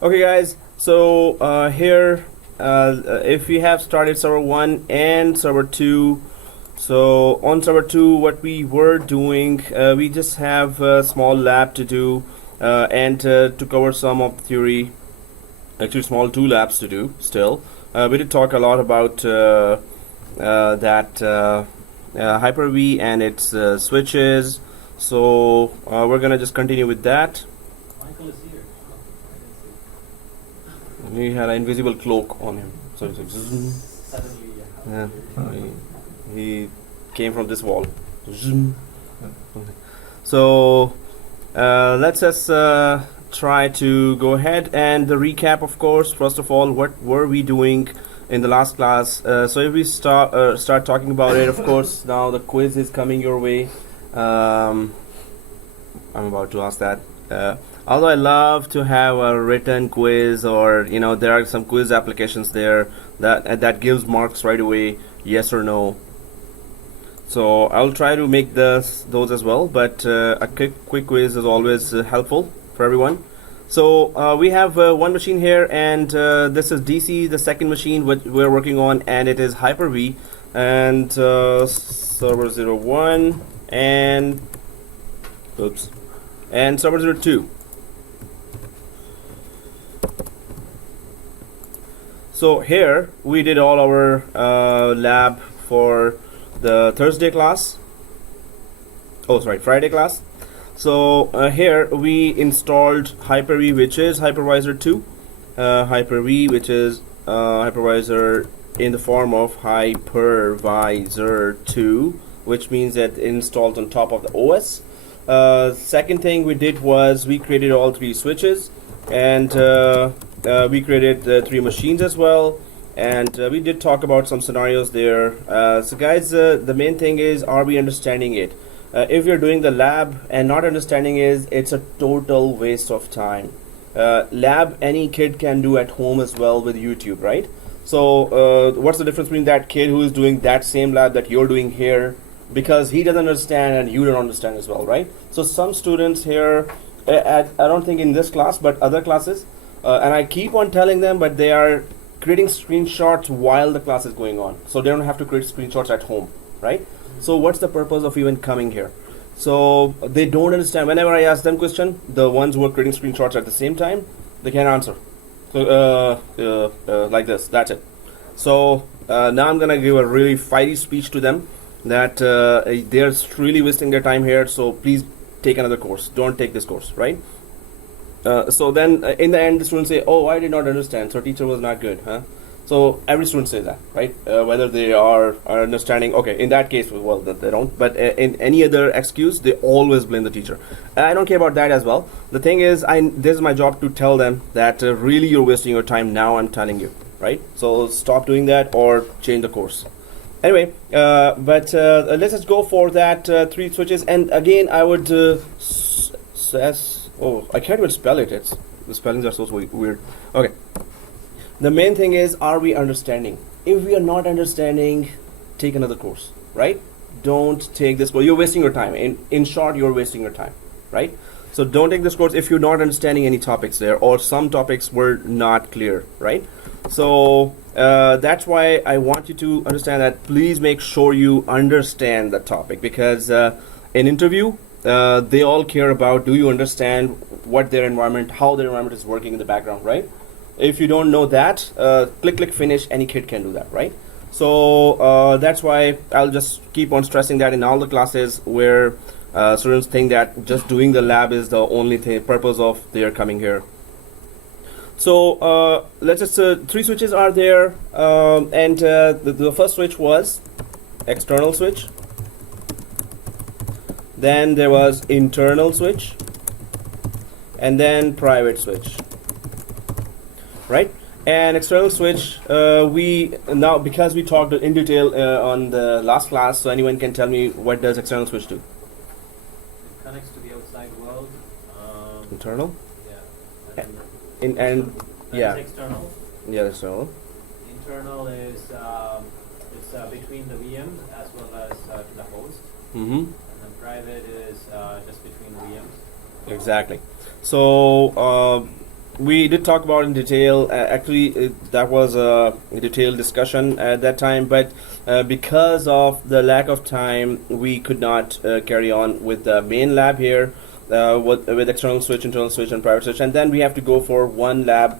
Okay, guys. So here, if we have started server 1 and server 2, so on server 2, what we were doing, we just have a small lab to do and to cover some of the theory. Actually, small 2 labs to do still. We did talk a lot about that Hyper-V and its switches. So we're gonna just continue with that. Michael is here. He had an invisible cloak on him. So it's like, Suddenly, yeah, he came from this wall. Zoom. So let's just try to go ahead and the recap, of course. First of all, what were we doing in the last class? So if we start talking about it, of course, now the quiz is coming your way. I'm about to ask that. Although I love to have a written quiz, or there are some quiz applications there that gives marks right away, yes or no. So I'll try to make those as well, but a quick quiz is always helpful for everyone. So we have one machine here, and this is DC, the second machine which we're working on, and it is Hyper-V, and server 01 and server 02. So here we did all our lab for the Thursday class. Oh, sorry, Friday class. So here we installed Hyper-V, which is Hypervisor 2. Hyper-V, which is hypervisor in the form of Hypervisor 2, which means that installed on top of the OS. Second thing we did was we created all 3 switches, and we created the 3 machines as well, and we did talk about some scenarios there. So guys, the main thing is, are we understanding it? If you're doing the lab and not understanding it's a total waste of time. Lab any kid can do at home as well with YouTube, right? So what's the difference between that kid who is doing that same lab that you're doing here, because he doesn't understand and you don't understand as well, right? So some students here, I don't think in this class but other classes, and I keep on telling them, but they are creating screenshots while the class is going on, so they don't have to create screenshots at home, right? So what's the purpose of even coming here? So they don't understand. Whenever I ask them question, the ones who are creating screenshots at the same time, they can't answer. So like this, that's it. So now I'm gonna give a really fiery speech to them that they're really wasting their time here, so please take another course, don't take this course, right? So then in the end the students say, oh, I did not understand, so teacher was not good, huh? So every student says that, right? Whether they are understanding, okay, in that case, well, they don't, but in any other excuse, they always blame the teacher. I don't care about that as well. The thing is, this is my job to tell them that really you're wasting your time. Now I'm telling you, right? So stop doing that or change the course. Anyway, but let's just go for that 3 switches. And again, I would I can't even spell it. The spellings are so weird. Okay. The main thing is, are we understanding? If we are not understanding, take another course, right? Don't take this course. You're wasting your time. In short, you're wasting your time, right? So don't take this course if you're not understanding any topics there, or some topics were not clear, right? So that's why I want you to understand that. Please make sure you understand the topic, because in interview, they all care about, do you understand what their environment, how their environment is working in the background, right? If you don't know that, click finish, any kid can do that, right? So that's why I'll just keep on stressing that in all the classes where students think that just doing the lab is the only purpose of their coming here. So let's just 3 switches are there, and the first switch was external switch. Then there was internal switch, and then private switch, right? And external switch, we now, because we talked in detail on the last class, so anyone can tell me, what does external switch do? It connects to the outside world. Internal? Yeah. Yeah. External. Yeah, external. Internal is it's between the VMs as well as to the host. Mm-hmm. And then private is just between the VMs. Exactly. So we did talk about in detail. Actually, that was a detailed discussion at that time, but because of the lack of time, we could not carry on with the main lab here. With external switch, internal switch, and private switch, and then we have to go for one lab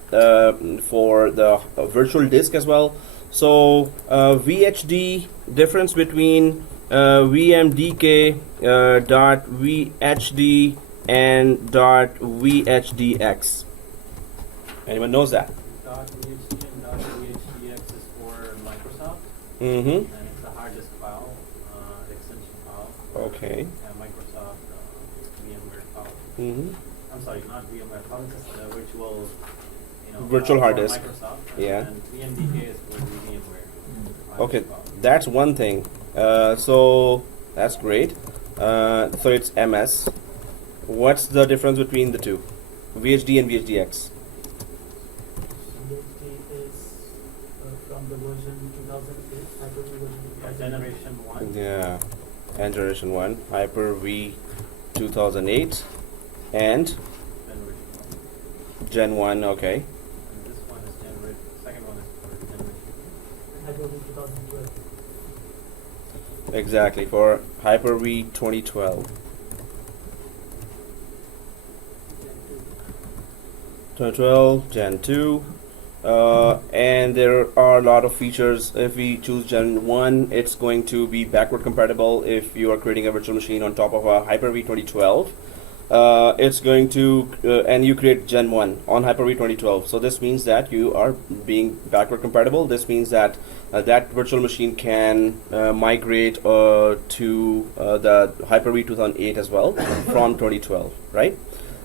for the virtual disk as well. So VHD, difference between VMDK dot VHD and dot VHDX. Anyone knows that? .vhd and .vhdx is for Microsoft, Mm-hmm. and it's a hard disk file, extension file. Okay. And Microsoft VMware file. Mm-hmm. I'm sorry, not VMware file. It's just a virtual, Virtual hard for disk. Microsoft. Yeah. And VMDK is for VMware. Okay, that's one thing. So that's great. So it's MS. What's the difference between the two? VHD and VHDX. VHD is from the version 2008, Hyper-V version Yeah, 2008. generation 1. Yeah, and generation 1, Hyper-V 2008, and Generation 1. Gen 1, okay. And this one is generation, second one is for generation Hyper-V 2012. Exactly, for Hyper-V 2012. 2012, Gen 2. And there are a lot of features. If we choose Gen 1, it's going to be backward compatible if you are creating a virtual machine on top of a Hyper-V 2012. It's going to, and you create Gen 1 on Hyper-V 2012. So this means that you are being backward compatible. This means that that virtual machine can migrate to the Hyper-V 2008 as well from 2012, right?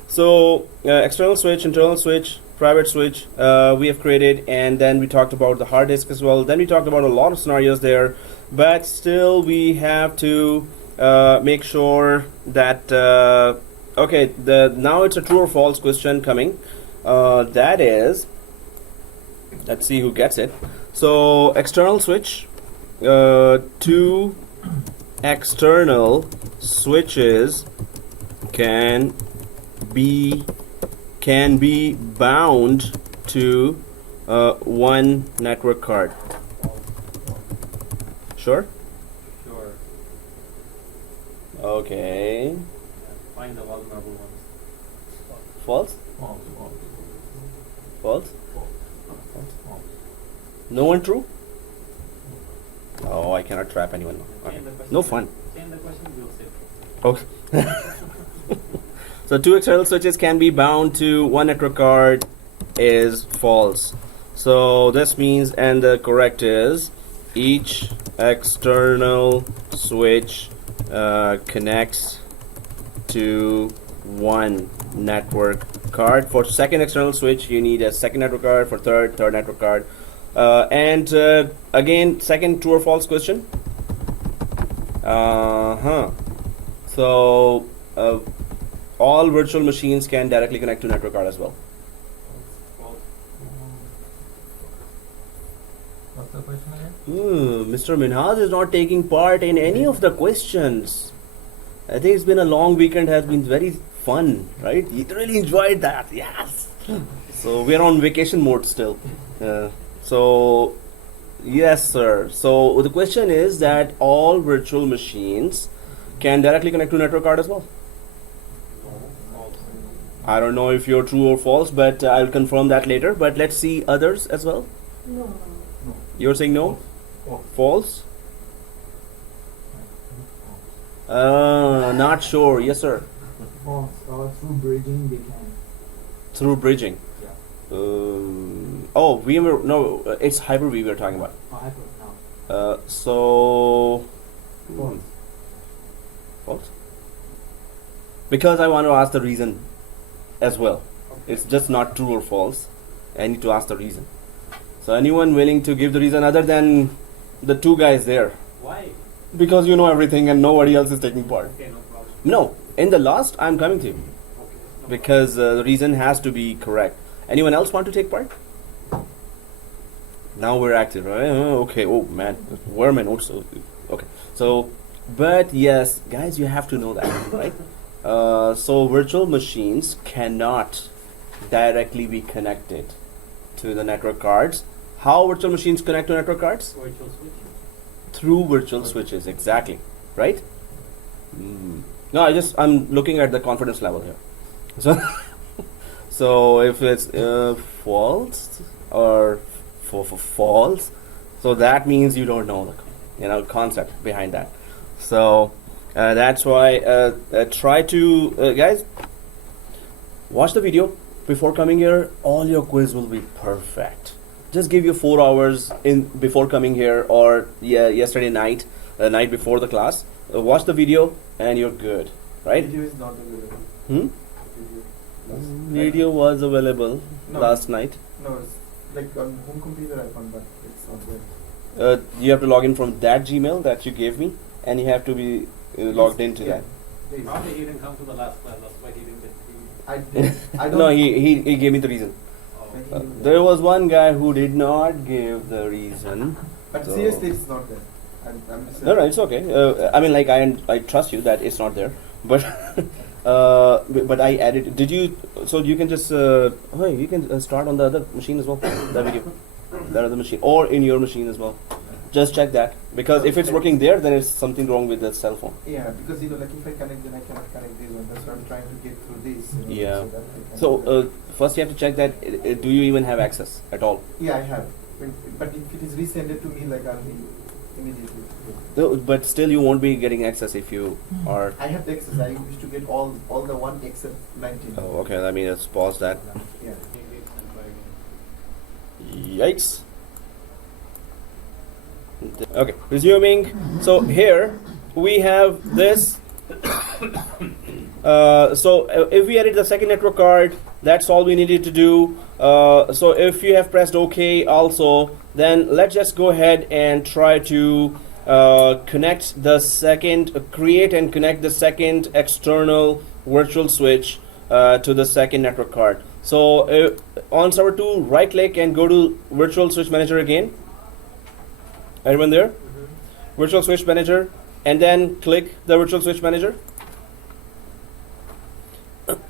So external switch, internal switch, private switch we have created, and then we talked about the hard disk as well. Then we talked about a lot of scenarios there, but still we have to make sure that okay, now it's a true or false question coming. That is, let's see who gets it. So external switch, two external switches can be bound to one network card. Sure? Sure. Okay. Yeah. Find the vulnerable ones. False? False? No one true? Oh, I cannot trap anyone. Okay. Change the question. No fun. Change the question, we'll sit. Okay. So two external switches can be bound to one network card is false. So this means, and the correct is, each external switch connects to one network card. For second external switch, you need a second network card. For third network card. And again, second true or false question. So all virtual machines can directly connect to network card as well. False. What's the question again? Mr. Minhaj is not taking part in any of the questions. I think it's been a long weekend, has been very fun, right? You really enjoyed that, yes. So we're on vacation mode still. So yes, sir. So the question is that all virtual machines can directly connect to network card as well. No. False. I don't know if you're true or false, but I'll confirm that later. But let's see others as well. No. You're saying no? False? Not sure. Yes, sir. False. Through bridging they can. Through bridging. Yeah. Oh, VMware. No, it's Hyper-V we're talking about. Hyper now. So. False. False? Because I want to ask the reason as well. It's just not true or false. I need to ask the reason. So anyone willing to give the reason other than the two guys there? Why? Because you know everything and nobody else is taking part. Okay, no problem. No, in the last I'm coming to you. Okay. No Because the reason has to be correct. Anyone else want to take part? Now we're active, right? Okay, oh man, Vermin also. Okay, so, but yes, guys, you have to know that, right? So virtual machines cannot directly be connected to the network cards. How virtual machines connect to network cards? Virtual switch. Through virtual switches, exactly, right? No, I'm looking at the confidence level here. So, so if it's false or for false, so that means you don't know the concept behind that. So that's why try to guys watch the video before coming here. All your quiz will be perfect. Just give you 4 hours in before coming here, or yesterday night, the night before the class. Watch the video and you're good, right? Video is not available. Hmm? Video. Video was available No. last night. No, it's like on home computer I found, but it's not there. You have to log in from that Gmail that you gave me, and you have to be logged into that. There is. Probably he didn't come to the last class, that's why he didn't get I did. I don't. No, he gave me the reason. Oh. There was one guy who did not give the reason. But So- seriously, it's not there. I'm just No, it's okay. I mean, like I trust you that it's not there, but but I added. Did you? So you can just hey, you can start on the other machine as well. That video, that other machine, or in your machine as well. Just check that, because if it's working there, then it's something wrong with the cell phone. Yeah, because like if I connect, then I cannot connect this one. That's why I'm trying to get through this. Yeah. So, that I can So do that. first you have to check that. Do you even have access at all? Yeah, I have. But if it is resended to me, like I'll be immediately. No, but still you won't be getting access if you are. I have the access. I used to get all the one except 19. Oh, okay. Let me just pause that. Yeah. Yikes. Okay, resuming. So here we have this. If we added the second network card, that's all we needed to do. So if you have pressed OK also, then let's just go ahead and try to connect the second, create and connect the second external virtual switch to the second network card. So on server 2, right click and go to virtual switch manager again. Everyone there? Virtual switch manager, and then click the virtual switch manager.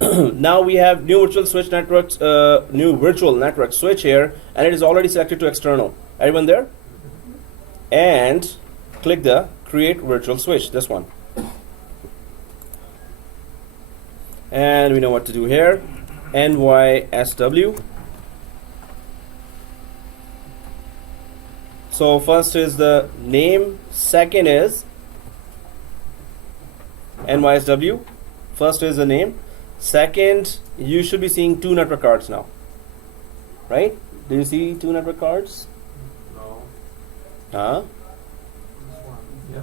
Now we have new virtual switch networks, new virtual network switch here, and it is already selected to external. Everyone there? And click the create virtual switch, this one. And we know what to do here. NYSW. So first is the name, second is NYSW. First is the name. Second, you should be seeing 2 network cards now. Right? Do you see 2 network cards? No. Huh? Yeah.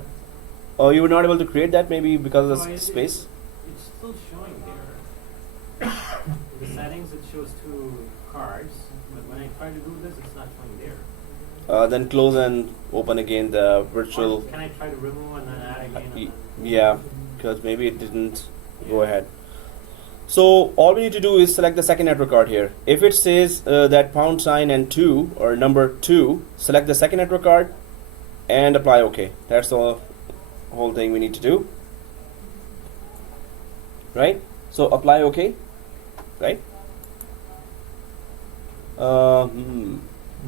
Oh, you were not able to create that maybe because of No, the it's space? It's still showing there. In the settings it shows 2 cards, but when I try to do this, it's not showing there. Then close and open again the virtual. Or can I try to remove and then add again? And then Yeah, because maybe it didn't go ahead. So all we need to do is select the second network card here. If it says that pound sign and 2 or number 2, select the second network card and apply OK. That's the whole thing we need to do. Right? So apply OK. Right? I'm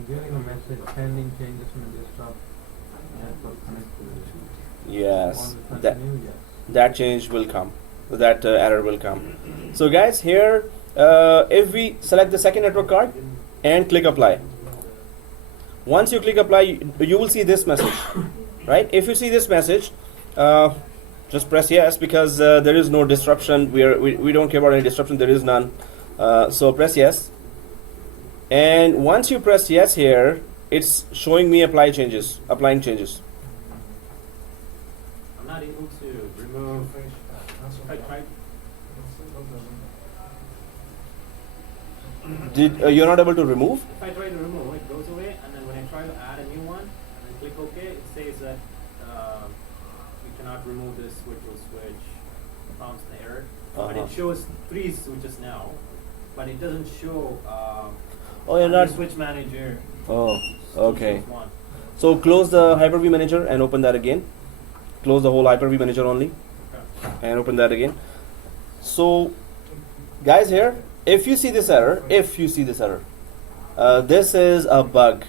getting a message pending changes in the desktop network connectivity. Yes. Want to That, continue? Yes. that change will come. That error will come. So guys, here if we select the second network card and click apply, once you click apply, you will see this message. Right? If you see this message, just press yes, because there is no disruption. We don't care about any disruption. There is none. So press yes, and once you press yes here, it's showing me applying changes. I'm not able to remove. If I try, You're not able to remove? if I try to remove, it goes away, and then when I try to add a new one and then click OK, it says that you cannot remove this virtual switch. Prompts the error, but Uh-huh. it shows 3 switches now, but it doesn't show. Oh, you're under not. switch manager. Oh, still okay. shows 1. So close the Hyper-V manager and open that again. Close the whole Hyper-V manager only Okay. and open that again. So guys, here if you see this error, this is a bug,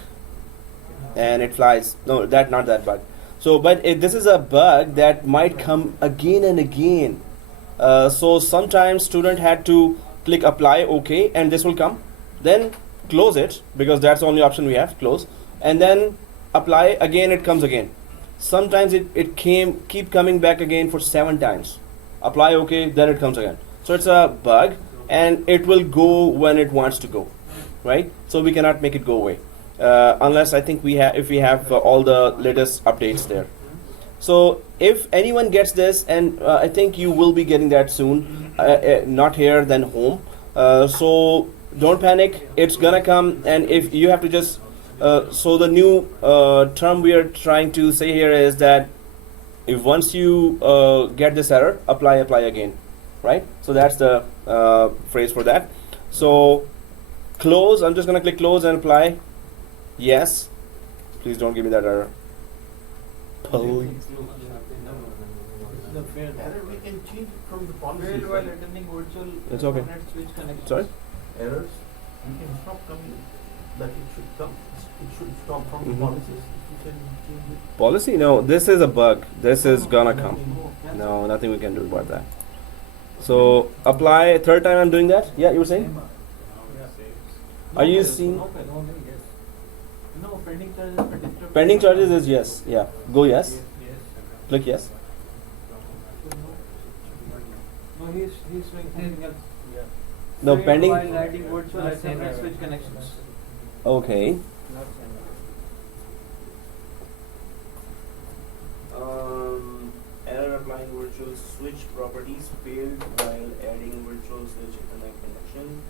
and it flies. No, not that bug. So, but this is a bug that might come again and again. So sometimes student had to click apply OK, and this will come. Then close it, because that's the only option we have, close, and then apply again. It comes again. Sometimes it keep coming back again for 7 times. Apply OK, then it comes again. So it's a bug, and it will go when it wants to go, right? So we cannot make it go away unless I think if we have all the latest updates there. So if anyone gets this, and I think you will be getting that soon, not here then home. So don't panic, it's gonna come, and if you have to just so the new term we are trying to say here is that if once you get this error, apply again, right? So that's the phrase for that. So close, I'm just gonna click close and apply. Yes, please don't give me that error. Please. The failed. Error we can change it from the policy. Failed while attending virtual It's okay. internet switch connection. Sorry? Errors, we can stop coming, that it should come, it should stop from the Mhm. policies. You can change it. Policy? No, this is a bug. This is gonna come. Cancel. No, nothing we can do about that. So apply. Third time I'm doing that. Yeah, you were saying? Are you seeing? No, pending charges for disturb. Pending charges is yes. Yeah. Go yes. Yes. Click yes. No, he's doing something else. No, Failed pending. while adding virtual internet switch connections. Okay. Error applying virtual switch properties failed while adding virtual switch internet connection.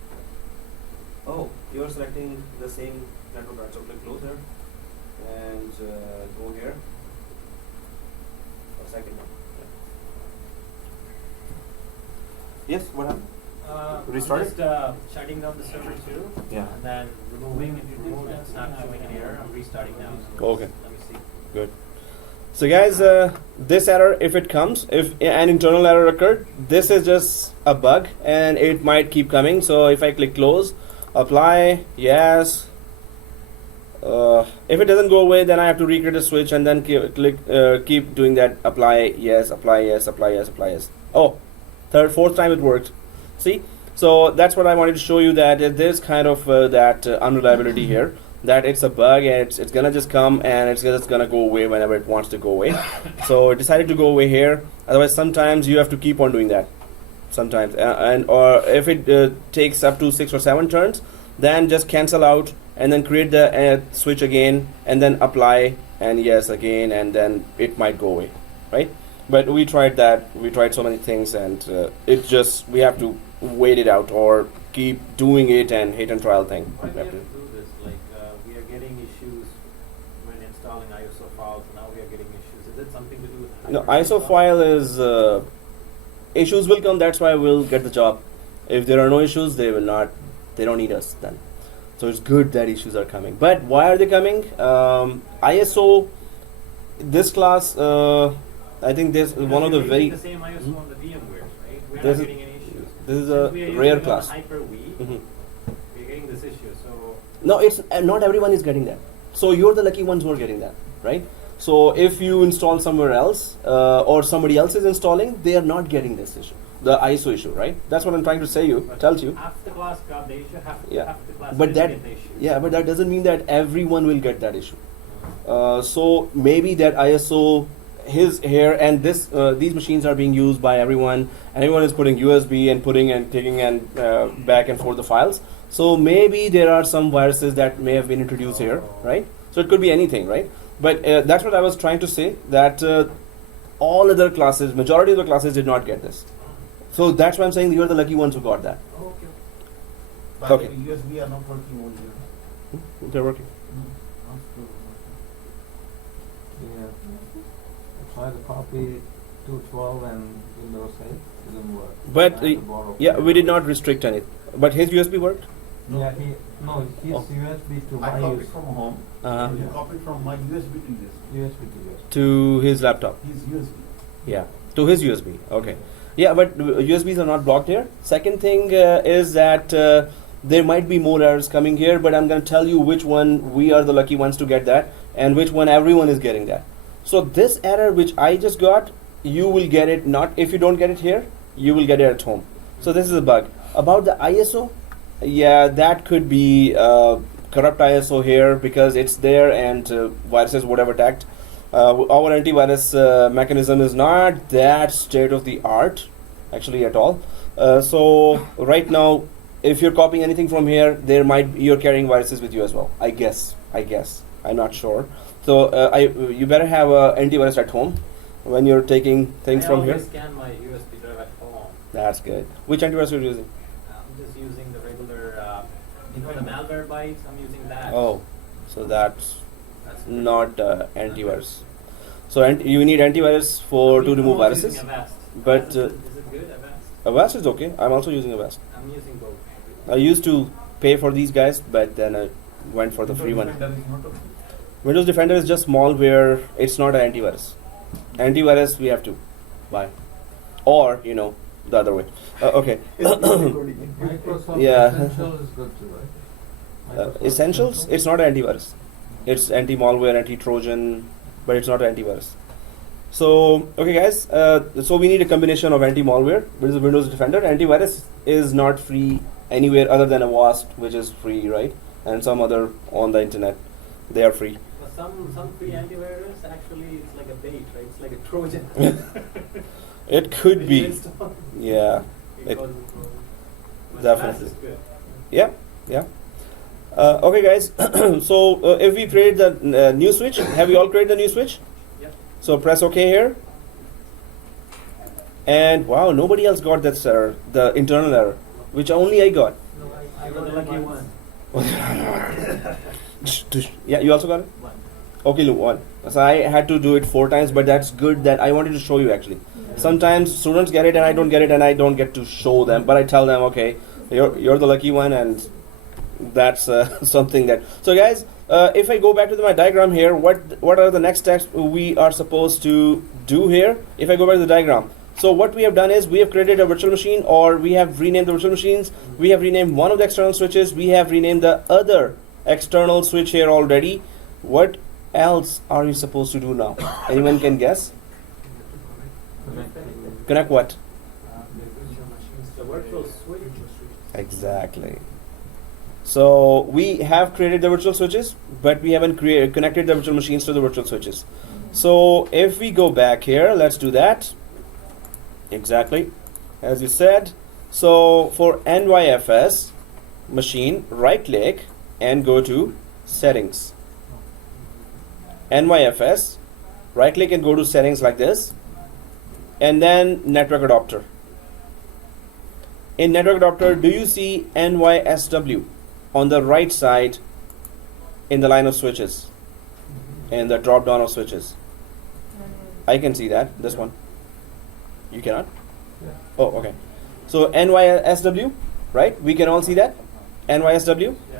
Oh, you're selecting the same network card. So click close here and go here. A second. Yes, what happened? Restart it? Just shutting down the server too. Yeah. And then removing it. It's not showing an error. I'm restarting now. Okay. Let me see. Good. So guys, this error, if it comes, if an internal error occurred, this is just a bug and it might keep coming. So if I click close, apply, yes. If it doesn't go away, then I have to recreate a switch and then keep doing that. Apply, yes, apply, yes, apply, yes, apply, yes. Oh, fourth time it worked. See? So that's what I wanted to show you, that there's kind of that unreliability here. That it's a bug and it's gonna just come and it's just gonna go away whenever it wants to go away. So it decided to go away here. Otherwise, sometimes you have to keep on doing that. Sometimes, or if it takes up to 6 or 7 turns, then just cancel out and then create the switch again and then apply and yes again, and then it might go away, right? But we tried that. We tried so many things, and it just we have to wait it out or keep doing it and hit and trial thing. Why We we have have to to- do this? Like we are getting issues when installing ISO files. Now we are getting issues. Is it something to do with? No, hypertext ISO file? file is issues will come. That's why we'll get the job. If there are no issues, they will not. They don't need us then. So it's good that issues are coming. But why are they coming? ISO. This class, I think this is Because one of the we're very. using the same ISO on the VMwares, right? We're This not is- getting any issues. This is Since a we are using rare it on the class. Hyper-V, Mhm. we're getting this issue. So No, it's not everyone is getting that. So you're the lucky ones who are getting that, right? So if you install somewhere else or somebody else is installing, they are not getting this issue, the ISO issue, right? That's what I'm trying to say. Tells you. half the class got the issue, half Yeah. half the class But didn't that get the issue. yeah, but that doesn't mean that everyone will get that issue. So maybe that ISO his here and this these machines are being used by everyone, and everyone is putting USB and putting and taking and back and forth the files. So maybe there are some viruses that may have been introduced here, right? So it could be anything, right? But that's what I was trying to say, that all other classes, majority of the classes did not get this. So that's why I'm saying you're the lucky ones who got that. Okay. But Okay. USB are not working over here. They're working. Yeah. Try to copy 212 and Windows 8 didn't work. But I had to borrow yeah, from we did him. not restrict any. But his USB worked. Yeah, his Oh. USB to I my copied from home. Uh-huh. You copied from my USB to USB. USB to USB. To his laptop. His USB. Yeah, to his USB. Okay. Yeah, but USBs are not blocked here. Second thing is that there might be more errors coming here, but I'm going to tell you which one we are the lucky ones to get that, and which one everyone is getting that. So this error which I just got, you will get it not if you don't get it here, you will get it at home. So this is a bug. About the ISO, yeah, that could be corrupt ISO here because it's there and viruses would have attacked. Our antivirus mechanism is not that state of the art actually at all. So right now, if you're copying anything from here, you're carrying viruses with you as well. I guess. I'm not sure. So you better have antivirus at home when you're taking things from here. I always scan my USB drive at home. That's good. Which antivirus are you using? I'm just using the regular, the malware bytes. I'm using that. Oh, so that's That's not antivirus. So you need antivirus to remove viruses. Avast. But Is it good, Avast? Avast is okay. I'm also using Avast. I'm using both. I used to pay for these guys, but then I went for the free one. That is not okay. Windows Defender is just malware. It's not an antivirus. Antivirus we have to buy, or the other way. Okay. Microsoft Yeah. Essentials is good too, right? Microsoft Essentials. It's not an antivirus. It's anti-malware, anti-Trojan, but it's not an antivirus. So okay, guys. So we need a combination of anti-malware, which is Windows Defender. Antivirus is not free anywhere other than Avast, which is free, right? And some other on the internet, they are free. But some free antivirus actually it's like a bait, right? It's like a Trojan. It could When be. you install, Yeah. it causes a Trojan. But Definitely. Avast is good. Yeah. Okay, guys. So if we create the new switch, have we all created the new switch? Yep. So press OK here. And wow, nobody else got that error, the internal error, which only I got. No, I You're the got lucky once. one. Yeah, you also got it? One. Okay, look, one. So I had to do it 4 times, but that's good that I wanted to show you actually. Sometimes students get it and I don't get it and I don't get to show them, but I tell them, okay, you're the lucky one, and that's something that. So guys, if I go back to my diagram here, what are the next steps we are supposed to do here? If I go back to the diagram, so what we have done is we have created a virtual machine, or we have renamed the virtual machines. We have renamed one of the external switches. We have renamed the other external switch here already. What else are we supposed to do now? Anyone can guess? Connect what? The virtual switch. Exactly. So we have created the virtual switches, but we haven't connected the virtual machines to the virtual switches. So if we go back here, let's do that. Exactly, as you said. So for NYFS machine, right click and go to settings. NYFS, right click and go to settings like this, and then network adapter. In network adapter, do you see NYSW on the right side in the line of switches, in the drop down of switches? I can see that, this one. You cannot? Yeah. Oh, okay. So NYSW, right? We can all see that? NYSW. Yeah.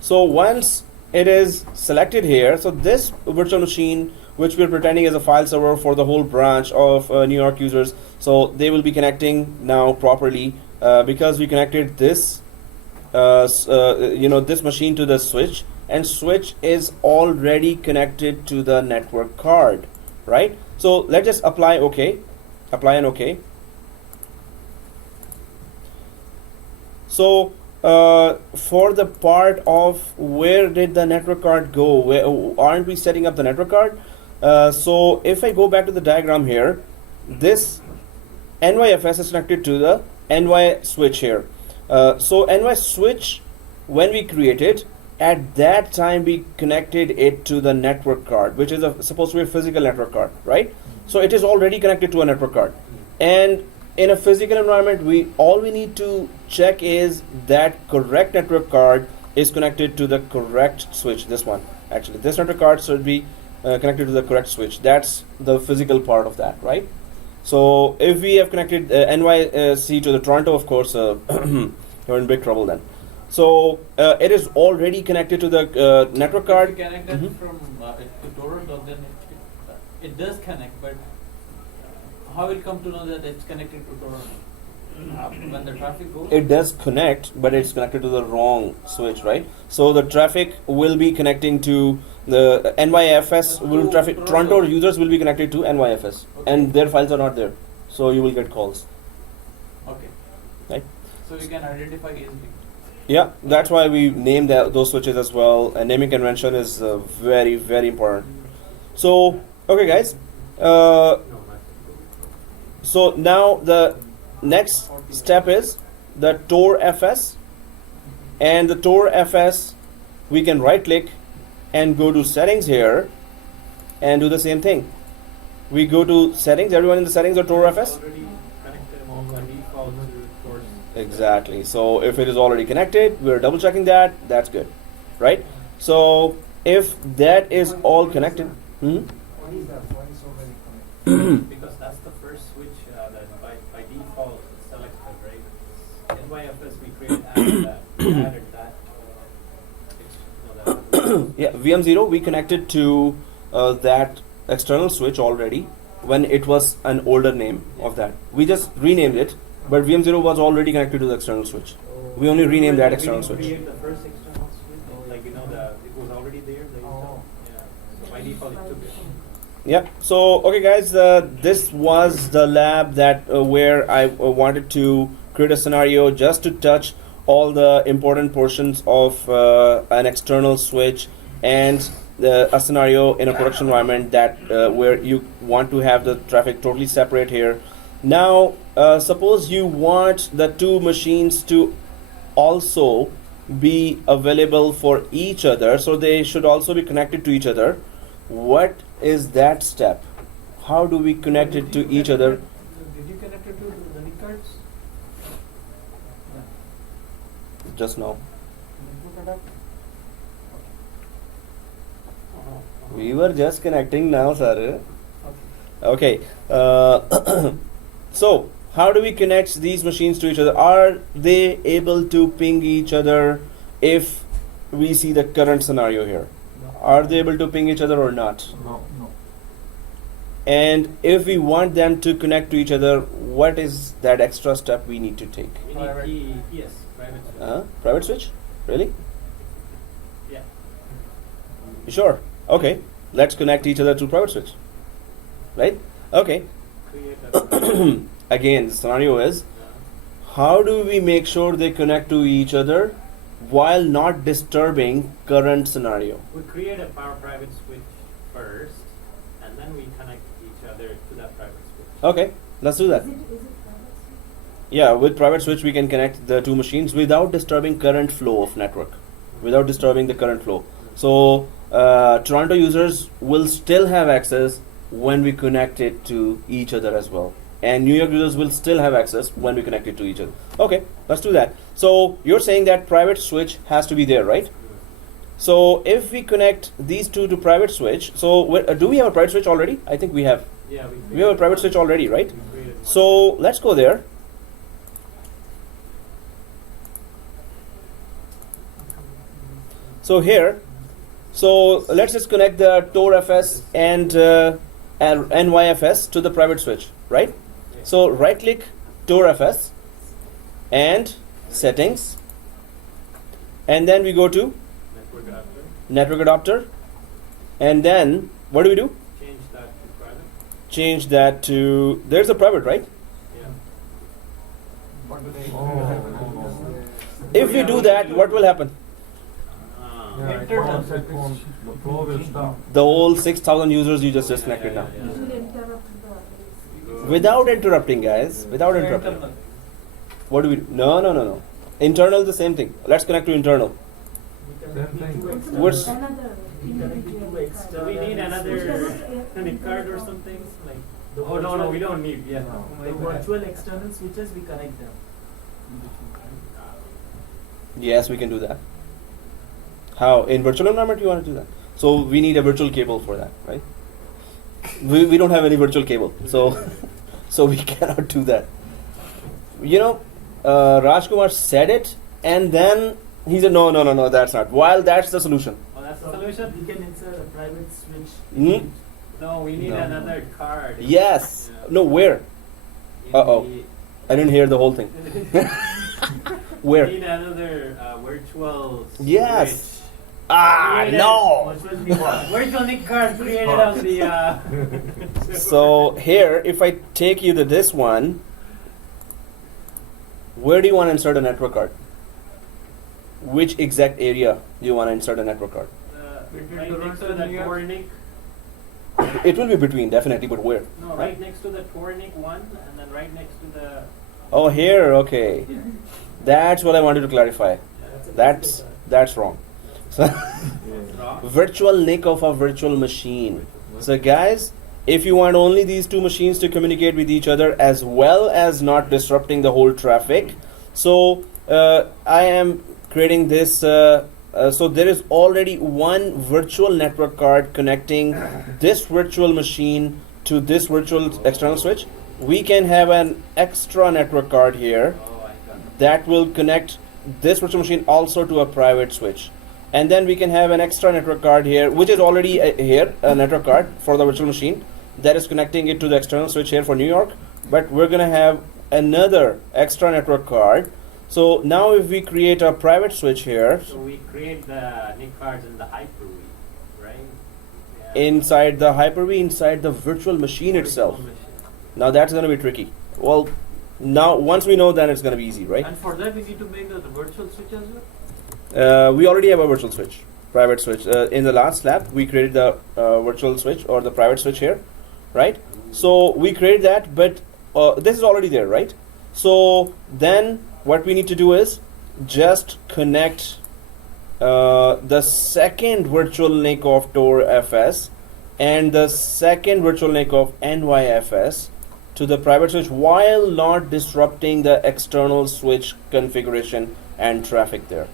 So once it is selected here, so this virtual machine, which we're pretending is a file server for the whole branch of New York users, so they will be connecting now properly because we connected this, this machine to the switch, and switch is already connected to the network card, right? So let's just apply OK, apply and OK. So for the part of where did the network card go, where aren't we setting up the network card? So if I go back to the diagram here, this NYFS is connected to the NY switch here. So NY switch, when we created, at that time we connected it to the network card, which is supposed to be a physical network card, right? So it is already connected to a network card. And in a physical environment, all we need to check is that correct network card is connected to the correct switch. This one, actually, this network card should be connected to the correct switch. That's the physical part of that, right? So if we have connected NYC to the Toronto, of course, you're in big trouble then. So it is already connected to the network card. If you connect it from to Toronto, then it does connect, but how will come to know that it's connected to Toronto? When the traffic goes? It does connect, but it's connected to the wrong switch, right? So the traffic will be connecting to the NYFS. Will traffic Toronto users will be connected to NYFS, and their files are not there, so you will get calls. Okay. Right. So you can identify easily. Yeah, that's why we named those switches as well. And naming convention is very, very important. So, okay, guys. So now the next step is the Tor FS, and the Tor FS we can right click and go to settings here and do the same thing. We go to settings. Everyone in the settings or Tor FS? Already connected by default to Tor's. Exactly. So if it is already connected, we're double checking that. That's good, right? So if that is all connected, Why is that? Why is so many connected? Because that's the first switch that by default is selected, right? NYFS we added that. yeah, VM0 we connected to that external switch already when it was an older name of that. We just renamed it, but VM0 was already connected to the external switch. We only renamed that external switch. Create the first external switch, like it was already there. Yeah. So by default it took it. Yeah. So okay, guys, this was the lab that where I wanted to create a scenario just to touch all the important portions of an external switch and a scenario in a production environment that where you want to have the traffic totally separate here. Now, suppose you want the two machines to also be available for each other, so they should also be connected to each other. What is that step? How do we connect it to each other? Did you connect it to the NIC cards? Just now. Look it up. We were just connecting now, sir. Okay. Okay. So, how do we connect these machines to each other? Are they able to ping each other if we see the current scenario here? Are they able to ping each other or not? No. And if we want them to connect to each other, what is that extra step we need to take? We Private. need PS, private switch. Private switch? Really? Yeah. You sure? Okay. Let's connect each other to private switch. Right? Okay. Create a Again, the scenario is, how do we make sure they connect to each other while not disturbing current scenario? we create a private switch first, and then we connect each other to that private switch. Okay, let's do that. Yeah, with private switch we can connect the two machines without disturbing current flow of network, without disturbing the current flow. So Toronto users will still have access when we connect it to each other as well, and New York users will still have access when we connect it to each other. Okay, let's do that. So you're saying that private switch has to be there, right? So if we connect these two to private switch, so do we have a private switch already? I think we have. Yeah, We have a private switch already, right? We created one. So let's go there. So here, so let's just connect the Tor FS and NYFS to the private switch, right? Yeah. So right click Tor FS and settings, and then we go to network adapter. network adapter, and then what do we do? Change that to private. Change that to, there's a private, right? Yeah. What do they No. If we do that, what will happen? Yeah, it won't, the flow will stop. The whole 6,000 users you just disconnected now. Yeah. It will interrupt the Without interrupting, guys. Without interrupting. internal? What do we do? No. Internal, the same thing. Let's connect to internal. Same thing. What's- another individual Do we need another NIC card or something? Like, oh no, we don't need. Yeah. No. The virtual external switches, we connect them. Yes, we can do that. How? In virtual environment you want to do that? So we need a virtual cable for that, right? We don't have any virtual cable. So so we cannot do that. You know, Rajkumar said it and then he said no, that's not. While that's the solution. Oh, that's the solution. We can insert a private switch. Hmm? No, we need No. another card. Yes. Yeah. No, where? You Uh-oh. need- I didn't hear the whole thing. Where? We need another virtual Yes. switch. Ah, Created- no. Which will be what? Virtual NIC card created on the. So here, if I take you to this one, where do you want to insert a network card? Which exact area do you want to insert a network card? Right next to the Tor NIC. It will be between, definitely, but where? No, right next to the Tor NIC one, and then right next to the. Oh, here, okay. That's what I wanted to clarify. That's wrong. So Wrong. virtual NIC of a virtual machine. So guys, if you want only these two machines to communicate with each other as well as not disrupting the whole traffic, so I am creating this. So there is already one virtual network card connecting this virtual machine to this virtual external switch. We can have an extra network card here Oh, I got it. that will connect this virtual machine also to a private switch. And then we can have an extra network card here, which is already here, a network card for the virtual machine that is connecting it to the external switch here for New York. But we're going to have another extra network card. So now if we create a private switch here, So we create the NIC cards in the Hyper-V, right? Yeah. inside the Hyper-V, inside the virtual machine itself. Virtual machine. Now that's going to be tricky. Well, now once we know, then it's going to be easy, right? And for that, we need to make the virtual switch as well. We already have a virtual switch, private switch. In the last lab, we created the virtual switch or the private switch here, right? So we created that, but this is already there, right? So then what we need to do is just connect the second virtual NIC of Tor FS and the second virtual NIC of NYFS to the private switch while not disrupting the external switch configuration and traffic there.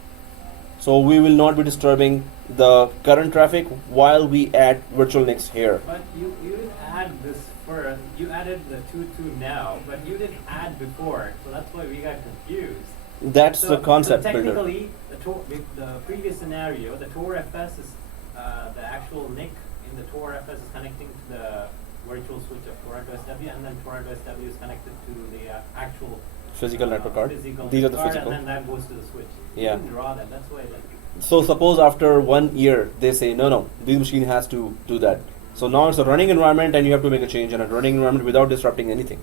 So we will not be disturbing the current traffic while we add virtual NICs here. But you didn't add this first. You added the 2.2 now, but you didn't add before, so that's why we got confused. That's the concept so builder. technically, the previous scenario, the Tor FS is the actual NIC in the Tor FS is connecting to the virtual switch of Toronto SW, and then Toronto SW is connected to the actual Physical network card. physical These are the card, physical. and then that goes to the switch. Yeah. You didn't draw that. That's why. So suppose after 1 year they say no, this machine has to do that. So now it's a running environment and you have to make a change in a running environment without disrupting anything.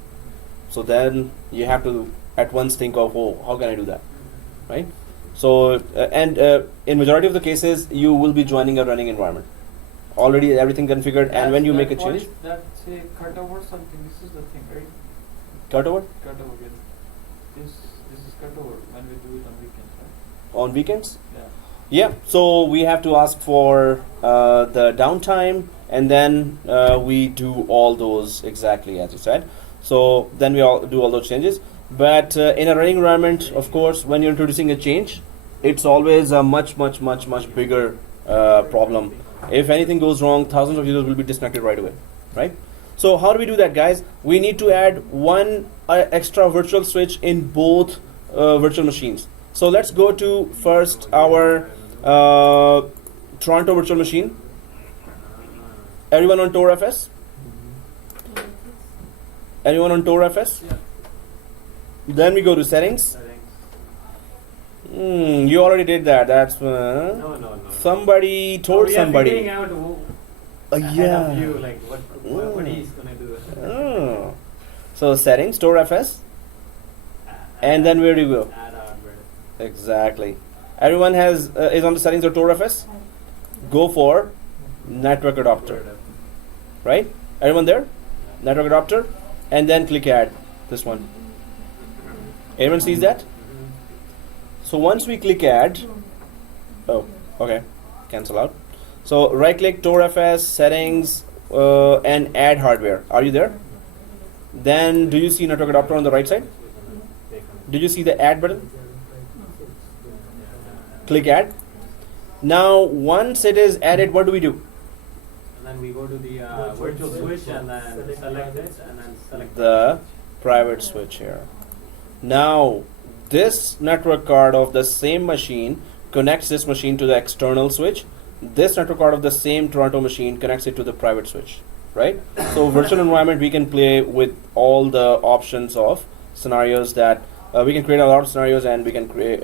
So then you have to at once think of, oh, how can I do that, right? So in majority of the cases you will be joining a running environment. Already everything configured, and when you make a change, That say cutover something. This is the thing, right? cutover Cutover. Yeah. This is cutover when we do it on weekends, right? on weekends. Yeah. Yeah, so we have to ask for the downtime, and then we do all those exactly as you said. So then we all do all those changes. But in a running environment, of course, when you're introducing a change, it's always a much bigger problem. If anything goes wrong, thousands of users will be disconnected right away, right? So how do we do that, guys? We need to add one extra virtual switch in both virtual machines. So let's go to first our Toronto virtual machine. Everyone on Tor FS? Anyone on Tor FS? Yeah. Then we go to settings. You already did that. That's No. somebody told we are somebody. figuring out ahead Yeah. of you, like what he's gonna do. Oh. So settings, Tor FS, and then where do you go? Add hardware. Exactly. Everyone is on the settings of Tor FS. Go for network adapter, right? Everyone there? Network adapter, and then click add this one. Everyone sees that? So once we click add, oh, okay, cancel out. So right click Tor FS, settings, and add hardware. Are you there? Then do you see network adapter on the right side? Did you see the add button? Click add. Now once it is added, what do we do? And then we go to the virtual switch and then select it and then select The private switch here. Now this network card of the same machine connects this machine to the external switch. This network card of the same Toronto machine connects it to the private switch. right? So virtual environment, we can play with all the options of scenarios that we can create a lot of scenarios, and we can create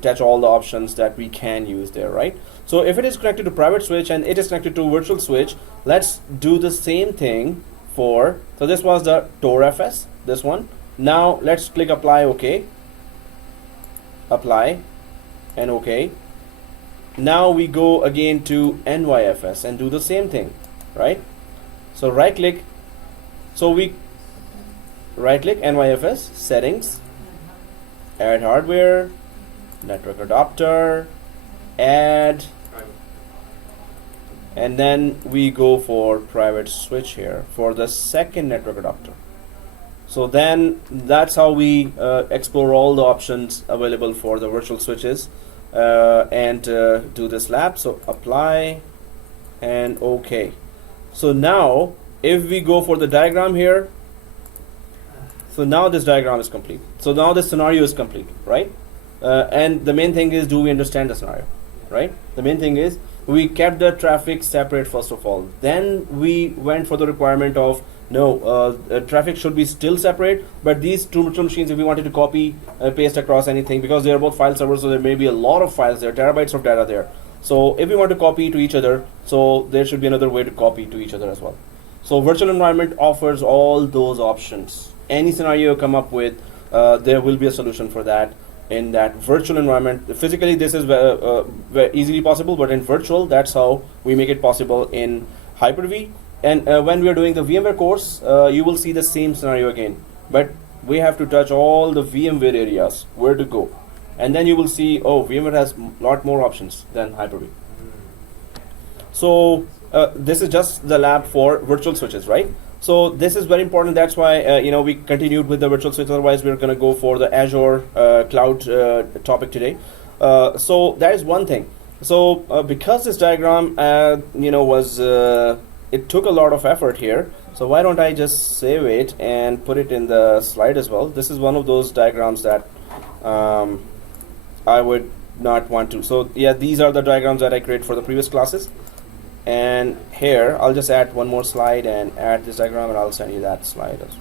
touch all the options that we can use there, right? So if it is connected to private switch and it is connected to virtual switch, let's do the same thing for, so this was the TorFS, this one. Now let's click apply, OK, apply and OK. Now we go again to NYFS and do the same thing, right? So right click, so we right click NYFS, settings, add hardware, network adapter, add, and then we go for private switch here for the second network adapter. So then that's how we explore all the options available for the virtual switches and do this lab. So apply and OK. So now if we go for the diagram here, so now this diagram is complete. So now this scenario is complete, right? And the main thing is, do we understand the scenario, right? The main thing is we kept the traffic separate first of all. Then we went for the requirement of no, traffic should be still separate, but these two virtual machines, if we wanted to copy, paste across anything, because they are both file servers, so there may be a lot of files there, terabytes of data there. So if we want to copy to each other, so there should be another way to copy to each other as well. So virtual environment offers all those options. Any scenario you come up with, there will be a solution for that in that virtual environment. Physically, this is very easily possible, but in virtual, that's how we make it possible in Hyper-V. And when we are doing the VMware course, you will see the same scenario again. But we have to touch all the VMware areas, where to go. And then you will see, oh, VMware has a lot more options than Hyper-V. So this is just the lab for virtual switches, right? So this is very important. That's why we continued with the virtual switch. Otherwise, we're going to go for the Azure cloud topic today. So that is one thing. So because this diagram, was it took a lot of effort here. So why don't I just save it and put it in the slide as well? This is one of those diagrams that I would not want to. So yeah, these are the diagrams that I created for the previous classes. And here, I'll just add one more slide and add this diagram, and I'll send you that slide as well.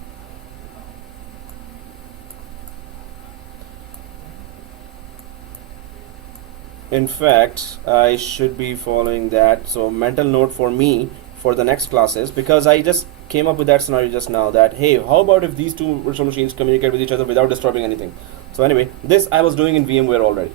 In fact, I should be following that. So mental note for me for the next classes, because I just came up with that scenario just now that, hey, how about if these two virtual machines communicate with each other without disturbing anything? So anyway, this I was doing in VMware already.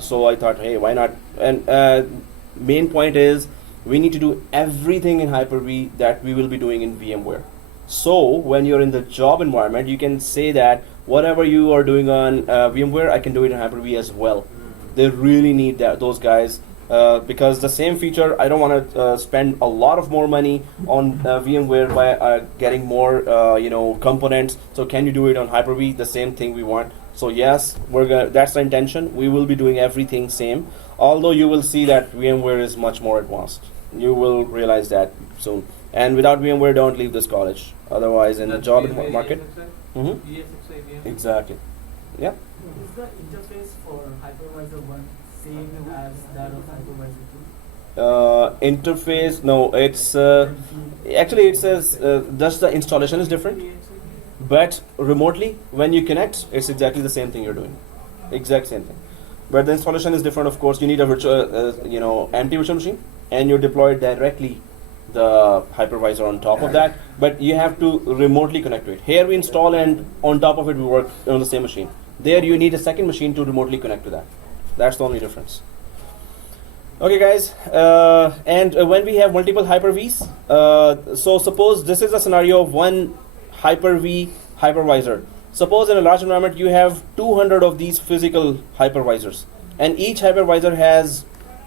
So I thought, hey, why not? And main point is, we need to do everything in Hyper-V that we will be doing in VMware. So when you're in the job environment, you can say that whatever you are doing on VMware, I can do it in Hyper-V as well. They really need those guys because the same feature, I don't want to spend a lot of more money on VMware by getting more components. So can you do it on Hyper-V? The same thing we want. So yes, that's the intention. We will be doing everything same. Although you will see that VMware is much more advanced. You will realize that soon. And without VMware, don't leave this college. Otherwise, in the job market. Exactly. Yeah. Is the interface for hypervisor 1 same as that of hypervisor 2? Interface, no, it's actually it says just the installation is different, but remotely when you connect, it's exactly the same thing you're doing, exact same thing. But the installation is different. Of course, you need a virtual, empty virtual machine, and you deploy directly the hypervisor on top of that. But you have to remotely connect to it. Here we install, and on top of it, we work on the same machine. There, you need a second machine to remotely connect to that. That's the only difference. Okay, guys, and when we have multiple Hyper-Vs, so suppose this is a scenario of one Hyper-V hypervisor. Suppose in a large environment you have 200 of these physical hypervisors, and each hypervisor has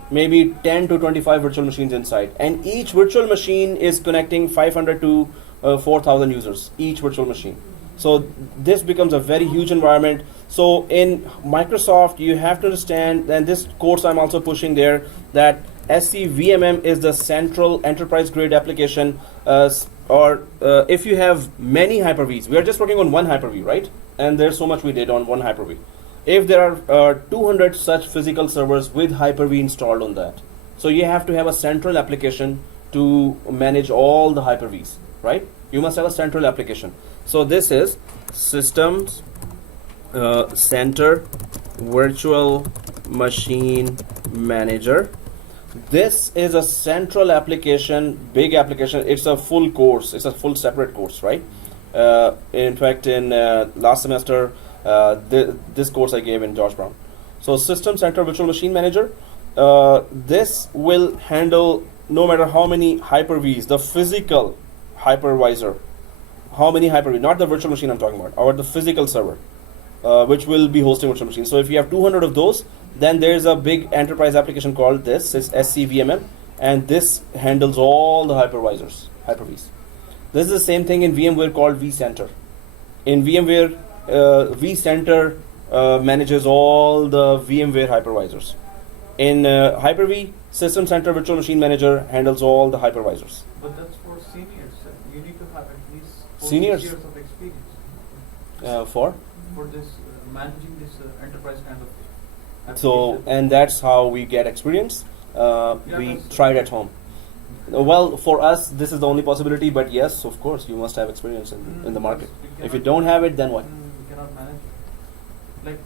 maybe 10 to 25 virtual machines inside, and each virtual machine is connecting 500 to 4,000 users, each virtual machine. So this becomes a very huge environment. So in Microsoft, you have to understand, and this course I'm also pushing there, that SCVMM is the central enterprise grade application, if you have many Hyper-Vs. We are just working on one Hyper-V, right? And there's so much we did on one Hyper-V. If there are 200 such physical servers with Hyper-V installed on that, so you have to have a central application to manage all the Hyper-Vs, right? You must have a central application. So this is Systems Center Virtual Machine Manager. This is a central application, big application. It's a full course. It's a full separate course, right? In fact, in last semester, this course I gave in George Brown. So System Center Virtual Machine Manager. This will handle no matter how many Hyper-Vs, the physical hypervisor. How many Hyper-V, not the virtual machine I'm talking about, or the physical server, which will be hosting virtual machines. So if you have 200 of those, then there's a big enterprise application called this. It's SCVMM, and this handles all the hypervisors, Hyper-Vs. This is the same thing in VMware called vCenter. In VMware, vCenter manages all the VMware hypervisors. In Hyper-V, System Center Virtual Machine Manager handles all the hypervisors. But that's for seniors. You need to have at least 4 Seniors? years of experience For this managing this enterprise kind of so, application. and that's how we get experience. We that's- tried at home. Well, for us, this is the only possibility. But yes, of course, you must have experience in the market. If you don't have it, then what? We cannot manage it. Like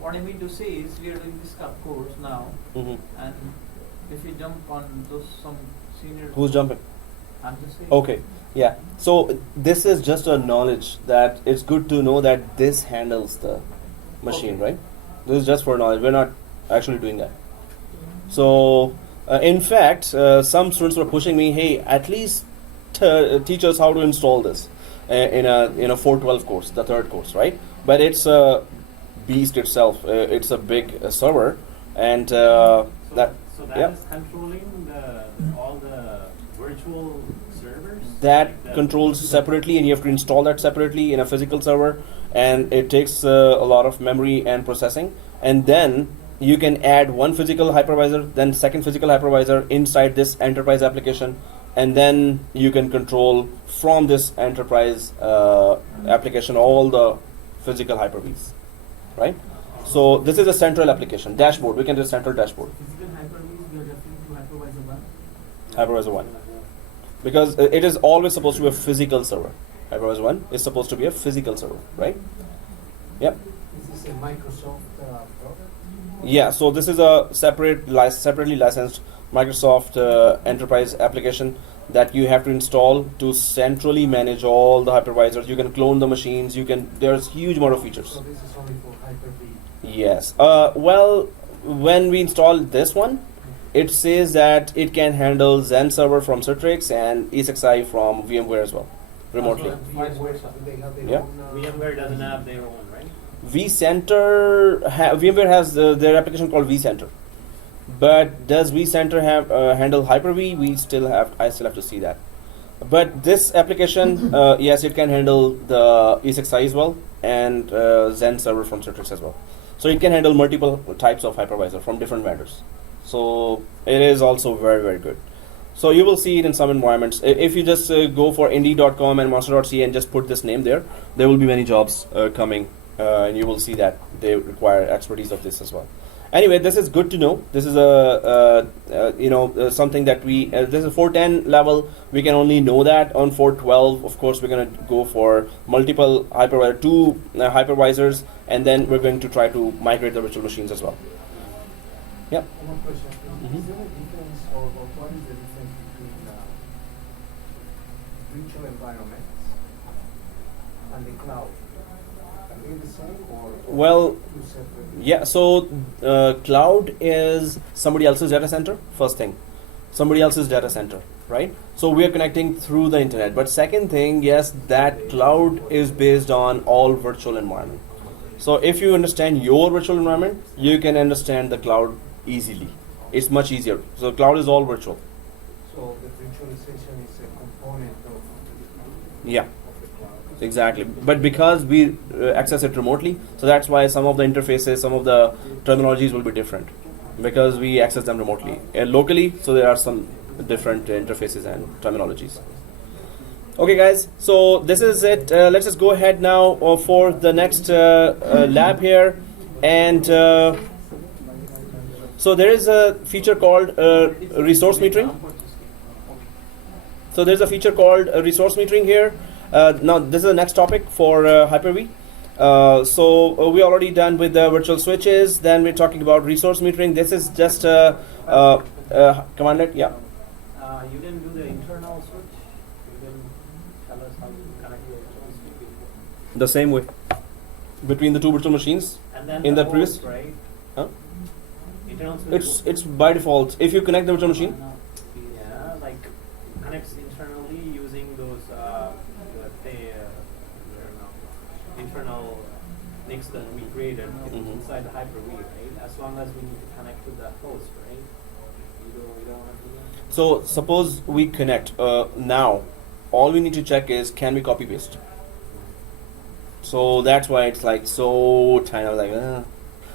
what I mean to say is, we are doing this course now, Mhm. and if you jump on those some senior. Who's jumping? I'm just saying. Okay, yeah. So this is just a knowledge that it's good to know that this handles the machine, Okay. right? This is just for knowledge. We're not actually doing that. So, in fact, some students were pushing me, hey, at least teach us how to install this in a 412 course, the third course, right? But it's a beast itself. It's a big server, and So that yeah. is controlling all the virtual servers? that Like the- controls separately, and you have to install that separately in a physical server, and it takes a lot of memory and processing, and then you can add one physical hypervisor, then second physical hypervisor inside this enterprise application, and then you can control from this enterprise application all the physical Hyper-Vs, right? So this is a central application dashboard. We can do a central dashboard. Physical Hyper-Vs, we are referring to hypervisor 1. Hypervisor 1. Because it is always supposed to be a physical server. Hypervisor 1 is supposed to be a physical server, right? Yep. Is this a Microsoft product? Yeah, so this is a separately licensed Microsoft enterprise application that you have to install to centrally manage all the hypervisors. You can clone the machines. There's huge amount of features. So this is only for Hyper-V. Yes. Well, when we install this one, it says that it can handle Zen server from Citrix and ESXi from VMware as well, remotely. VMware, they have their Yeah. own, VMware doesn't have their own, right? vCenter, VMware has their application called vCenter. But does vCenter have handle Hyper-V? I still have to see that. But this application, yes, it can handle the ESXi as well and Zen server from Citrix as well. So it can handle multiple types of hypervisor from different vendors. So it is also very, very good. So you will see it in some environments. If you just go for Indeed.com and Monster.ca and just put this name there will be many jobs coming, and you will see that they require expertise of this as well. Anyway, this is good to know. This is something that this is 410 level. We can only know that. On 412, of course, we're going to go for multiple hypervisor, 2 hypervisors, and then we're going to try to migrate the virtual machines as well. Yep. One question. Mhm. Is there a difference, or what is the difference between virtual environments and the cloud? Are they the same or Well, two separate? yeah, so cloud is somebody else's data center, first thing. Somebody else's data center, right? So we are connecting through the internet. But second thing, yes, that cloud is based on all virtual environment. So if you understand your virtual environment, you can understand the cloud easily. It's much easier. So cloud is all virtual. So the virtualization is a component of Yeah. the cloud. Exactly, but because we access it remotely, so that's why some of the interfaces, some of the terminologies will be different, because we access them remotely. Locally, so there are some different interfaces and terminologies. Okay guys, so this is it. Let's just go ahead now for the next lab here. And so there is a feature called resource metering. So there's a feature called resource metering here. Now this is the next topic for Hyper-V. So we already done with the virtual switches. Then we're talking about resource metering. This is just commandlet. Yeah. You didn't do the internal switch. You didn't tell us how to connect the internal switch before. The same way between the two virtual machines. And then In the the previous- host, right? Huh? Internal switch. It's by default. If you connect the virtual machine, Yeah, like connects internally using those internal NICs that we created Mhm. inside the Hyper-V, right? As long as we need to connect to the host, right? We don't want to do that. so suppose we connect now. All we need to check is can we copy paste. So that's why it's like so kind of like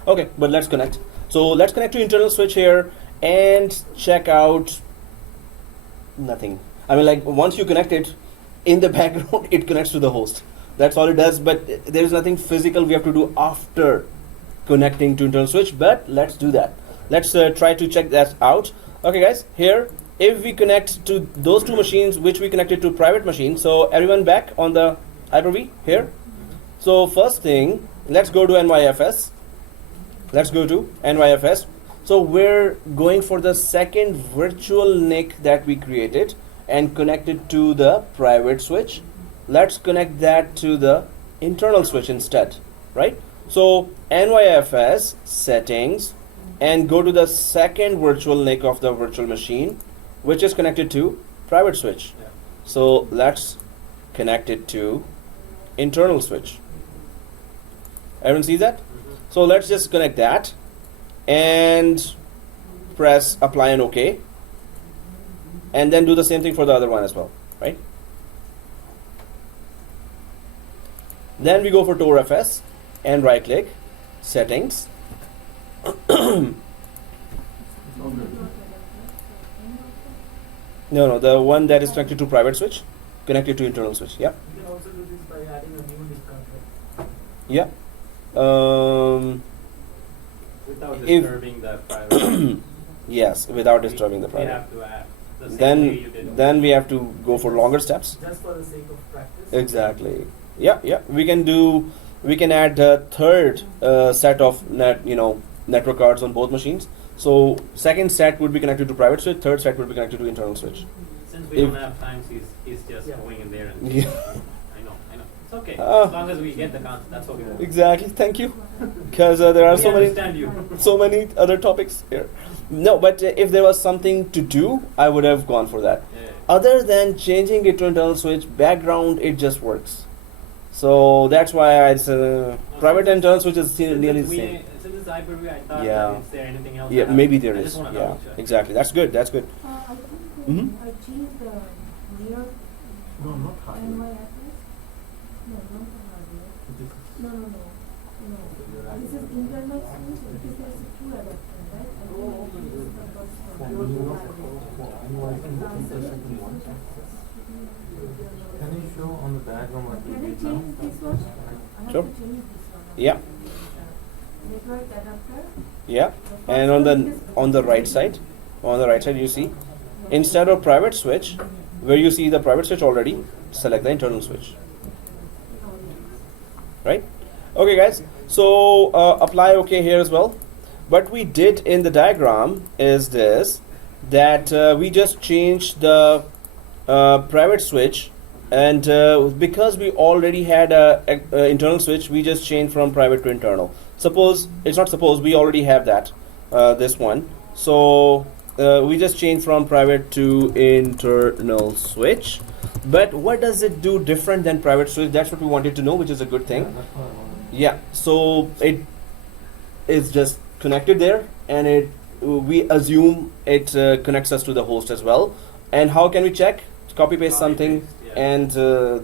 okay, but let's connect. So let's connect to internal switch here and check out nothing. I mean, like once you connect it in the background, it connects to the host. That's all it does. But there is nothing physical we have to do after connecting to internal switch. But let's do that. Let's try to check that out. Okay, guys. Here, if we connect to those two machines, which we connected to private machine. So everyone back on the Hyper-V here. So first thing, let's go to NYFS. Let's go to NYFS. So we're going for the second virtual NIC that we created and connect it to the private switch. Let's connect that to the internal switch instead, right? So NYFS settings and go to the second virtual NIC of the virtual machine, which is connected to private switch. Yeah. So let's connect it to internal switch. Everyone sees that? So let's just connect that and press apply and OK. And then do the same thing for the other one as well, right? Then we go for TorFS and right click, settings. No, the one that is connected to private switch, connected to internal switch. Yeah. You can also do this by adding a new discount. Yeah. Without If- disturbing the private. Yes, without disturbing the We private. have to add the same way you did. Then we have to go for longer steps. Just for the sake of practice. Exactly. Yeah. We can add a third set of network cards on both machines. So second set would be connected to private switch, third set would be connected to internal switch. Since we if- don't have time, he's just Yeah. going in there and Yeah. I know. It's okay. Ah. As long as we get the concept, that's okay. Exactly. Thank you. Because there are We so many understand you. so many other topics here. No, but if there was something to do, I would have gone for that. Yeah. Other than changing it to internal switch, background, it just works. So that's why I private and internal switch is nearly the same. Since it's Hyper-V, I thought Yeah. is there anything else? Yeah, that maybe I there just is. wanna Yeah, double check. exactly. That's good. I think Mhm. I changed the near No, not hardware. NYFS. No, not the hardware. This No. This is internal switch. It is a true adapter, right? I think I used the first one. Can you show on the diagram what we Can I did now? change this one? I have Sure. to change this one. Yeah. Network adapter. Yeah. The And first on one the is- right side, you see instead of private switch, where you see the private switch already, select the internal switch. Right? Okay, guys. So apply OK here as well. What we did in the diagram is this, that we just changed the private switch, and because we already had a internal switch, we just changed from private to internal. We already have that, this one. So we just changed from private to internal switch. But what does it do different than private switch? That's what we wanted to know, which is a good thing. Yeah, that's what I wanted. Yeah, so it is just connected there, and we assume it connects us to the host as well. And how can we check? Copy paste something, yeah. and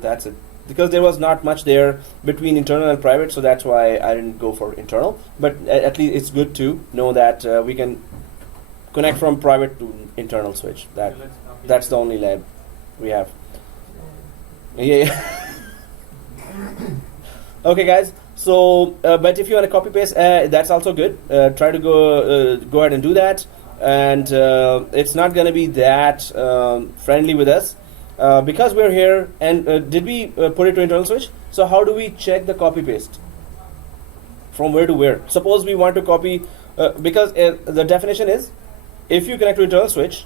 that's it. Because there was not much there between internal and private, so that's why I didn't go for internal. But at least it's good to know that we can connect from private to internal switch. Okay, let's copy That's it. the only lab we have. Yeah. Okay, guys. So, but if you want to copy paste, that's also good. Try to go ahead and do that. And it's not going to be that friendly with us. because we're here, and did we put it to internal switch? So how do we check the copy paste? From where to where? Suppose we want to copy, because the definition is, if you connect to internal switch,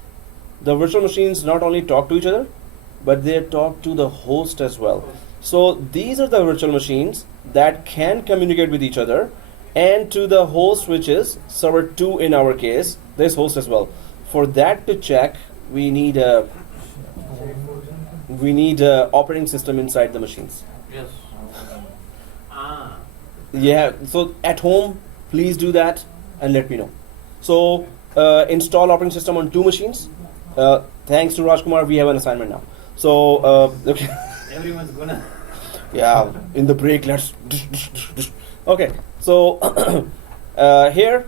the virtual machines not only talk to each other, but they talk to the host as well. So these are the virtual machines that can communicate with each other, and to the host, which is server 2 in our case, this host as well. For that to check, we need a operating system inside the machines. Yes. Ah. Yeah, so at home, please do that and let me know. So install operating system on 2 machines. Thanks to Rajkumar, we have an assignment now. So okay. Everyone's gonna. Yeah, in the break, let's. Okay, so here,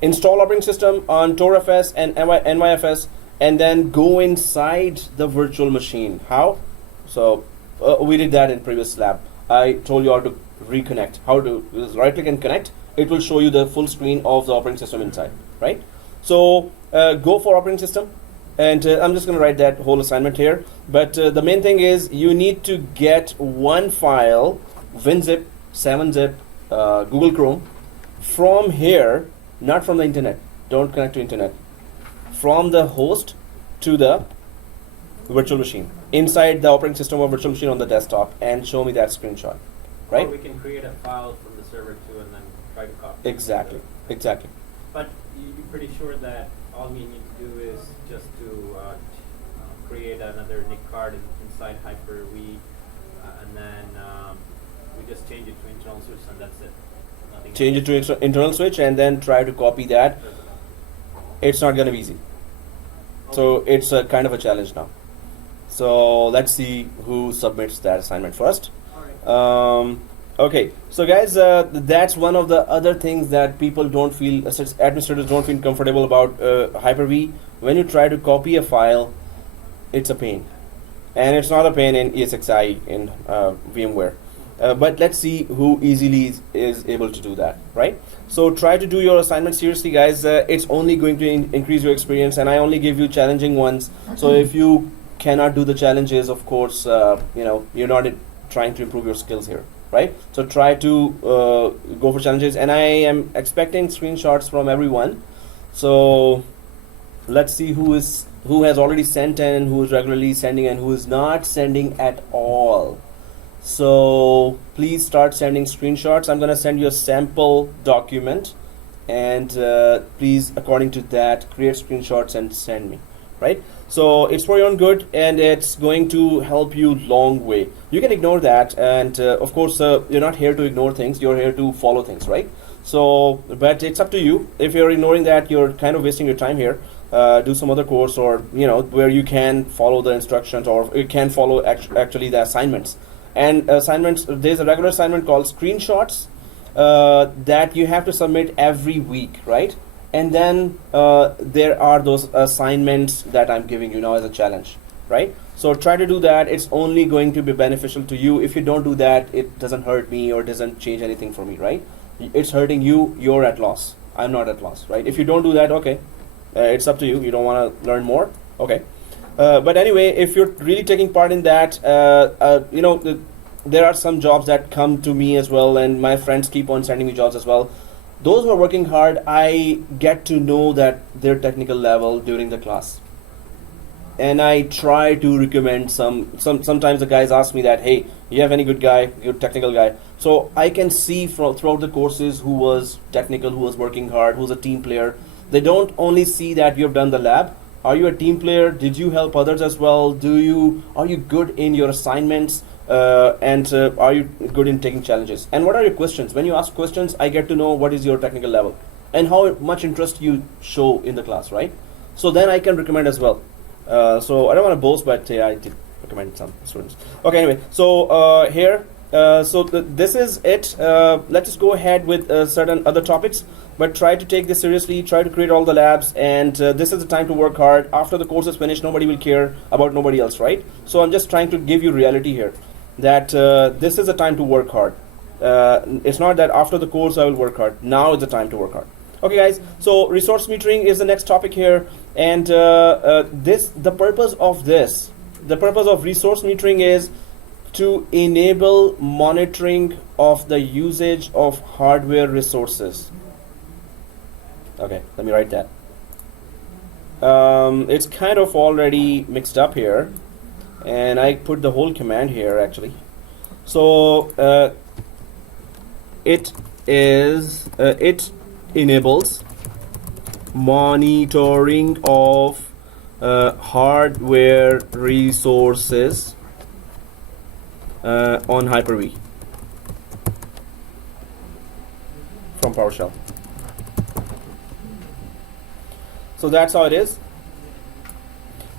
install operating system on TorFS and NYFS, and then go inside the virtual machine. How? So we did that in previous lab. I told you how to reconnect. How to right click and connect. It will show you the full screen of the operating system inside, right? So go for operating system. And I'm just going to write that whole assignment here. But the main thing is you need to get one file, WinZip, 7-zip, Google Chrome, from here, not from the internet. Don't connect to internet. From the host to the virtual machine, inside the operating system or virtual machine on the desktop, and show me that screenshot. Right? Or we can create a file from the server too and then try to copy. Exactly. Exactly. But you're pretty sure that all we need to do is just to create another NIC card inside Hyper-V, and then we just change it to internal switch, and that's it. Nothing Change it else. to internal switch and then try to copy that. It's not going to be easy. So it's a kind of a challenge now. So let's see who submits that assignment first. All right. Okay, so guys, that's one of the other things that people don't feel, administrators don't feel comfortable about Hyper-V. When you try to copy a file, it's a pain. And it's not a pain in ESXi in VMware. But let's see who easily is able to do that, right? So try to do your assignment seriously, guys. It's only going to increase your experience, and I only give you challenging ones. So if you cannot do the challenges, of course, you're not trying to improve your skills here, right? So try to go for challenges, and I am expecting screenshots from everyone. So let's see who has already sent and who is regularly sending and who is not sending at all. So please start sending screenshots. I'm going to send you a sample document, and please, according to that, create screenshots and send me, right? So it's for your own good, and it's going to help you long way. You can ignore that, and of course you're not here to ignore things, you're here to follow things, right? So, but it's up to you. If you're ignoring that, you're kind of wasting your time here. Do some other course, or where you can follow the instructions, or you can follow actually the assignments. And assignments, there's a regular assignment called screenshots that you have to submit every week, right? And then there are those assignments that I'm giving you now as a challenge, right? So try to do that. It's only going to be beneficial to you. If you don't do that, it doesn't hurt me or doesn't change anything for me, right? It's hurting you. You're at loss. I'm not at loss, right? If you don't do that, okay, it's up to you. You don't want to learn more, okay. But anyway, if you're really taking part in that, there are some jobs that come to me as well, and my friends keep on sending me jobs as well. Those who are working hard, I get to know that their technical level during the class, and I try to recommend sometimes the guys ask me that, hey, you have any good guy, good technical guy? So I can see throughout the courses who was technical, who was working hard, who's a team player. They don't only see that you've done the lab. Are you a team player? Did you help others as well? Are you good in your assignments? And are you good in taking challenges? And what are your questions? When you ask questions, I get to know what is your technical level and how much interest you show in the class, right? So then I can recommend as well. So I don't want to boast, but I did recommend some students. Okay, anyway, so here, this is it. Let's just go ahead with certain other topics, but try to take this seriously, try to create all the labs, and this is the time to work hard. After the course is finished, nobody will care about nobody else, right? So I'm just trying to give you reality here, that this is the time to work hard. It's not that after the course I will work hard. Now is the time to work hard. Okay, guys. So resource metering is the next topic here, and the purpose of resource metering is to enable monitoring of the usage of hardware resources. Okay, let me write that. It's kind of already mixed up here, and I put the whole command here actually. So it enables monitoring of hardware resources on Hyper-V from PowerShell. So that's how it is.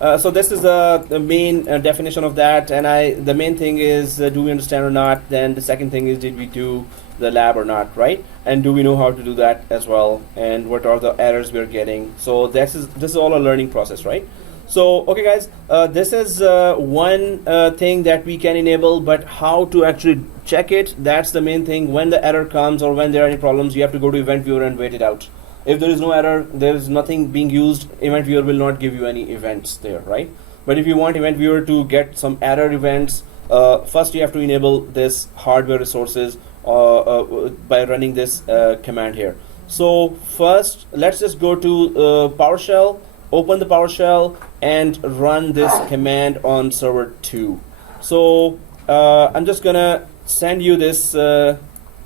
So this is the main definition of that, and the main thing is do we understand or not. Then the second thing is did we do the lab or not, right? And do we know how to do that as well? And what are the errors we're getting? So this is all a learning process, right? So okay, guys, this is one thing that we can enable, but how to actually check it? That's the main thing. When the error comes or when there are any problems, you have to go to Event Viewer and wait it out. If there is no error, there is nothing being used, Event Viewer will not give you any events there, right? But if you want Event Viewer to get some error events, first you have to enable this hardware resources by running this command here. So first, let's just go to PowerShell, open the PowerShell, and run this command on server 2. So I'm just gonna send you this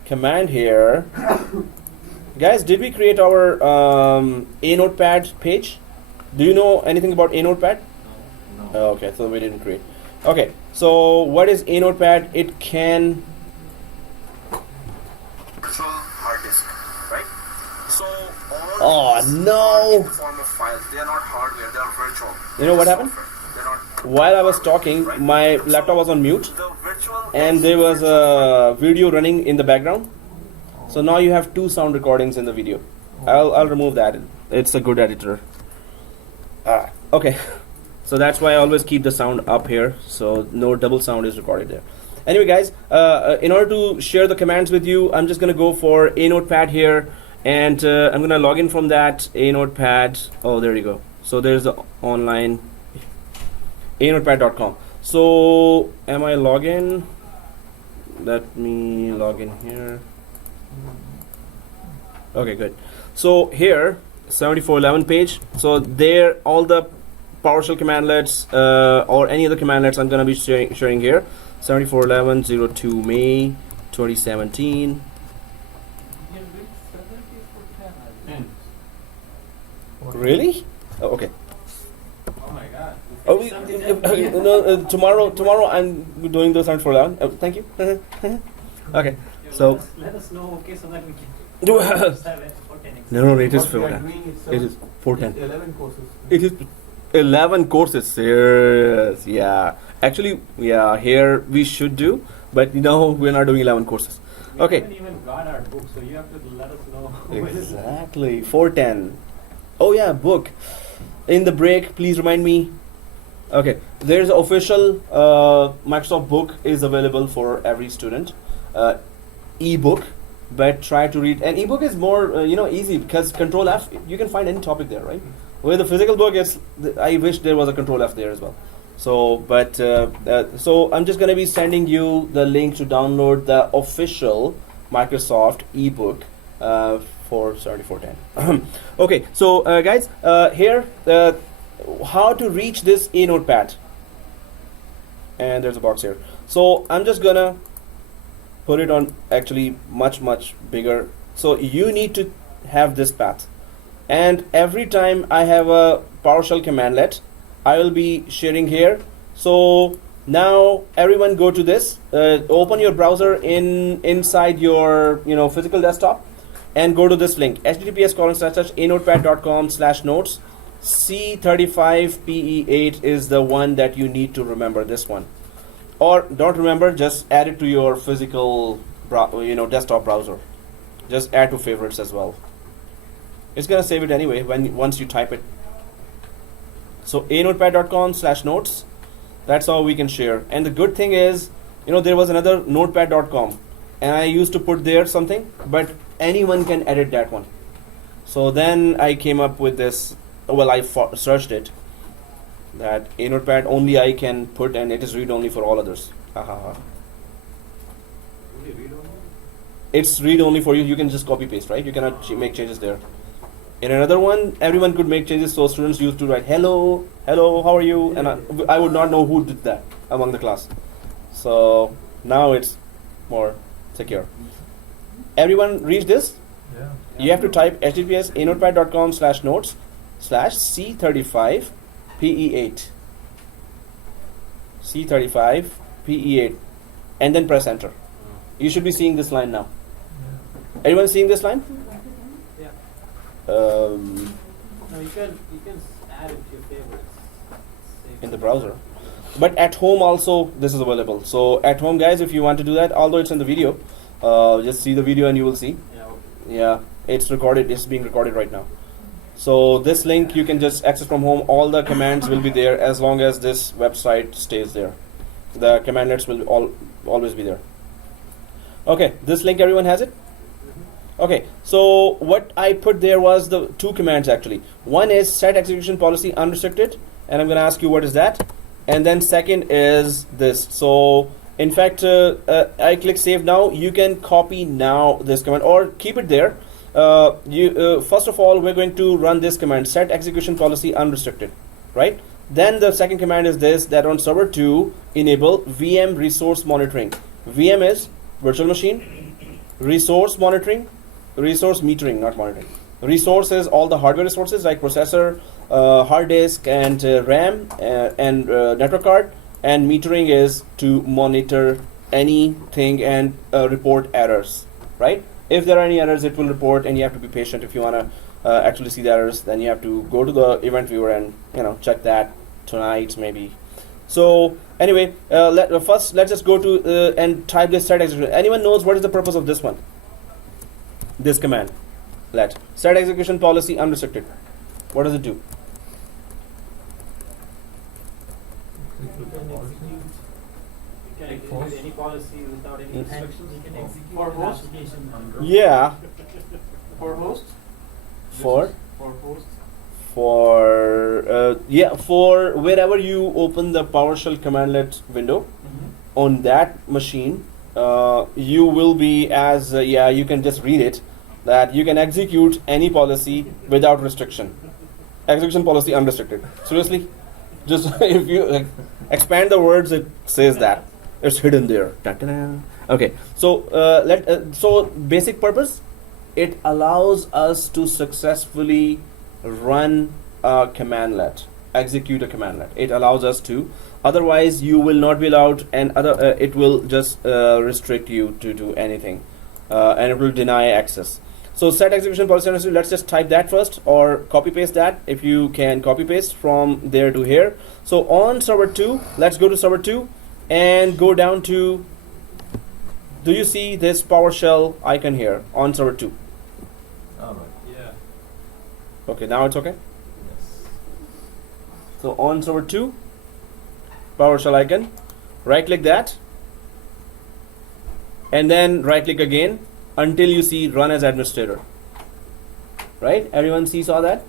command here. Guys, did we create our A Notepad page? Do you know anything about A Notepad? No. Okay, so we didn't create. Okay, so what is A Notepad? It can virtual hard disk, right? So all these are in the form of files. They are not hardware. They are virtual. You know what happened? While I was talking, my laptop was on mute, and there was a video running in the background. So now you have 2 sound recordings in the video. I'll remove that. It's a good editor. Okay. So that's why I always keep the sound up here, so no double sound is recorded there. Anyway, guys, in order to share the commands with you, I'm just going to go for A Notepad here, and I'm going to log in from that A Notepad. Oh, there you go. So there's the online anotepad.com. So am I login? Let me log in here. Okay, good. So here 7411 page. So there all the PowerShell commandlets or any other commandlets I'm going to be sharing here. 7411 02May 2017. Really? Oh, okay. Oh my god. No, tomorrow I'm doing the 7411. Oh, thank you. Okay. So let us know, okay, so that we can do no, it is What we are 410. doing is It is 410. 11 courses. It is 11 courses. Serious, yeah. Actually, yeah, here we should do, but no, we're not doing 11 courses. We Okay. haven't even got our book, so you have to let us know. Exactly. 410. Oh yeah, book. In the break, please remind me. Okay, there's official Microsoft book is available for every student. Ebook, but try to read. And ebook is more easy because Control F, you can find any topic there, right? With the physical book, I wish there was a Control F there as well. So, but so I'm just gonna be sending you the link to download the official Microsoft ebook for 7410. Okay, so guys, here how to reach this A Notepad, and there's a box here. So I'm just gonna put it on actually much bigger. So you need to have this path, and every time I have a PowerShell commandlet, I will be sharing here. So now everyone go to this, open your browser inside your physical desktop, and go to this link, https://anotepad.com/notes. C35PE8 is the one that you need to remember, this one. Or don't remember, just add it to your physical desktop browser. Just add to favorites as well. It's gonna save it anyway once you type it. So anotepad.com/notes, that's how we can share. And the good thing is, there was another notepad.com, and I used to put there something, but anyone can edit that one. So then I came up with this. Well, I searched it. That a notepad only I can put, and it is read only for all others. Ha ha ha. Would you read only? It's read only for you. You can just copy paste, right? You cannot make changes there. In another one, everyone could make changes. So students used to write hello, hello, how are you, and I would not know who did that among the class. So now it's more secure. Everyone reads this. Yeah. You have to type https://anotepad.com/notes/C35PE8 C35PE8 and then press enter. You should be seeing this line now. Everyone seeing this line? Yeah. Um, No, you can add it to your favorites. Save in the it. browser. But at home also this is available. So at home, guys, if you want to do that, although it's in the video, just see the video and you will see. Yeah. Okay. Yeah, it's recorded. It's being recorded right now. So this link you can just access from home. All the commands will be there as long as this website stays there. The commandlets will always be there. Okay, this link, everyone has it? Okay, so what I put there was the two commands actually. One is set execution policy unrestricted, and I'm going to ask you what is that. And then second is this. So in fact, I click save now. You can copy now this command or keep it there. First of all, we're going to run this command, set execution policy unrestricted, right? Then the second command is this, that on server 2 enable VM resource monitoring. VM is virtual machine, resource monitoring, resource metering, not monitoring. Resource is all the hardware resources like processor, hard disk, and RAM and network card. And metering is to monitor anything and report errors, right? If there are any errors, it will report, and you have to be patient. If you want to actually see the errors, then you have to go to the event viewer and check that tonight maybe. So anyway, let's just go to and type this set execution. Anyone knows what is the purpose of this one? This command, let set execution policy unrestricted. What does it do? You can execute any policy without any restrictions. We can execute For an host? application on Yeah, For host? for host? for wherever you open the PowerShell commandlet window on that machine, you will be as you can just read it, that you can execute any policy without restriction. Execution policy unrestricted. Seriously, just if you expand the words, it says that it's hidden there. Da-da-da. Okay, so so basic purpose, it allows us to successfully run a commandlet, execute a commandlet. It allows us to. Otherwise, you will not be allowed, and it will just restrict you to do anything, and it will deny access. So set execution policy. Let's just type that first, or copy paste that if you can copy paste from there to here. So on server 2, let's go to server 2 and go down to. Do you see this PowerShell icon here on server 2? All right. Yeah. Okay, now it's okay. Yes. So on server 2, PowerShell icon, right click that, and then right click again until you see run as administrator. Right? Everyone saw that?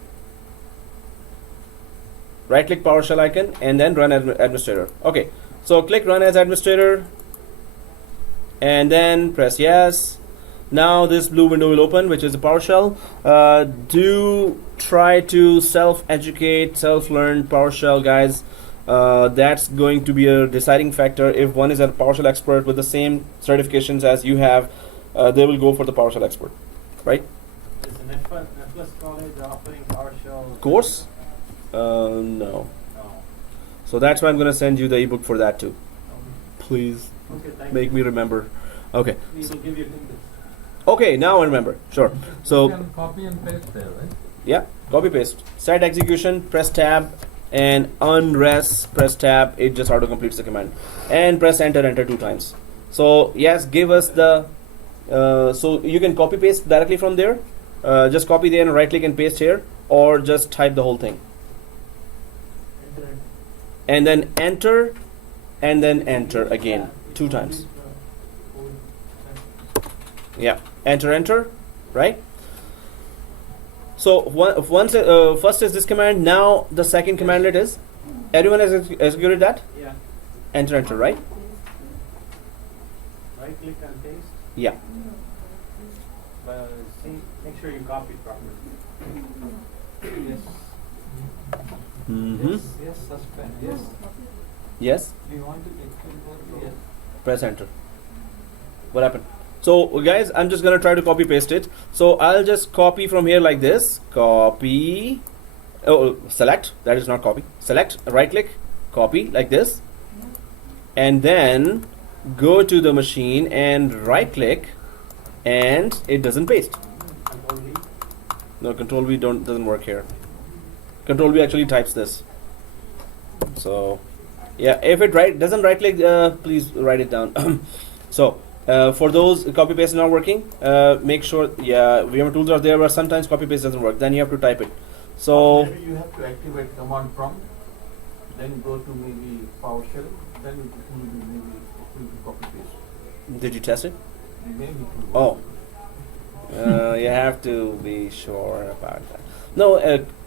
Right click PowerShell icon and then run as administrator. Okay, so click run as administrator and then press yes. Now this blue window will open, which is the PowerShell. Do try to self-educate, self-learn PowerShell, guys. That's going to be a deciding factor. If one is a PowerShell expert with the same certifications as you have, they will go for the PowerShell expert, right? Is the Netflix College offering PowerShell Course? No. No. So that's why I'm going to send you the ebook for that too. Please Okay, thank make you. me remember. Okay. We will give you a link. Okay, now I remember. Sure. You So can copy and paste there, right? yeah, copy paste. Set execution, press tab, and unrest, press tab. It just auto completes the command. And press enter 2 times. So yes, give us the. So you can copy paste directly from there. Just copy there and right click and paste here, or just type the whole thing. And then enter, and then enter again 2 times. Yeah, enter, right? So once first is this command. Now the second commandlet is. Everyone has executed that. Yeah. Enter, right? Right click and paste. Yeah. But see, make sure you copy it properly. Yes. Mm-hmm. Yes, suspend. Yes. Yes. Do you want to execute? Yes. Press enter. What happened? So guys, I'm just gonna try to copy paste it. So I'll just copy from here like this. Copy. Oh, select. That is not copy. Select. Right click. Copy like this. And then go to the machine and right click, and it doesn't paste. Control V. No, Control V doesn't work here. Control V actually types this. So yeah, if it doesn't right click, please write it down. So for those copy paste is not working, make sure VMware tools are there, but sometimes copy paste doesn't work. Then you have to type it. So Maybe you have to activate command prompt, then go to maybe PowerShell, then it will be maybe copy paste. did you test it? Maybe it will Oh. You have to be sure about that. No,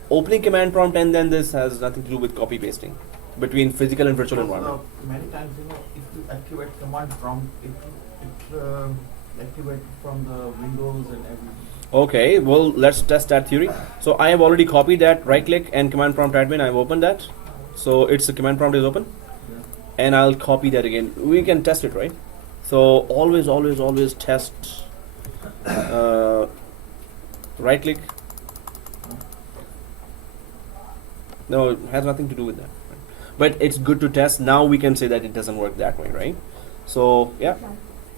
opening command prompt and then this has nothing to do with copy pasting between physical and virtual Because, environment. many times, if you activate command prompt, it activate from the Windows and everything. Okay, well, let's test that theory. So I have already copied that, right click and command prompt admin. I've opened that. So it's the command prompt is open. Yeah. And I'll copy that again. We can test it, right? So always test. Right click. No, it has nothing to do with that. But it's good to test. Now we can say that it doesn't work that way, right? So yeah.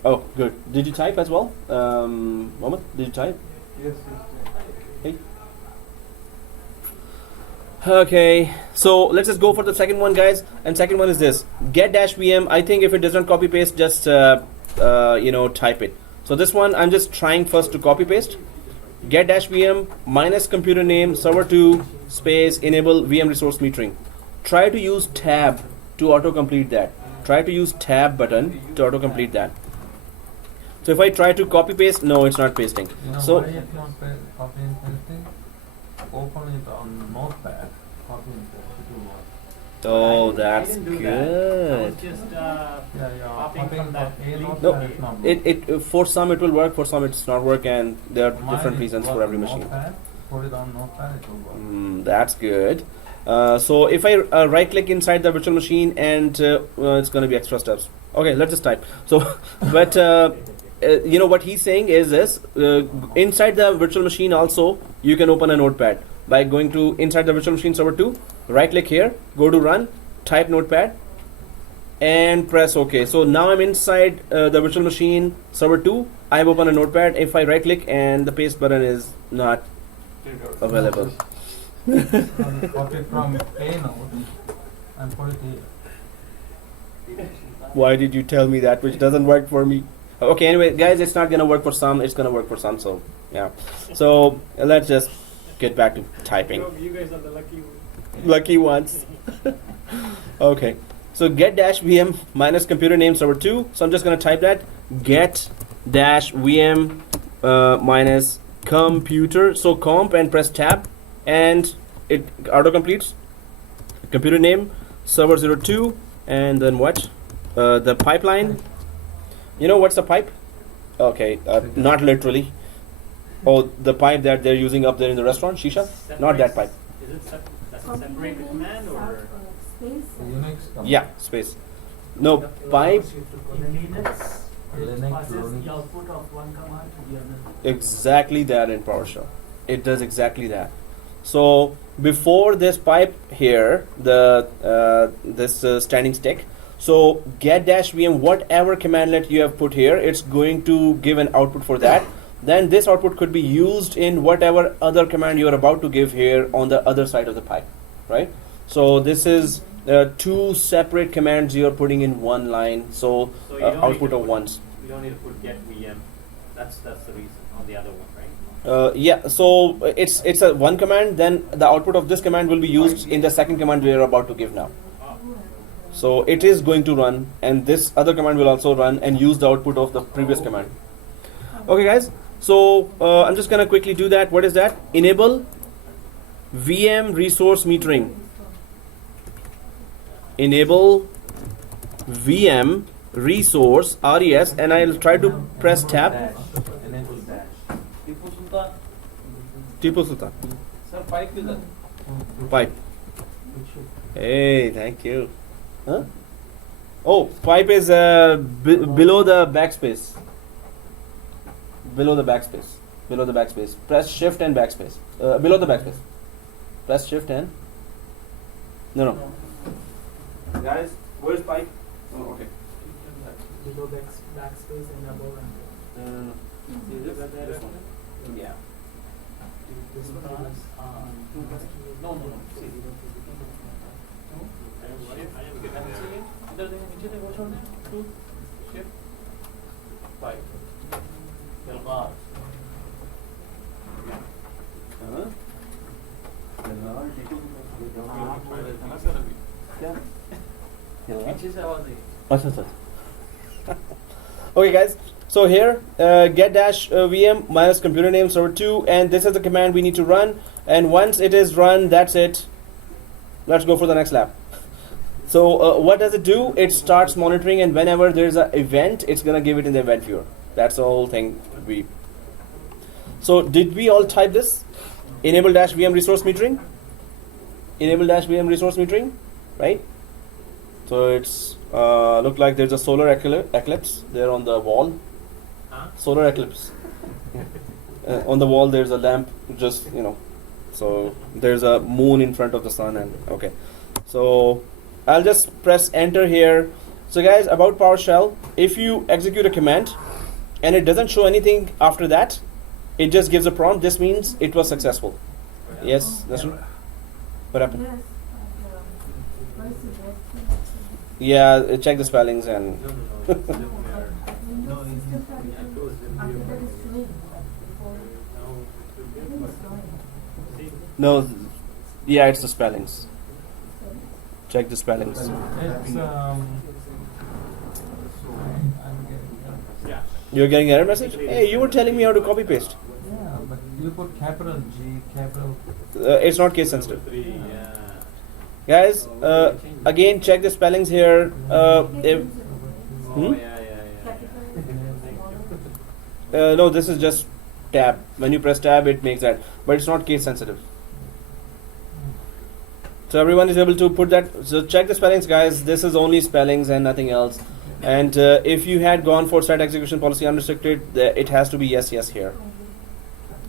Oh, good. Did you type as well, Mohammed? Did you type? Yes. Hey. Okay, so let's just go for the second one, guys. And second one is this: get-vm. I think if it doesn't copy paste, just type it. So this one, I'm just trying first to copy paste. Get-vm minus computer name server2 space enable VM resource metering. Try to use tab to autocomplete that. Try to use tab button to autocomplete that. So if I try to copy paste, no, it's not pasting. You know So why you cannot copy and pasting? Open it on Notepad. Copy and paste. It will work. oh, I that's didn't do good. that. I was just Yeah, copying from that A link. Notepad No, is not It for some it will work, for some it's not work, and there are different reasons for every machine. Notepad, put it on Notepad, it will work. That's good. So if I right click inside the virtual machine, and it's going to be extra steps. Okay, let's just type. So, but what he's saying is this: inside the virtual machine also you can open a notepad by going to inside the virtual machine server 2, right click here, go to run, type notepad, and press OK. So now I'm inside the virtual machine server 2. I've opened a notepad. If I right click and the paste button is not available. Copy from A note and put it here. Why did you tell me that, which doesn't work for me? Okay, anyway, guys, it's not gonna work for some, it's gonna work for some, so yeah. So let's just get back to typing. You guys are the Lucky ones. Okay, so get-vm minus computer name server 2. So I'm just gonna type that get-vm minus computer. So comp and press tab, and it auto completes. Computer name server 02, and then what? The pipeline. You know what's a pipe? Okay, not literally. Oh, the pipe that they're using up there in the restaurant, shisha? Not that pipe. Is it does it separate the command or? Space. Unix. Yeah, space. No, pipe. In Linux, it Linux, passes Linux. the output of one command to the other. Exactly that in PowerShell. It does exactly that. So before this pipe here, this standing stick. So get-vm, whatever commandlet you have put here, it's going to give an output for that. Then this output could be used in whatever other command you are about to give here on the other side of the pipe, right? So this is two separate commands you are putting in one line. So So you don't need output to of put- ones. You don't need to put get VM. That's the reason on the other one, right? Yeah, so it's a one command, then the output of this command will be used in the second command we are about to give now. Oh. So it is going to run, and this other command will also run and use the output of the previous command. Okay guys, So I'm just gonna quickly do that. What is that? Enable VM resource metering. Enable VM resource RES, and I'll try to press tab. Dash. Enable dash. Tipu Sultan. Tipu Sultan. Sir, pipe is that? Pipe. Hey, thank you. Huh? Oh, pipe is below the backspace. Below the backspace. Below the backspace. Press shift and backspace. Below the backspace. Press shift and. No. Guys, where's pipe? Oh, okay. Below backspace and above and See this? This one. Yeah. this one is No. See. इधर देखो नीचे देखो छोड़ दे to shift 5 Delmar पीछे से आवाज आई अच्छा. Okay, guys. So here, get dash VM minus computer name server 2, and this is the command we need to run. And once it is run, that's it. Let's go for the next lab. So what does it do? It starts monitoring, and whenever there's an event, it's gonna give it in the event viewer. That's the whole thing. So did we all type this? Enable dash VM resource metering. Enable dash VM resource metering, right? So it's look like there's a solar eclipse there on the wall. Huh? Solar eclipse. On the wall there's a lamp, just so there's a moon in front of the sun, and okay. So I'll just press enter here. So guys, about PowerShell, if you execute a command and it doesn't show anything after that, it just gives a prompt. This means it was successful. Yes, that's right. What happened? Yes, what is the best? Yeah, check the spellings and No. When the system factor after that is showing, but before it is showing. no, yeah, it's the spellings. Sorry. Check the spellings. It's I'm getting Yeah. You're getting an error message? Hey, you were telling me how to copy paste. yeah, but you put capital G, capital. It's not case sensitive. 3, yeah. Guys, again, check the spellings here. If, Oh, yeah. no, this is just tab. When you press tab, it makes that, but it's not case sensitive. So everyone is able to put that. So check the spellings, guys. This is only spellings and nothing else. And if you had gone for set execution policy unrestricted, it has to be yes here.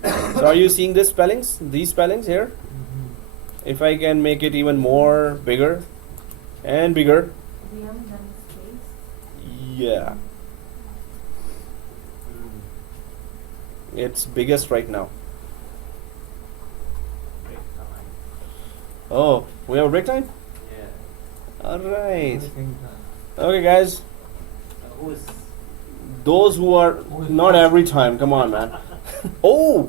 So are you seeing these spellings? These spellings here? If I can make it even more bigger and bigger. We haven't done space. Yeah. It's biggest right now. Oh, we have a break time? Yeah. Alright. Everything done. Okay, guys. Who is Those who are not every time. Come on, man. Oh,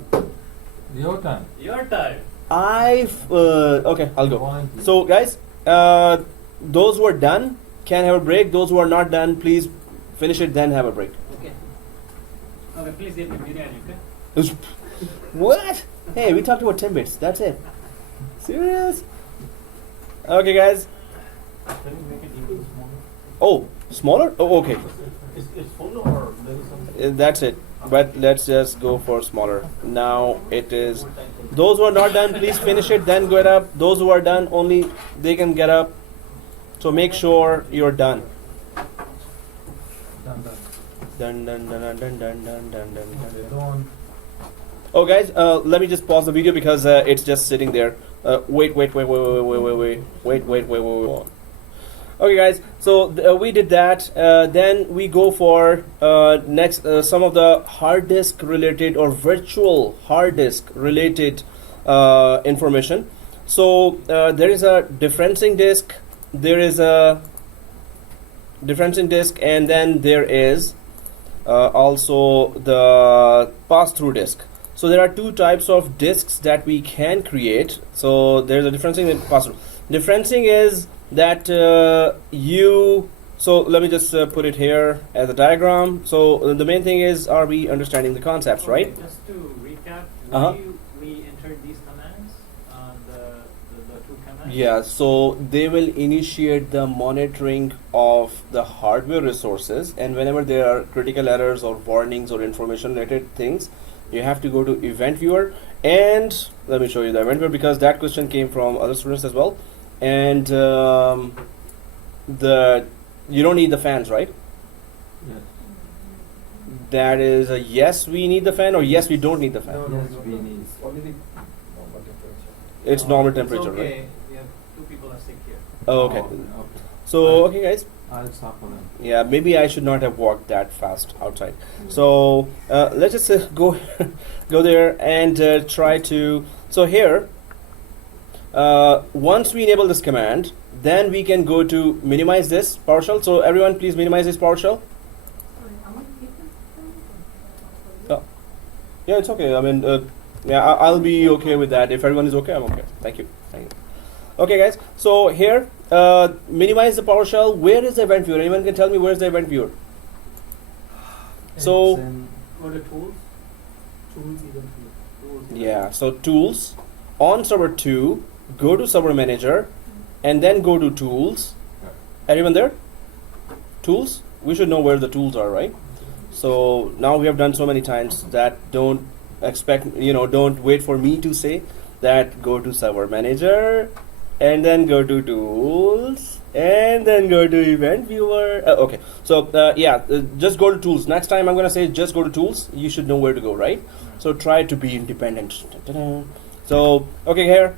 Your time. your time? okay, I'll go. So, guys, those who are done can have a break. Those who are not done, please finish it, then have a break. Okay, please get me biryani, okay? What? Hey, we talked about 10 bits. That's it. Serious? Okay, guys. Can you make it even smaller? Oh, smaller? Oh, okay. It's full or there is something? That's it. But let's just go for smaller. Now it is. Those who are not done, please finish it, then get up. Those who are done, only they can get up. So make sure you're done. Done. Dun dun dun dun dun dun dun dun dun. Don't. Oh, guys, let me just pause the video because it's just sitting there. Wait. Okay, guys. So we did that. Then we go for next some of the hard disk related or virtual hard disk related information. So there is a differencing disk. There is a differencing disk, and then there is also the pass-through disk. So there are two types of disks that we can create. So there's a differencing and pass-through. Differencing is that you So let me just put it here as a diagram. So the main thing is, are we understanding the concepts, Okay, right? Just to recap, Uh-huh. we entered these commands, the two commands. Yeah, so they will initiate the monitoring of the hardware resources, and whenever there are critical errors or warnings or information related things, you have to go to event viewer. And let me show you the event viewer, because that question came from other students as well. And you don't need the fans, right? Yes. That is a yes, we need the fan, or yes, we don't need the fan. Yes, we need. It's normal It's temperature, okay. right? We have two people are sick here. Oh, okay. Okay. So okay, guys. I'll stop for them. Yeah, maybe I should not have walked that fast outside. So let's just go go there and try to. So here, once we enable this command, then we can go to minimize this PowerShell. So everyone, please minimize this PowerShell. Oh. Yeah, it's okay. I mean, yeah, I'll be okay with that. If everyone is okay, I'm okay. Thank you. Thank you. Okay, guys. So here, minimize the PowerShell. Where is the event viewer? Anyone can tell me where's the event viewer? So It's in Go to tools. Tools event view. Tools. yeah, so tools on server 2, go to server manager, and then go to tools. Everyone there? Tools? We should know where the tools are, right? So now we have done so many times that don't wait for me to say that. Go to server manager, and then go to tools, and then go to event viewer. Okay, so just go to tools. Next time I'm gonna say just go to tools. You should know where to go, right? So try to be independent. Ta-da. So okay, here,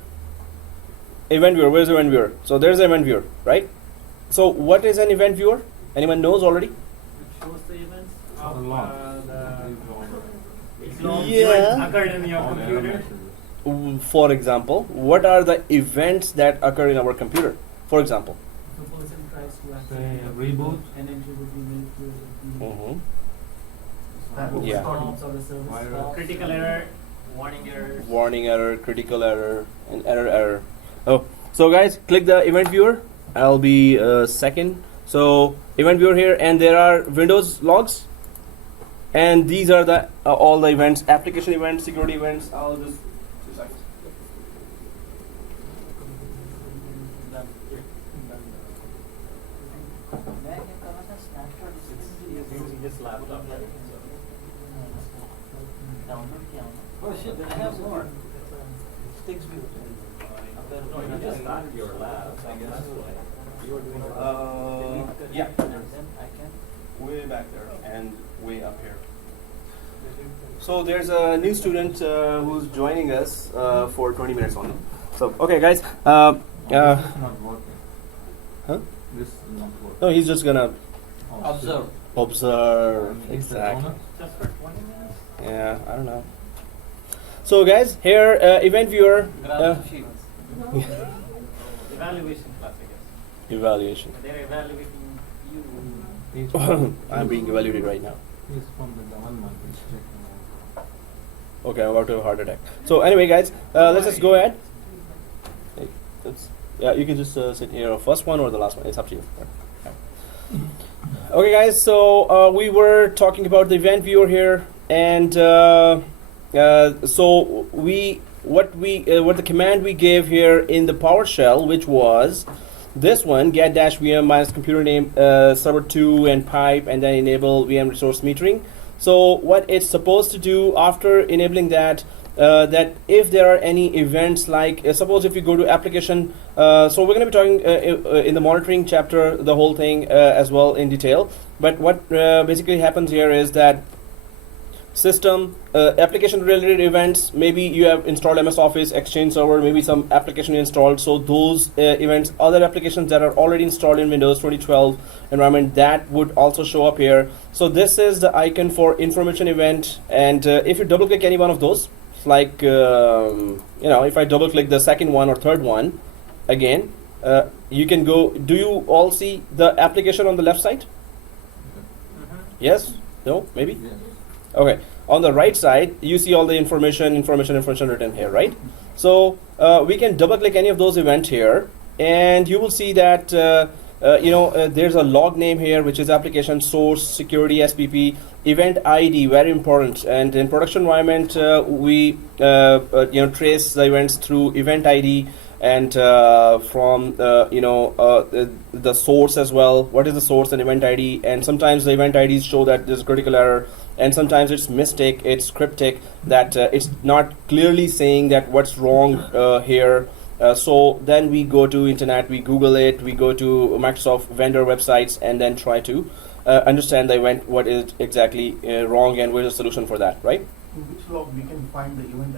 event viewer. Where's the event viewer? So there's the event viewer, right? So what is an event viewer? Anyone knows already? It shows the events a of lot. it's logs Yeah. events occurred in your all the computer. messages. For example, what are the events that occur in our computer? For example. If a person tries to Say access reboot. an entry would be made to the Mm-hmm. yeah. Yeah. Stops or the service Virus. stops. Critical error, warning errors. Warning error, critical error, and error. Oh, so guys, click the event viewer. I'll be second. So event viewer here, and there are Windows logs, and these are the all the events, application events, security events. I'll just 2 seconds. He's using his laptop. Oh shit, I have more. Sticks me. No, you just started your lab, I guess. You were doing Yeah, And then I can. way back there and way up here. So there's a new student who's joining us for 20 minutes only. So okay, guys. This is not working. Huh? This is not working. No, he's just gonna Oh, Observe. observe. Is the Exactly. owner? just for 20 minutes? Yeah, I don't know. So guys, here event viewer Graph sheet. Evaluation class, I guess. evaluation. They're evaluating you. He's from- I'm being evaluated right now. He's from the government. He's checking out. Okay, I'm about to have a heart attack. So anyway, guys, let's just go ahead. Hey, yeah, you can just sit here, first one or the last one. It's up to you. Okay, guys. So we were talking about the event viewer here, and so what the command we gave here in the PowerShell, which was this one, get -vm minus computer name server 2 and pipe, and then enable VM resource metering. So what it's supposed to do after enabling that, that if there are any events like suppose if you go to application, so we're going to be talking in the monitoring chapter the whole thing as well in detail. But what basically happens here is that system application related events, maybe you have installed MS Office, Exchange Server, maybe some application installed, so those events, other applications that are already installed in Windows 2012 environment, that would also show up here. So this is the icon for information event, and if you double click any one of those, like if I double click the second one or third one again, you can go. Do you all see the application on the left side? Yes? No? Maybe? Yes. Okay, on the right side, you see all the information written here, right? So we can double click any of those events here, and you will see that there's a log name here, which is application source security SPP event ID, very important. And in production environment, we trace the events through event ID and from the source as well. What is the source and event ID? And sometimes the event IDs show that there's a critical error, and sometimes it's mystic, it's cryptic, that it's not clearly saying that what's wrong here. So then we go to internet, we Google it, we go to Microsoft vendor websites, and then try to understand the event, what is exactly wrong, and where's the solution for that, right? In which log we can find the event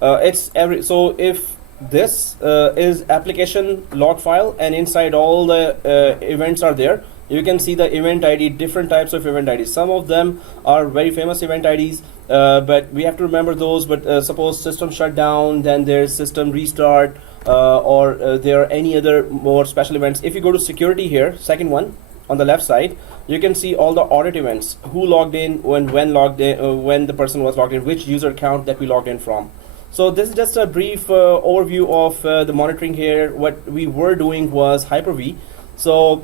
ID? So if this is application log file, and inside all the events are there, you can see the event ID, different types of event IDs. Some of them are very famous event IDs, but we have to remember those. But suppose system shutdown, then there's system restart, or there are any other more special events. If you go to security here, second one on the left side, you can see all the audit events, who logged in, when logged in, when the person was logged in, which user account that we logged in from. So this is just a brief overview of the monitoring here. What we were doing was Hyper-V. So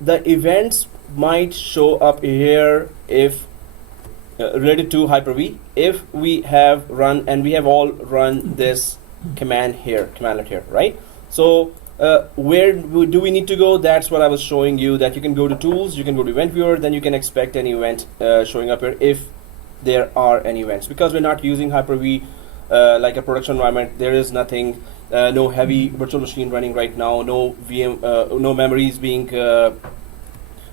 the events might show up here if related to Hyper-V, if we have run, and we have all run this commandlet here, right? So where do we need to go? That's what I was showing you, that you can go to tools, you can go to event viewer, then you can expect an event showing up here if there are any events. Because we're not using Hyper-V like a production environment, there is nothing, no heavy virtual machine running right now, no no memory is being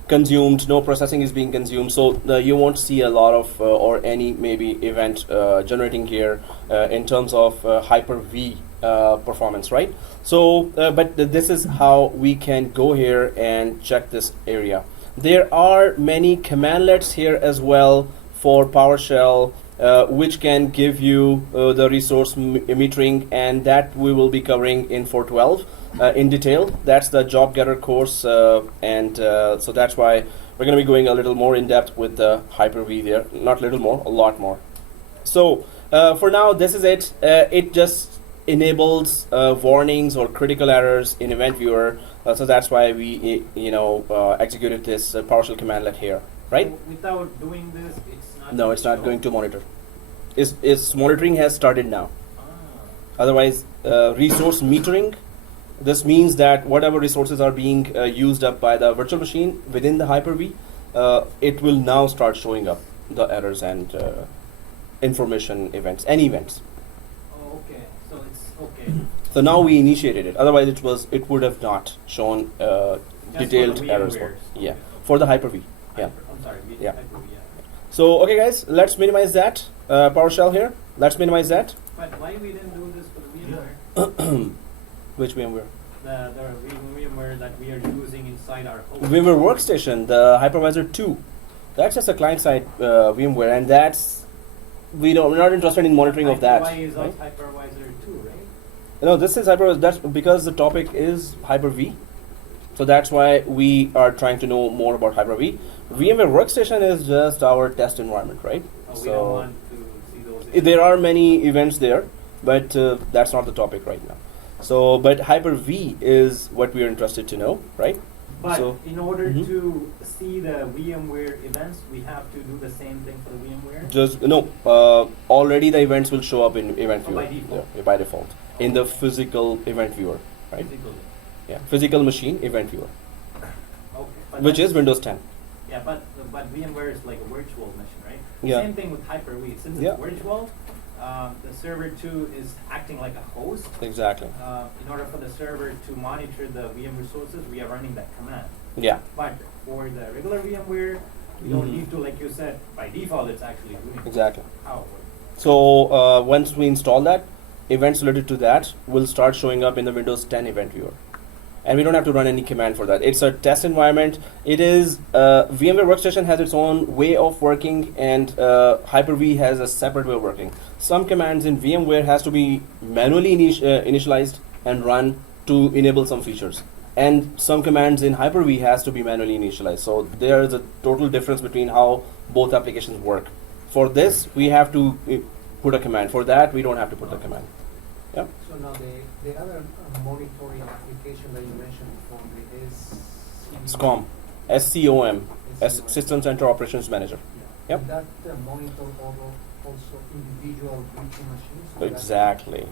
consumed, no processing is being consumed, so you won't see a lot of or any maybe event generating here in terms of Hyper-V performance, right? So but this is how we can go here and check this area. There are many commandlets here as well for PowerShell, which can give you the resource metering, and that we will be covering in 412 in detail. That's the job getter course, and so that's why we're going to be going a little more in depth with the Hyper-V there. Not little more, a lot more. So for now, this is it. It just enables warnings or critical errors in event viewer. So that's why we executed this PowerShell commandlet here, right? So without doing this, it's not. No, it's not going to monitor. Its monitoring has started now. Ah. Otherwise, resource metering, this means that whatever resources are being used up by the virtual machine within the Hyper-V, it will now start showing up the errors and information events, any events. Oh, okay. So it's okay. So now we initiated it. Otherwise, it would have not shown detailed for the errors. VMwares. Yeah, Okay. for the Hyper-V. Yeah. I'm sorry. Yeah. Hyper-V, yeah. So okay, guys, let's minimize that PowerShell here. Let's minimize that. But why we didn't do this for the VMware? Which VMware? The VMware that we are using inside our host. VMware Workstation, the Hypervisor 2. That's just a client-side VMware, and that's we're not interested in monitoring of that. Why is Right? Hypervisor 2, right? No, this is Hypervisor. That's because the topic is Hyper-V. So that's why we are trying to know more about Hyper-V. VMware Workstation is just our test environment, right? We don't want to see those. There are many events there, but that's not the topic right now. So, but Hyper-V is what we are interested to know, right? But So- in order Mhm. to see the VMware events, we have to do the same thing for the VMware. Just no. Already the events will show up in event Oh, viewer. by default. Yeah, by default in the physical event viewer, right? Physically. Yeah, physical machine event viewer, Okay. But which that's- is Windows 10. Yeah, but VMware is like a virtual machine, right? Yeah. Same thing with Hyper-V. Since Yeah. it's virtual, the server 2 is acting like a host. Exactly. In order for the server to monitor the VM resources, we are running that command. Yeah. But for the regular VMware, we don't Mhm. need to, like you said, by default it's actually doing Exactly. how it works. So once we install that, events related to that will start showing up in the Windows 10 event viewer. And we don't have to run any command for that. It's a test environment. It is VMware Workstation has its own way of working, and Hyper-V has a separate way of working. Some commands in VMware has to be manually initialized and run to enable some features, and some commands in Hyper-V has to be manually initialized. So there is a total difference between how both applications work. For this, we have to put a command. For that, we don't have to put the command. Yeah. So now the other monitoring application that you mentioned before, the SCOM, SCOM, SCOM. System Center Operations Manager. Yeah. Yep. That monitor also individual breaching machines. So Exactly.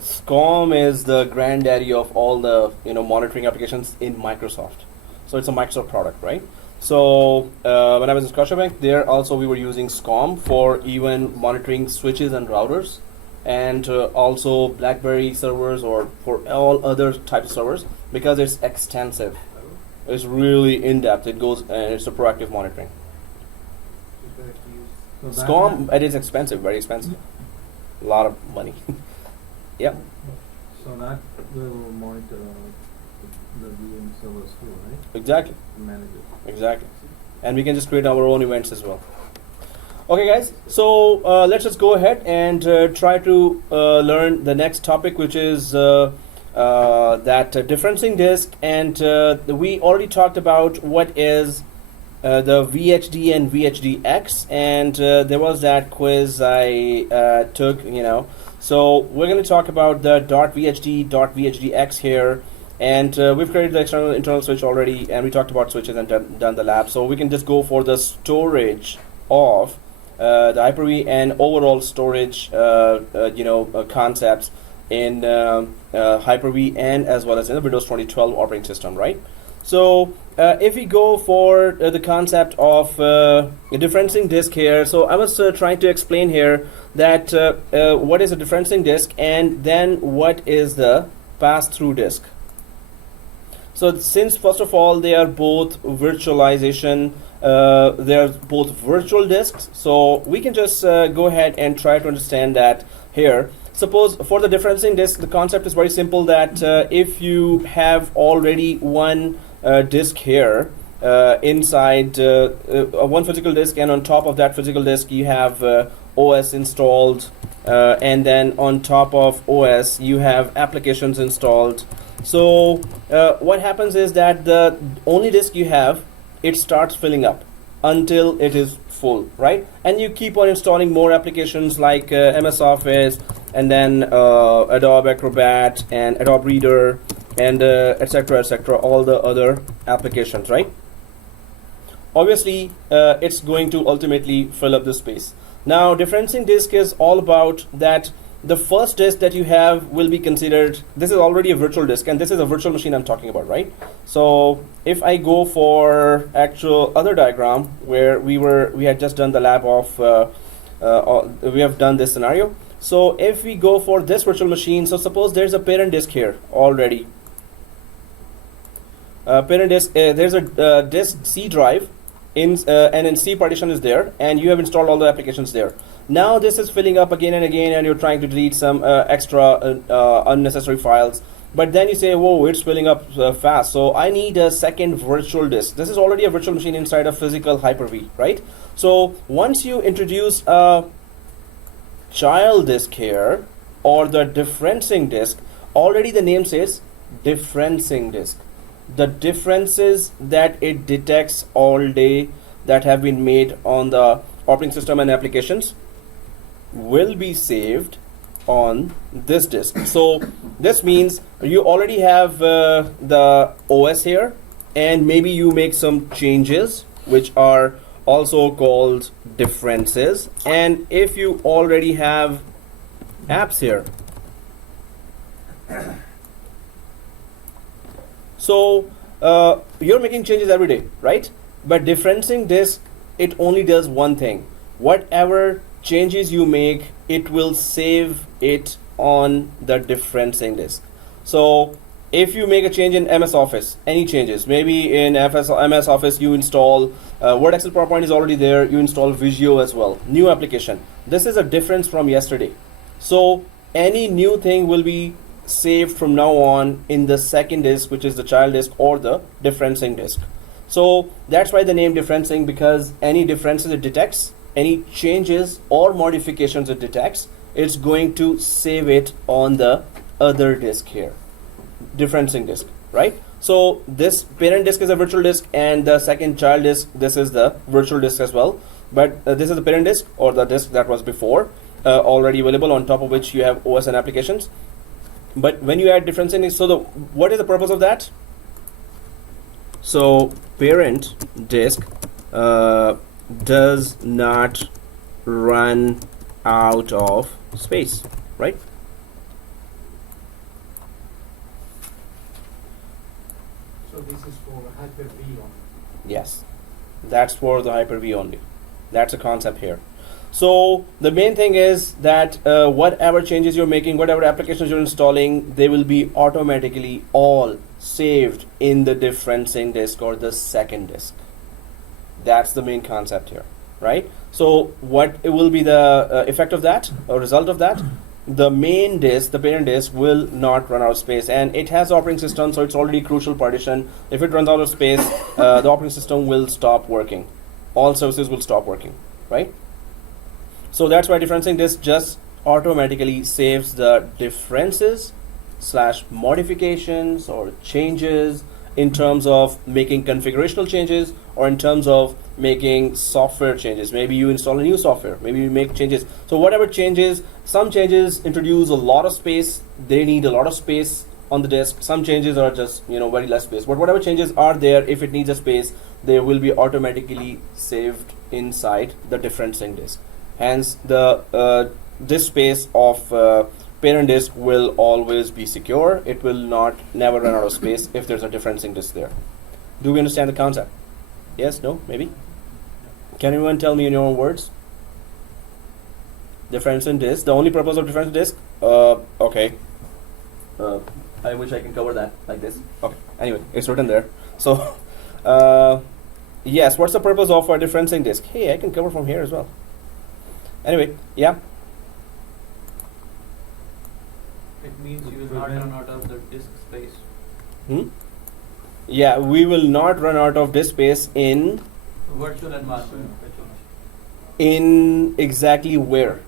SCOM is the granddaddy of all the monitoring applications in Microsoft. So it's a Microsoft product, right? So when I was in Scotiabank, there also we were using SCOM for even monitoring switches and routers, and also BlackBerry servers or for all other types of servers, because it's extensive. It's really in depth. It goes and it's a proactive monitoring. it's better to use. So SCOM, it is expensive, very expensive, a lot of money. Yep. So that will monitor the VM servers too, right? Exactly. Manage it. Exactly. And we can just create our own events as well. Okay, guys. So let's just go ahead and try to learn the next topic, which is that differencing disk. And we already talked about what is the VHD and VHDX, and there was that quiz I took. So we're going to talk about the .VHD, .VHDX here. And we've created the external internal switch already, and we talked about switches and done the lab. So we can just go for the storage of the Hyper-V and overall storage, concepts in Hyper-V and as well as in the Windows 2012 operating system, right? So if we go for the concept of differencing disk here, so I was trying to explain here that what is a differencing disk, and then what is the pass-through disk. So since first of all they are both virtualization, they are both virtual disks, so we can just go ahead and try to understand that here. Suppose for the differencing disk, the concept is very simple, that if you have already one disk here inside one physical disk, and on top of that physical disk you have OS installed, and then on top of OS you have applications installed. So what happens is that the only disk you have, it starts filling up until it is full, right? And you keep on installing more applications like MS Office, and then Adobe Acrobat and Adobe Reader, and etc., all the other applications, right? Obviously it's going to ultimately fill up the space. Now differencing disk is all about that the first disk that you have will be considered, this is already a virtual disk, and this is a virtual machine I'm talking about, right? So if I go for actual other diagram where we had just done the lab of we have done this scenario. So if we go for this virtual machine, so suppose there's a parent disk here already. Parent disk, there's a disk C drive and then C partition is there, and you have installed all the applications there. Now this is filling up again and again, and you're trying to delete some extra unnecessary files, but then you say, whoa, it's filling up fast, so I need a second virtual disk. This is already a virtual machine inside a physical Hyper-V, right? So once you introduce a child disk here, or the differencing disk, already the name says differencing disk. The differences that it detects all day that have been made on the operating system and applications will be saved on this disk. So this means you already have the OS here, and maybe you make some changes which are also called differences, and if you already have apps here, so you're making changes every day, right? But differencing disk, it only does one thing. Whatever changes you make, it will save it on the differencing disk. So if you make a change in MS Office, any changes, maybe in MS Office you install Word, Excel, PowerPoint is already there, you install Visio as well, new application. This is a difference from yesterday. So any new thing will be saved from now on in the second disk, which is the child disk or the differencing disk. So that's why the name differencing, because any differences it detects, any changes or modifications it detects, it's going to save it on the other disk here, differencing disk, right? So this parent disk is a virtual disk, and the second child disk, this is the virtual disk as well, but this is the parent disk or the disk that was before. already available, on top of which you have OS and applications. But when you add differencing disks, so what is the purpose of that? So parent disk does not run out of space, right? So this is for Hyper-V only. Yes, that's for the Hyper-V only. That's a concept here. So the main thing is that whatever changes you're making, whatever applications you're installing, they will be automatically all saved in the differencing disk or the second disk. That's the main concept here, right? So what it will be the effect of that, or result of that? The main disk, the parent disk, will not run out of space, and it has operating system, so it's already crucial partition. If it runs out of space, the operating system will stop working. All services will stop working, right? So that's why differencing disk just automatically saves the differences / modifications or changes in terms of making configurational changes or in terms of making software changes. Maybe you install a new software, maybe you make changes. So whatever changes, some changes introduce a lot of space, they need a lot of space on the disk. Some changes are just, very less space. But whatever changes are there, if it needs a space, they will be automatically saved inside the differencing disk. Hence, the disk space of parent disk will always be secure. It will never run out of space if there's a differencing disk there. Do we understand the concept? Yes? No? Maybe? Can anyone tell me in your own words? Differencing disk. The only purpose of differencing disk? Okay. I wish I can cover that like this. Okay. Anyway, it's written there. So, yes. What's the purpose of a differencing disk? Hey, I can cover from here as well. Anyway, yeah. It means you will not run out of the disk space. Yeah, we will not run out of disk space in Virtual environment. exactly where?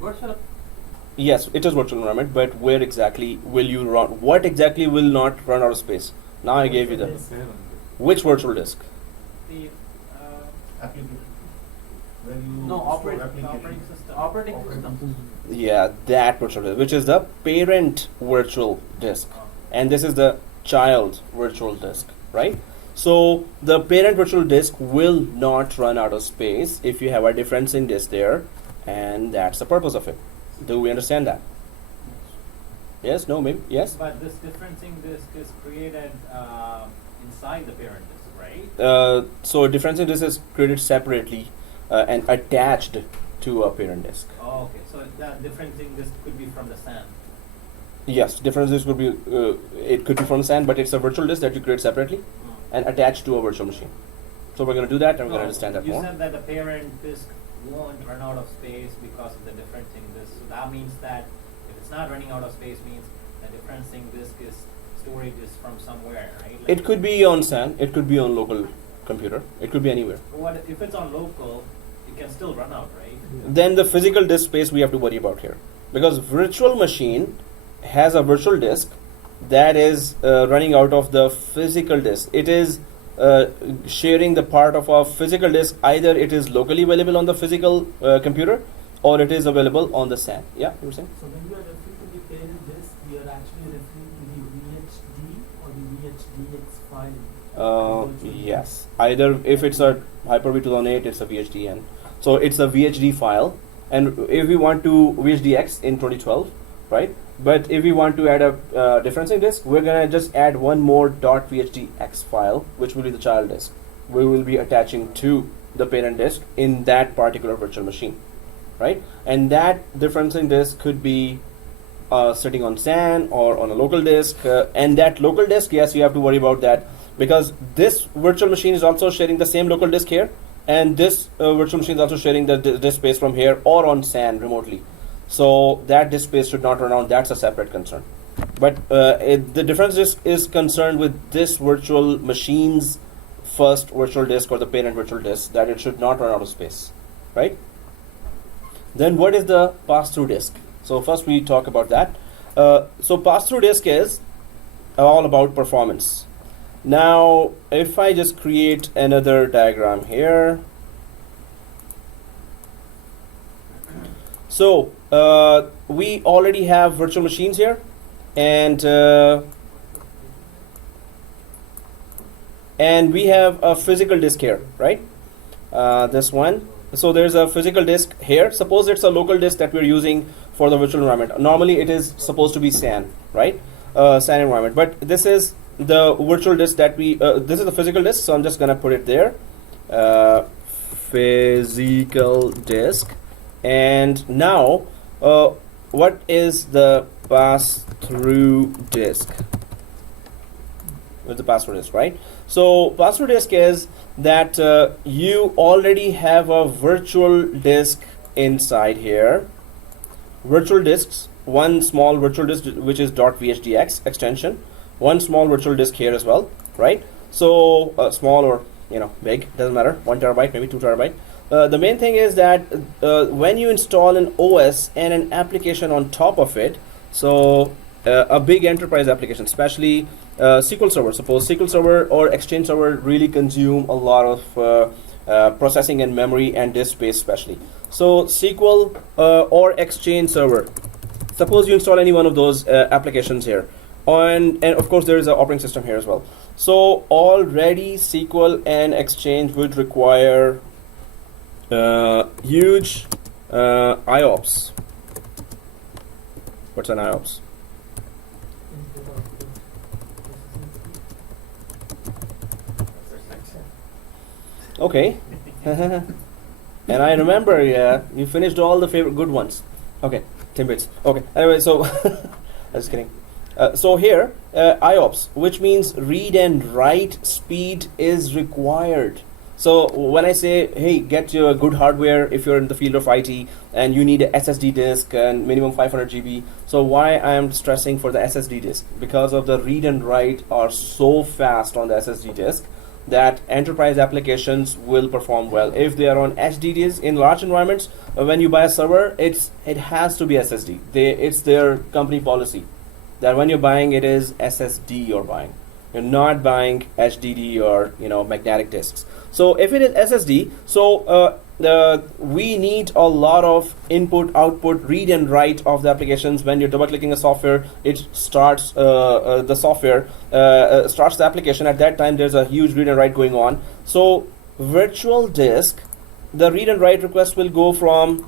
Virtual. Yes, it is virtual environment, but where exactly will you run? What exactly will not run out of space? Now I gave you the which virtual disk? The Application. When you no store operating system. Operating system. Yeah, that virtual disk, which is the parent virtual disk, and this is the child virtual disk, right? So the parent virtual disk will not run out of space if you have a differencing disk there, and that's the purpose of it. Do we understand that? Yes? No? Maybe? Yes? But this differencing disk is created inside the parent disk, right? So differencing disk is created separately and attached to a parent disk. Oh, okay. So that differencing disk could be from the SAN. Yes, difference disk could be it could be from SAN, but it's a virtual disk that you create separately and attached to a virtual machine. So we're going to do that, and we're going to understand that you more. said that the parent disk won't run out of space because of the differencing disk. So that means that if it's not running out of space, means the differencing disk is storage is from somewhere, right? Like It could be on SAN. It could be on local computer. It could be anywhere. what if it's on local? It can still run out, right? Then the physical disk space we have to worry about here, because virtual machine has a virtual disk that is running out of the physical disk. It is sharing the part of a physical disk. Either it is locally available on the physical computer, or it is available on the SAN. Yeah, you were saying? So when you are referring to the parent disk, we are actually referring to the VHD or the VHDX file. Yes. Either if it's a Hyper-V 2008, it's a VHDN. So it's a VHD file, and if we want to VHDX in 2012, right? But if we want to add a differencing disk, we're gonna just add one more .vhdx file, which will be the child disk. We will be attaching to the parent disk in that particular virtual machine, right? And that differencing disk could be sitting on SAN or on a local disk. And that local disk, yes, you have to worry about that, because this virtual machine is also sharing the same local disk here, and this virtual machine is also sharing the disk space from here or on SAN remotely. So that disk space should not run out. That's a separate concern. But the difference is concerned with this virtual machine's first virtual disk or the parent virtual disk, that it should not run out of space, right? Then what is the pass-through disk? So first we talk about that. So pass-through disk is all about performance. Now, if I just create another diagram here, So we already have virtual machines here, and we have a physical disk here, right? This one. So there's a physical disk here. Suppose it's a local disk that we're using for the virtual environment. Normally it is supposed to be SAN, right? SAN environment. But this is the virtual disk that we, this is the physical disk, so I'm just gonna put it there. Physical disk. And now, what is the pass-through disk? With the pass-through disk, right? So pass-through disk is that you already have a virtual disk inside here. Virtual disks, one small virtual disk which is .vhdx extension, one small virtual disk here as well, right? So small or big, doesn't matter, 1 terabyte, maybe 2 terabyte. The main thing is that when you install an OS and an application on top of it, so a big enterprise application, especially SQL Server, suppose SQL Server or Exchange Server really consume a lot of processing and memory and disk space especially. So SQL or Exchange Server, suppose you install any one of those applications here, and of course there is an operating system here as well. So already SQL and Exchange would require huge IOPS. What's an IOPS? Okay. And I remember, yeah, you finished all the favorite good ones. Okay, 10 bits. Okay, anyway, so I'm just kidding. So here, IOPS, which means read and write speed is required. So when I say, hey, get your good hardware if you're in the field of IT and you need a SSD disk and minimum 500 GB. So why I am stressing for the SSD disk? Because of the read and write are so fast on the SSD disk that enterprise applications will perform well. If they are on HDDs in large environments, when you buy a server, it has to be SSD. It's their company policy that when you're buying, it is SSD you're buying. You're not buying HDD or magnetic disks. So if it is SSD, so we need a lot of input, output, read and write of the applications. When you're double clicking a software, it starts the software starts the application. At that time, there's a huge read and write going on. So virtual disk, the read and write request will go from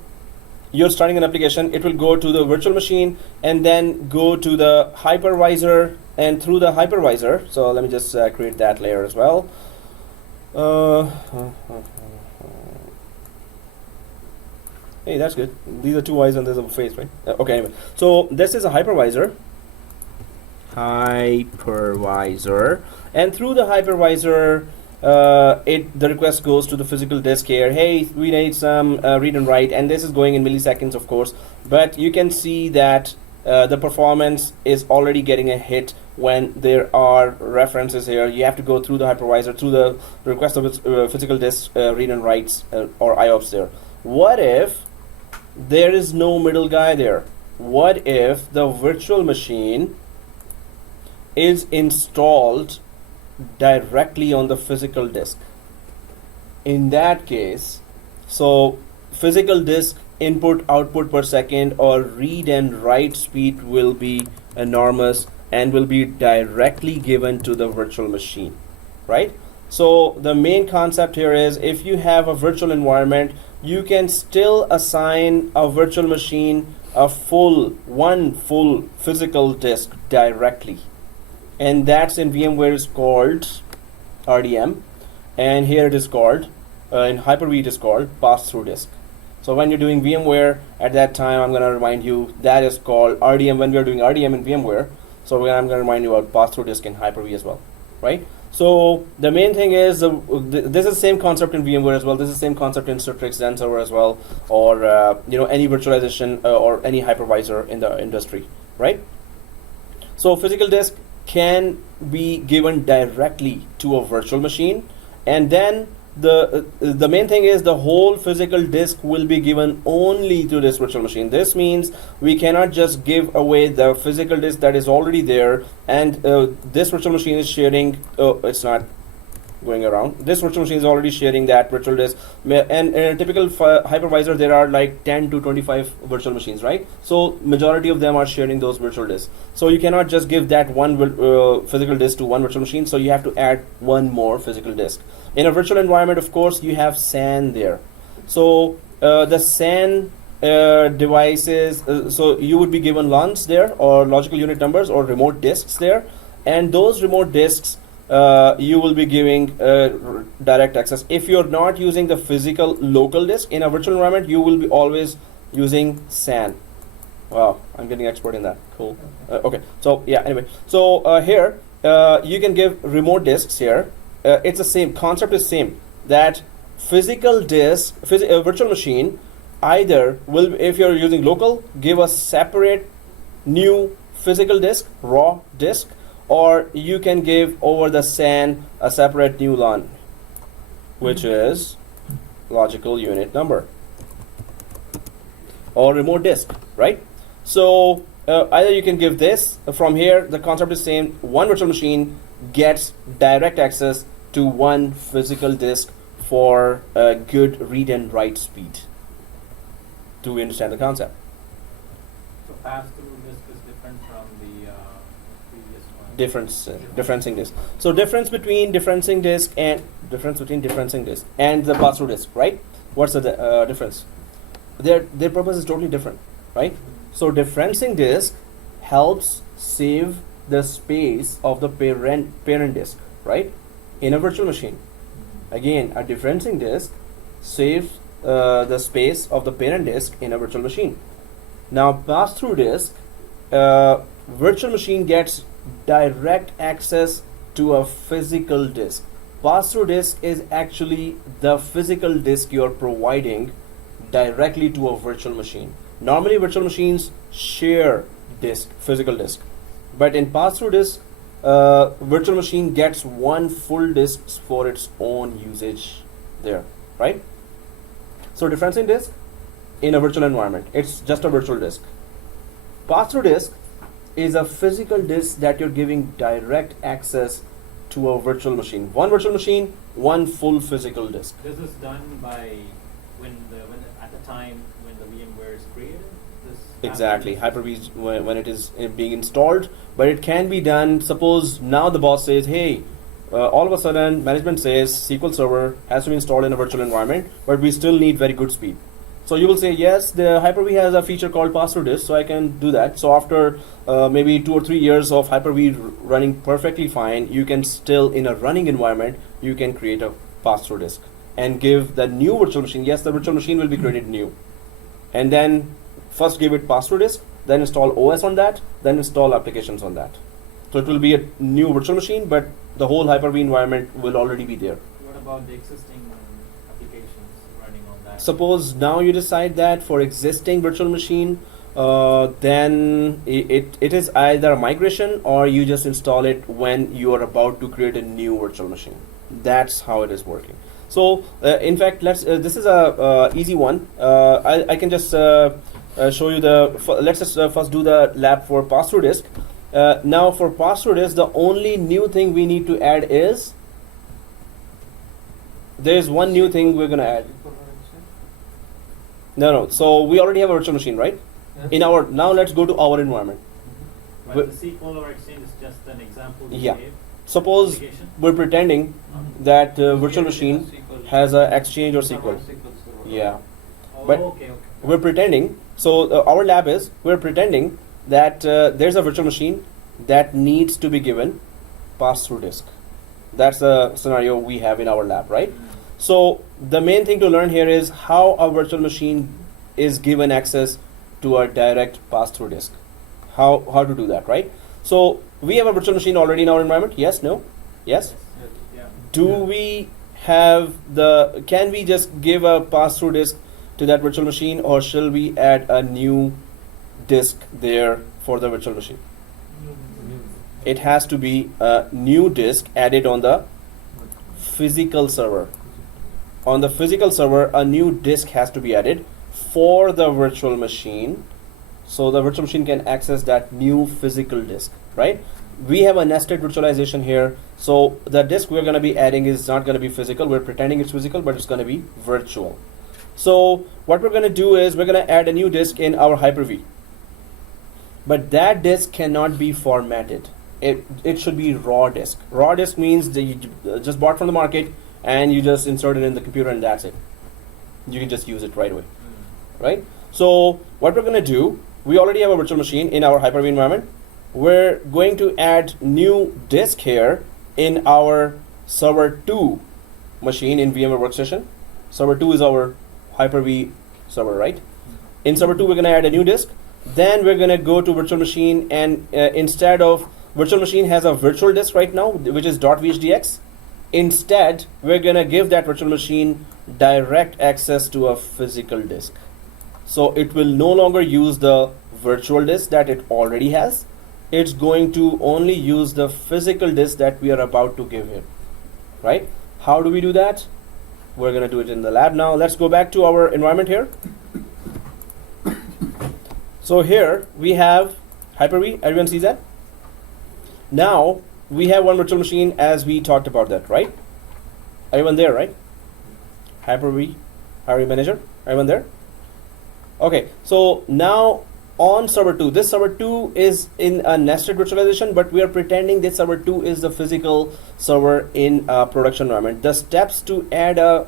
you're starting an application, it will go to the virtual machine and then go to the hypervisor, and through the hypervisor, so let me just create that layer as well. Hey, that's good. These are two eyes and there's a face, right? Okay, anyway. So this is a hypervisor. And through the hypervisor, the request goes to the physical disk here. Hey, we need some read and write, and this is going in milliseconds, of course. But you can see that the performance is already getting a hit when there are references here. You have to go through the hypervisor, through the request of its physical disk read and writes or IOPS there. What if there is no middle guy there? What if the virtual machine is installed directly on the physical disk? In that case, so physical disk input output per second or read and write speed will be enormous and will be directly given to the virtual machine, right? So the main concept here is if you have a virtual environment, you can still assign a virtual machine one full physical disk directly, and that's in VMware is called RDM, and here it is called in Hyper-V it is called pass-through disk. So when you're doing VMware at that time, I'm going to remind you that is called RDM when we are doing RDM in VMware. So I'm going to remind you about pass-through disk in Hyper-V as well, right? So the main thing is this is the same concept in VMware as well. This is the same concept in Citrix Zen Server as well, or any virtualization or any hypervisor in the industry, right? So physical disk can be given directly to a virtual machine, and then the main thing is the whole physical disk will be given only to this virtual machine. This means we cannot just give away the physical disk that is already there, and this virtual machine is sharing. It's not going around. This virtual machine is already sharing that virtual disk. And in a typical hypervisor, there are like 10 to 25 virtual machines, right? So majority of them are sharing those virtual disks. So you cannot just give that one physical disk to one virtual machine. So you have to add one more physical disk. In a virtual environment, of course, you have SAN there. So the SAN devices, so you would be given LUNs there, or logical unit numbers, or remote disks there, and those remote disks you will be giving direct access. If you're not using the physical local disk in a virtual environment, you will be always using SAN. Wow, I'm getting expert in that. Cool. Okay, so yeah, anyway, so here you can give remote disks here. It's the same concept, is same, that physical disk, virtual machine either will, if you're using local, give a separate new physical disk, raw disk, or you can give over the SAN a separate new LUN, which is logical unit number, or remote disk, right? So either you can give this. From here, the concept is same. One virtual machine gets direct access to one physical disk for a good read and write speed. Do we understand the concept? So pass-through disk is different from the previous one. Differencing disk. So difference between differencing disk and the pass-through disk, right? What's the difference? Their purpose is totally different, right? So differencing disk helps save the space of the parent disk, right? In a virtual machine. Again, a differencing disk saves the space of the parent disk in a virtual machine. Now, pass-through disk, virtual machine gets direct access to a physical disk. Pass-through disk is actually the physical disk you are providing directly to a virtual machine. Normally, virtual machines share disk, physical disk, but in pass-through disk, virtual machine gets one full disk for its own usage there, right? So differencing disk in a virtual environment, it's just a virtual disk. Pass-through disk is a physical disk that you're giving direct access to a virtual machine. One virtual machine, one full physical disk. This is done by when at the time when the VMware is created. Exactly, Hyper-V when it is being installed, but it can be done. Suppose now the boss says, hey, all of a sudden management says SQL Server has to be installed in a virtual environment, but we still need very good speed. So you will say, yes, the Hyper-V has a feature called pass-through disk, so I can do that. So after maybe 2 or 3 years of Hyper-V running perfectly fine, you can still, in a running environment, you can create a pass-through disk and give the new virtual machine. Yes, the virtual machine will be created new, and then first give it pass-through disk, then install OS on that, then install applications on that. So it will be a new virtual machine, but the whole Hyper-V environment will already be there. What about the existing applications running on that? Suppose now you decide that for existing virtual machine, then it is either a migration or you just install it when you are about to create a new virtual machine. That's how it is working. So in fact, this is a easy one. I can just show you let's just first do the lab for pass-through disk. Now for pass-through disk, the only new thing we need to add is, there's one new thing we're going to add. No, so we already have a virtual machine, right? Yes. Now let's go to our environment. But the SQL or Exchange is just an example. Yeah. Gave. Suppose Application. we're pretending that virtual machine has a Exchange or SQL. Yeah. Oh, But okay. we're pretending, so our lab is, we're pretending that there's a virtual machine that needs to be given pass-through disk. That's the scenario we have in our lab, right? So the main thing to learn here is how a virtual machine is given access to a direct pass-through disk. How to do that, right? So we have a virtual machine already in our environment. Yes, no? Yes? Yeah. Do we have can we just give a pass-through disk to that virtual machine, or shall we add a new disk there for the virtual machine? It has to be a new disk added on the physical server. On the physical server, a new disk has to be added for the virtual machine So the virtual machine can access that new physical disk, right? We have a nested virtualization here. So the disk we're going to be adding is not going to be physical. We're pretending it's physical, but it's going to be virtual. So what we're going to do is we're going to add a new disk in our Hyper-V. But that disk cannot be formatted. It should be raw disk. Raw disk means that you just bought from the market and you just insert it in the computer and that's it. You can just use it right away, right? So what we're going to do, we already have a virtual machine in our Hyper-V environment. We're going to add new disk here in our server 2 machine in VMware Workstation. Server 2 is our Hyper-V server, right? In server 2, we're going to add a new disk. Then we're going to go to virtual machine, and instead of virtual machine has a virtual disk right now, which is .vhdx. Instead, we're going to give that virtual machine direct access to a physical disk. So it will no longer use the virtual disk that it already has. It's going to only use the physical disk that we are about to give him, right? How do we do that? We're going to do it in the lab now. Let's go back to our environment here. So here we have Hyper-V. Everyone sees that? Now we have one virtual machine as we talked about that, right? Everyone there, right? Hyper-V Manager. Everyone there? Okay, so now on server 2, this server 2 is in a nested virtualization, but we are pretending this server 2 is the physical server in a production environment. The steps to add a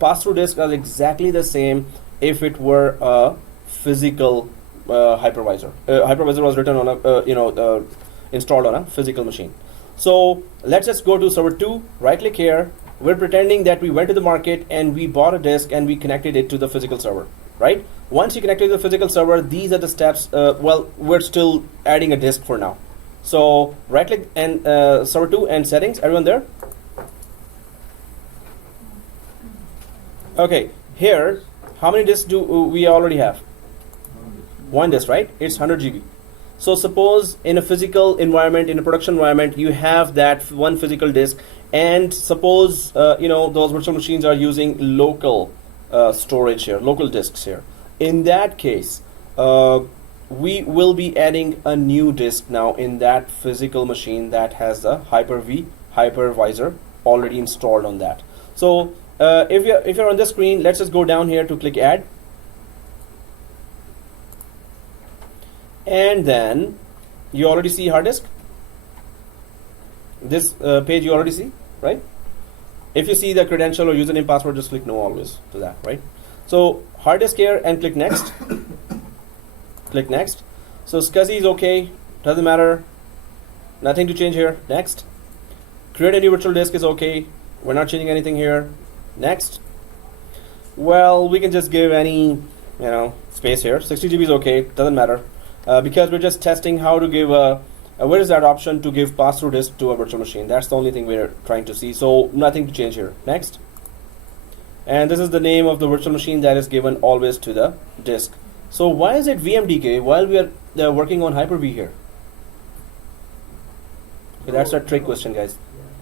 pass-through disk are exactly the same if it were a physical hypervisor. Hypervisor was written on a, installed on a physical machine. So let's just go to server 2, right click here. We're pretending that we went to the market and we bought a disk and we connected it to the physical server, right? Once you connect to the physical server, these are the steps. Well, we're still adding a disk for now. So right click and server 2 and settings. Everyone there? Okay, here, how many disks do we already have? One disk, right? It's 100 GB. So suppose in a physical environment, in a production environment, you have that one physical disk, and suppose those virtual machines are using local storage here, local disks here. In that case, we will be adding a new disk now in that physical machine that has the Hyper-V hypervisor already installed on that. So if you're on the screen, let's just go down here to click add. And then you already see hard disk. This page you already see, right? If you see the credential or username password, just click no always to that, right? So hard disk here and click next. Click next. So SCSI is okay, doesn't matter. Nothing to change here. Next. Create a new virtual disk is okay. We're not changing anything here. Next. Well, we can just give any space here. 60 GB is okay, doesn't matter. Because we're just testing how to give where is that option to give pass-through disk to a virtual machine. That's the only thing we're trying to see. So nothing to change here. Next. And this is the name of the virtual machine that is given always to the disk. So why is it VMDK while we are working on Hyper-V here? Okay, that's a trick question, guys.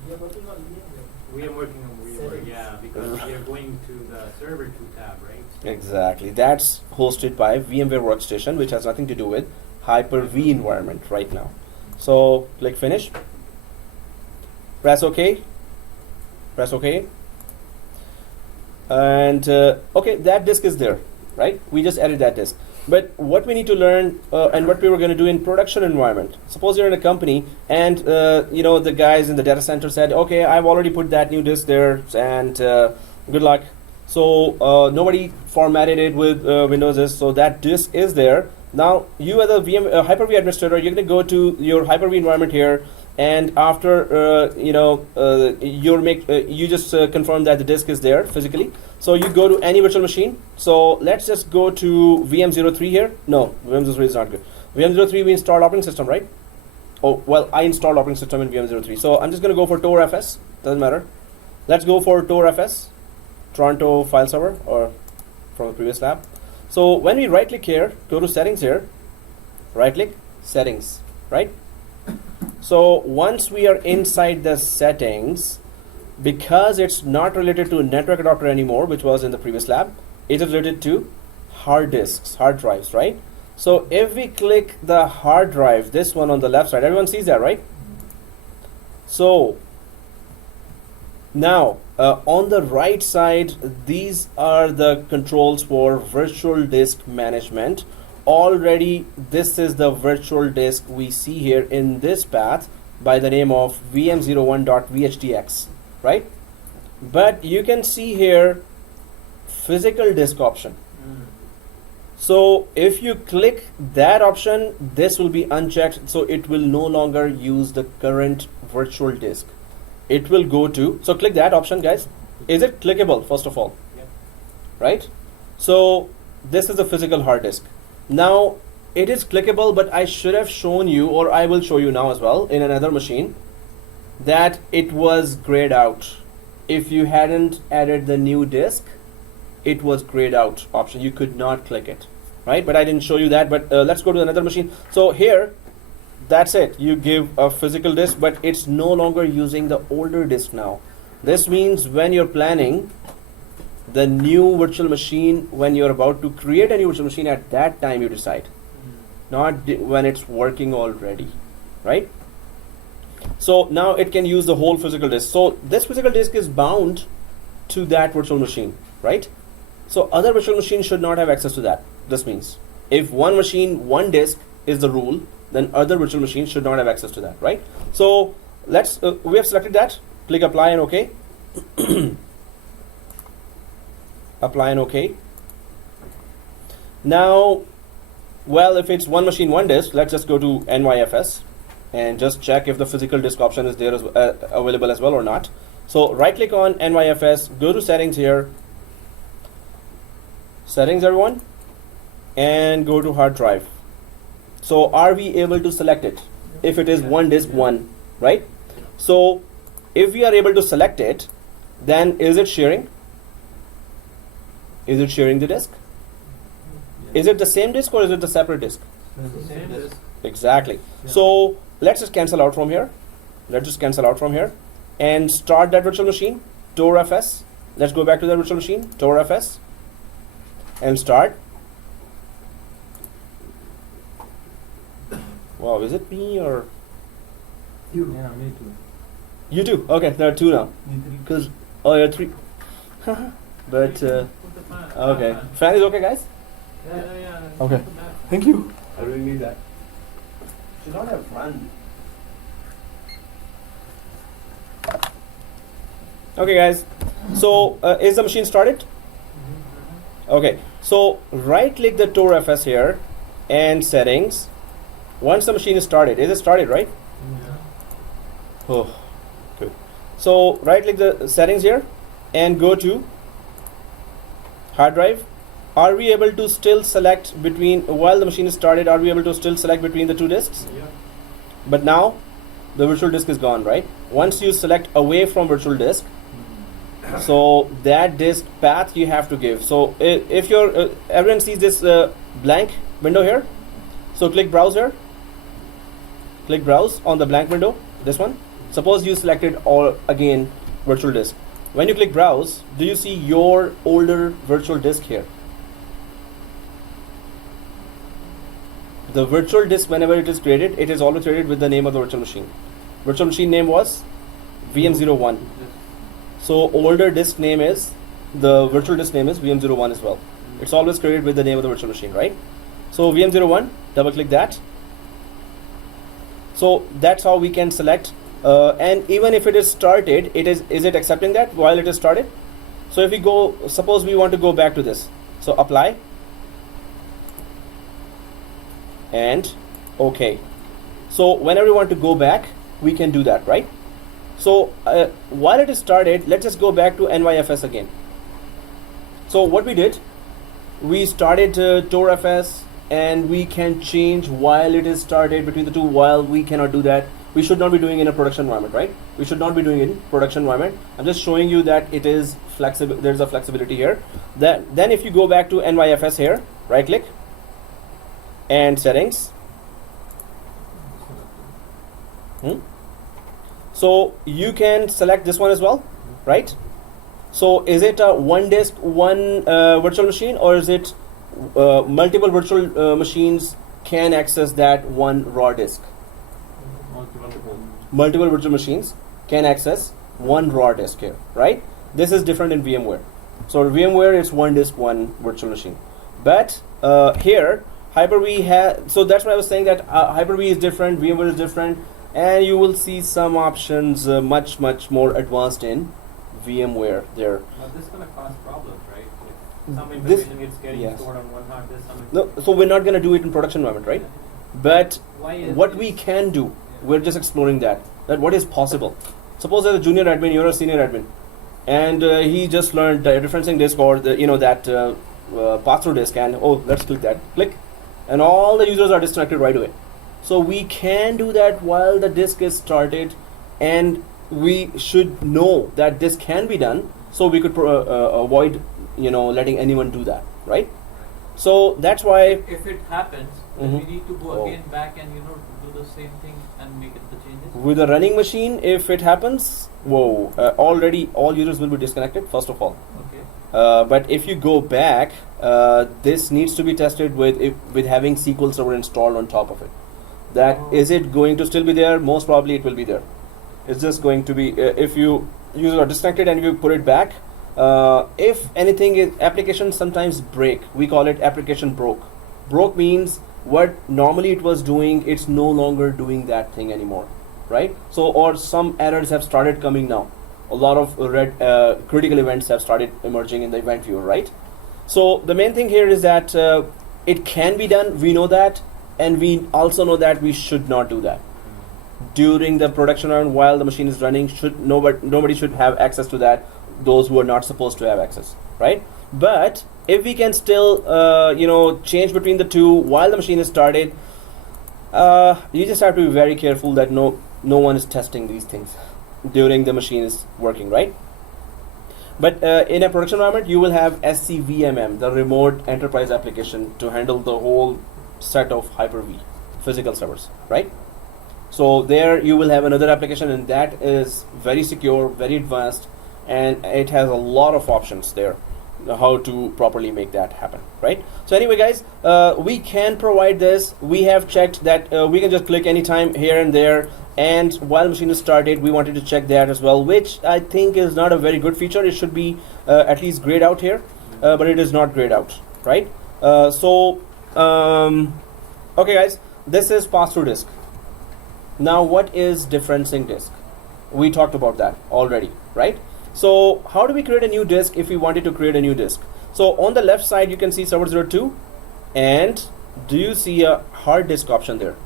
We are working on VMware. We are working on VMware, yeah, because we are going to the server 2 tab, right? Exactly. That's hosted by VMware Workstation, which has nothing to do with Hyper-V environment right now. So click finish. Press OK. Press OK. And okay, that disk is there, right? We just added that disk. But what we need to learn and what we were going to do in production environment. Suppose you're in a company and the guys in the data center said, okay, I've already put that new disk there and good luck. So nobody formatted it with Windows is, so that disk is there. Now you as a Hyper-V administrator, you're going to go to your Hyper-V environment here, and after you just confirm that the disk is there physically. So you go to any virtual machine. So let's just go to VM03 here. No, VM03 is not good. VM03 we installed operating system, right? Oh well, I installed operating system in VM03. So I'm just going to go for TorFS. Doesn't matter. Let's go for TorFS. Toronto file server, or from the previous lab. So when we right click here, go to settings here, right click settings, right? So once we are inside the settings, because it's not related to network adapter anymore, which was in the previous lab, it is related to hard disks, hard drives, right? So if we click the hard drive, this one on the left side, everyone sees that, right? So now on the right side, these are the controls for virtual disk management. Already this is the virtual disk we see here in this path by the name of vm01.vhdx, right? But you can see here physical disk option. So if you click that option, this will be unchecked, so it will no longer use the current virtual disk. It will go to, so click that option, guys. Is it clickable, first of all? Yep. Right? So this is the physical hard disk. Now it is clickable, but I should have shown you, or I will show you now as well in another machine, that it was grayed out. If you hadn't added the new disk, it was grayed out option. You could not click it, right? But I didn't show you that. But let's go to another machine. So here, that's it. You give a physical disk, but it's no longer using the older disk now. This means when you're planning the new virtual machine, when you're about to create a new virtual machine, at that time you decide, not when it's working already, right? So now it can use the whole physical disk. So this physical disk is bound to that virtual machine, right? So other virtual machines should not have access to that. This means if one machine, one disk is the rule, then other virtual machines should not have access to that, right? So let's, we have selected that. Click apply and OK. Apply and OK. Now, well, if it's one machine, one disk, let's just go to NYFS and just check if the physical disk option is there as, available as well or not. So right click on NYFS, go to settings here, settings everyone, and go to hard drive. So are we able to select it? If it is one disk, one, right? So if we are able to select it, then is it sharing? Is it sharing the disk? Is it the same disk or is it the separate disk? Same disk. Exactly. So let's just cancel out from here. Let's just cancel out from here and start that virtual machine, TORFS. Let's go back to that virtual machine, TORFS, and start. Wow, is it me or You. Yeah, me too. you too? Okay, there are two now. Because oh, you're three. But okay, fan is okay, guys. Yeah. Okay. Thank you. I really need that. Should not have run. Okay, guys. So is the machine started? Okay. So right click the TORFS here and settings. Once the machine is started, is it started, right? Yeah. Oh, good. So right click the settings here and go to hard drive. Are we able to still select between, while the machine is started, are we able to still select between the two disks? Yeah. But now the virtual disk is gone, right? Once you select away from virtual disk, so that disk path you have to give. So if you're, everyone sees this blank window here, so click browse here. Click browse on the blank window, this one. Suppose you selected all again virtual disk. When you click browse, do you see your older virtual disk here? The virtual disk, whenever it is created, it is always created with the name of the virtual machine. Virtual machine name was VM01. So older disk name is, the virtual disk name is VM01 as well. It's always created with the name of the virtual machine, right? So VM01, double click that. So that's how we can select. And even if it is started, is it accepting that while it is started? So if we go, suppose we want to go back to this. So apply. And OK. So whenever we want to go back, we can do that, right? So while it is started, let's just go back to NYFS again. So what we did, we started TORFS, and we can change while it is started between the two. While we cannot do that, we should not be doing in a production environment, right? We should not be doing it in production environment. I'm just showing you that it is flexible. There's a flexibility here. Then if you go back to NYFS here, right click and settings. So you can select this one as well, right? So is it a one disk, one virtual machine, or is it multiple virtual machines can access that one raw disk. Multiple virtual machines can access one raw disk here, right? This is different in VMware. So VMware is one disk, one virtual machine. But here, Hyper-V has, so that's why I was saying that Hyper-V is different, VMware is different, and you will see some options much more advanced in VMware there. But this is going to cause problems, right? If some This- information gets getting yes. stored on one hard disk, some No, so we're not going to do it in production environment, right? But Why is what this? we can do, we're just exploring that what is possible. Suppose as a junior admin, you're a senior admin, and he just learned referencing disk or that pass-through disk, and oh, let's click, and all the users are disconnected right away. So we can do that while the disk is started, and we should know that this can be done, so we could avoid letting anyone do that, right? So that's why. If it happens, then we Mhm. need to go Oh. again back and do the same thing and make it the changes. With a running machine, if it happens, already all users will be disconnected, first of all. Okay. But if you go back, this needs to be tested with having SQL Server installed on top of it. That is it going to still be there? Most probably it will be there. It's just going to be, if you users are disconnected and you put it back, if anything is, applications sometimes break. We call it application broke. Broke means what normally it was doing, it's no longer doing that thing anymore, right? So, or some errors have started coming now. A lot of critical events have started emerging in the event viewer, right? So the main thing here is that it can be done. We know that, and we also know that we should not do that during the production run while the machine is running. Nobody should have access to that. Those who are not supposed to have access, right? But if we can still change between the two while the machine is started, you just have to be very careful that no one is testing these things during the machine is working, right? But in a production environment, you will have SCVMM, the remote enterprise application, to handle the whole set of Hyper-V physical servers, right? So there you will have another application, and that is very secure, very advanced, and it has a lot of options there how to properly make that happen, right? So anyway, guys, we can provide this. We have checked that we can just click anytime here and there, and while the machine is started, we wanted to check that as well, which I think is not a very good feature. It should be at least grayed out here, but it is not grayed out, right? Okay, guys, this is pass-through disk. Now, what is differencing disk? We talked about that already, right? So how do we create a new disk if we wanted to create a new disk? So on the left side, you can see server 02, and do you see a hard disk option there?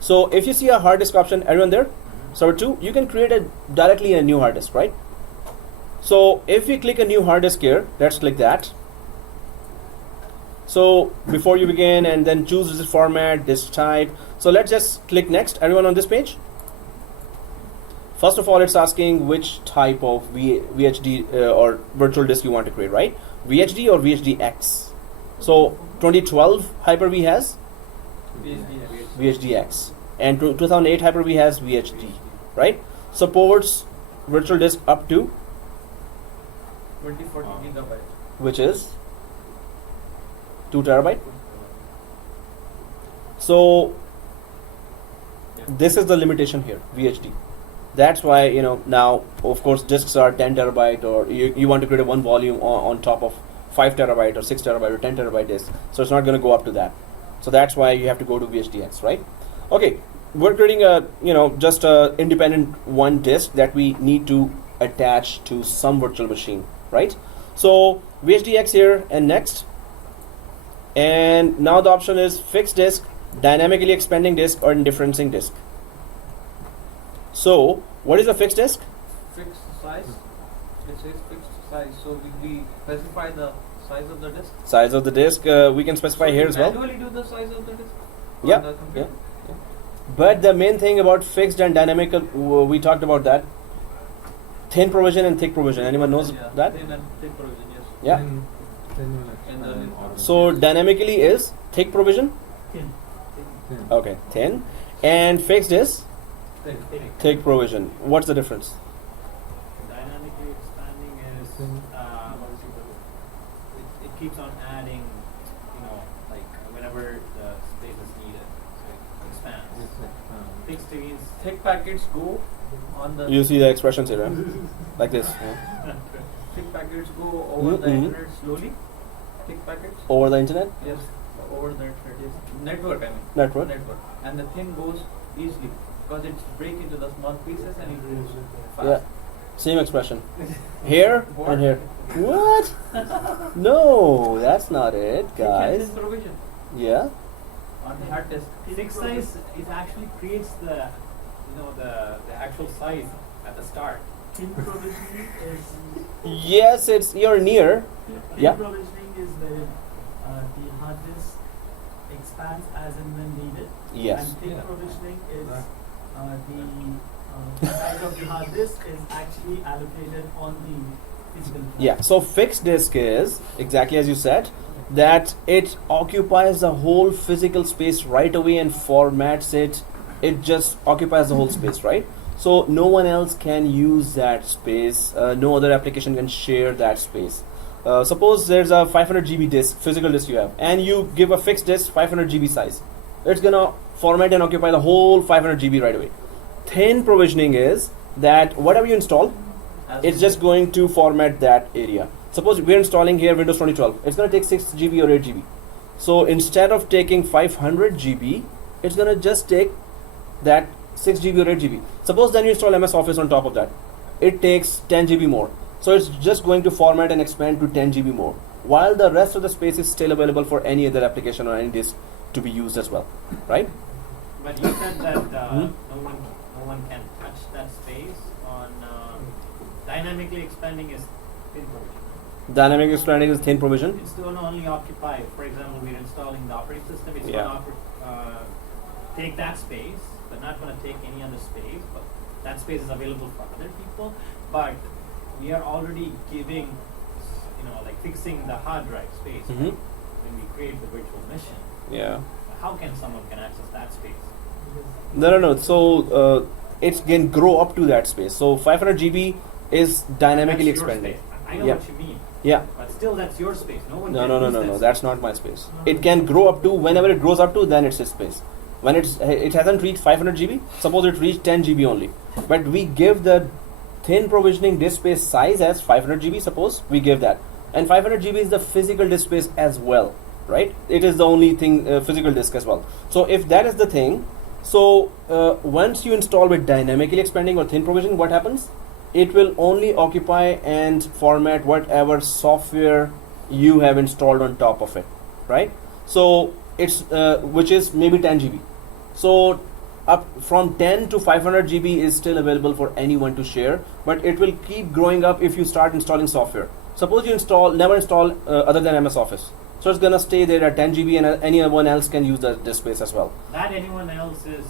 So if you see a hard disk option, everyone there, server 2, you can create directly a new hard disk, right? So if we click a new hard disk here, let's click that. So before you begin, and then choose disk format, disk type. So let's just click next. Everyone on this page? First of all, it's asking which type of VHD or virtual disk you want to create, right? VHD or VHDX. So 2012 Hyper-V has VHDX, and 2008 Hyper-V has VHD, right? Supports virtual disk up to 2040 gigabyte. which is 2 terabyte. So this is the limitation here, VHD. That's why now of course disks are 10 terabyte, or you want to create a one volume on top of 5 terabyte or 6 terabyte or 10 terabyte disk, so it's not going to go up to that. So that's why you have to go to VHDX, right? Okay, we're creating a just a independent one disk that we need to attach to some virtual machine, right? So VHDX here and next, and now the option is fixed disk, dynamically expanding disk, or indifferencing disk. So what is a fixed disk? Fixed size. It says fixed size. So we specify the size of the disk. Size of the disk we can specify here as well. Manually do the size of the disk. on Yeah, the yeah, computer? yeah. But the main thing about fixed and dynamical, we talked about that. Thin provision and thick provision. Anyone knows Yeah, that? thin and thick provision, yes. Yeah. Then you will And expand the- or So dynamically is thick provision. Thin. thin. Okay, thin, and fixed is Thick. thick provision. What's the difference? Dynamically expanding is Then- it keeps on adding expands. This expands. Fixed means Thick packets go on the You see the expressions here, right? Like this. Yeah. thick packets go over the Mhm. internet slowly. Thick packets. Over the internet Yes, over the internet. Yes. Network, I mean. network. Network. And the thing goes easily because it's break into the small pieces and it goes fast. Yeah. Same expression. Here What? and here. What? No, that's not it, Thick and guys. thin provision Yeah. on the hard disk. fixed size is actually creates the actual size at the start. Thin provisioning is Yes, it's you're near. thin Yeah. provisioning is where the hard disk expands as and when needed. Yes. And thick Yeah. provisioning is Right. the size of the hard disk is actually allocated on the physical drive. Yeah. So fixed disk is exactly as you said that it occupies the whole physical space right away and formats it. It just occupies the whole space, right? So no one else can use that space. No other application can share that space. Suppose there's a 500 GB disk, physical disk you have, and you give a fixed disk 500 GB size. It's gonna format and occupy the whole 500 GB right away. Thin provisioning is that whatever you install, it's just going to format that area. Suppose we're installing here Windows 2012. It's going to take 6 GB or 8 GB. So instead of taking 500 GB, it's going to just take that 6 GB or 8 GB. Suppose then you install MS Office on top of that. It takes 10 GB more. So it's just going to format and expand to 10 GB more. While the rest of the space is still available for any other application or any disk to be used as well. Right? But you said that Hmm? no one can touch that space on dynamically expanding is thin provision. Dynamic expanding is thin provision. It's going to only occupy, for example, we're installing the operating system. It's Yeah. going to take that space, but not going to take any other space. But that space is available for other people. But we are already giving, like fixing the hard drive space Mhm. when we create the virtual machine. Yeah. How can someone can access that space? No. So it can grow up to that space. So 500 GB is dynamically That's your expanding. space. I know Yeah. what you mean. Yeah. But still, that's your space. No one No, can no, no, use no, that no. space. That's not my space. It can grow up to whenever it grows up to, then it's its space. When it hasn't reached 500 GB, suppose it reached 10 GB only. But we give the thin provisioning disk space size as 500 GB. Suppose we give that, and 500 GB is the physical disk space as well, right? It is the only thing physical disk as well. So if that is the thing, so once you install with dynamically expanding or thin provision, what happens? It will only occupy and format whatever software you have installed on top of it, right? So it's which is maybe 10 GB. So up from 10 to 500 GB is still available for anyone to share, but it will keep growing up if you start installing software. Suppose you never install other than MS Office, so it's gonna stay there at 10 GB, and anyone else can use this space as well. That anyone else is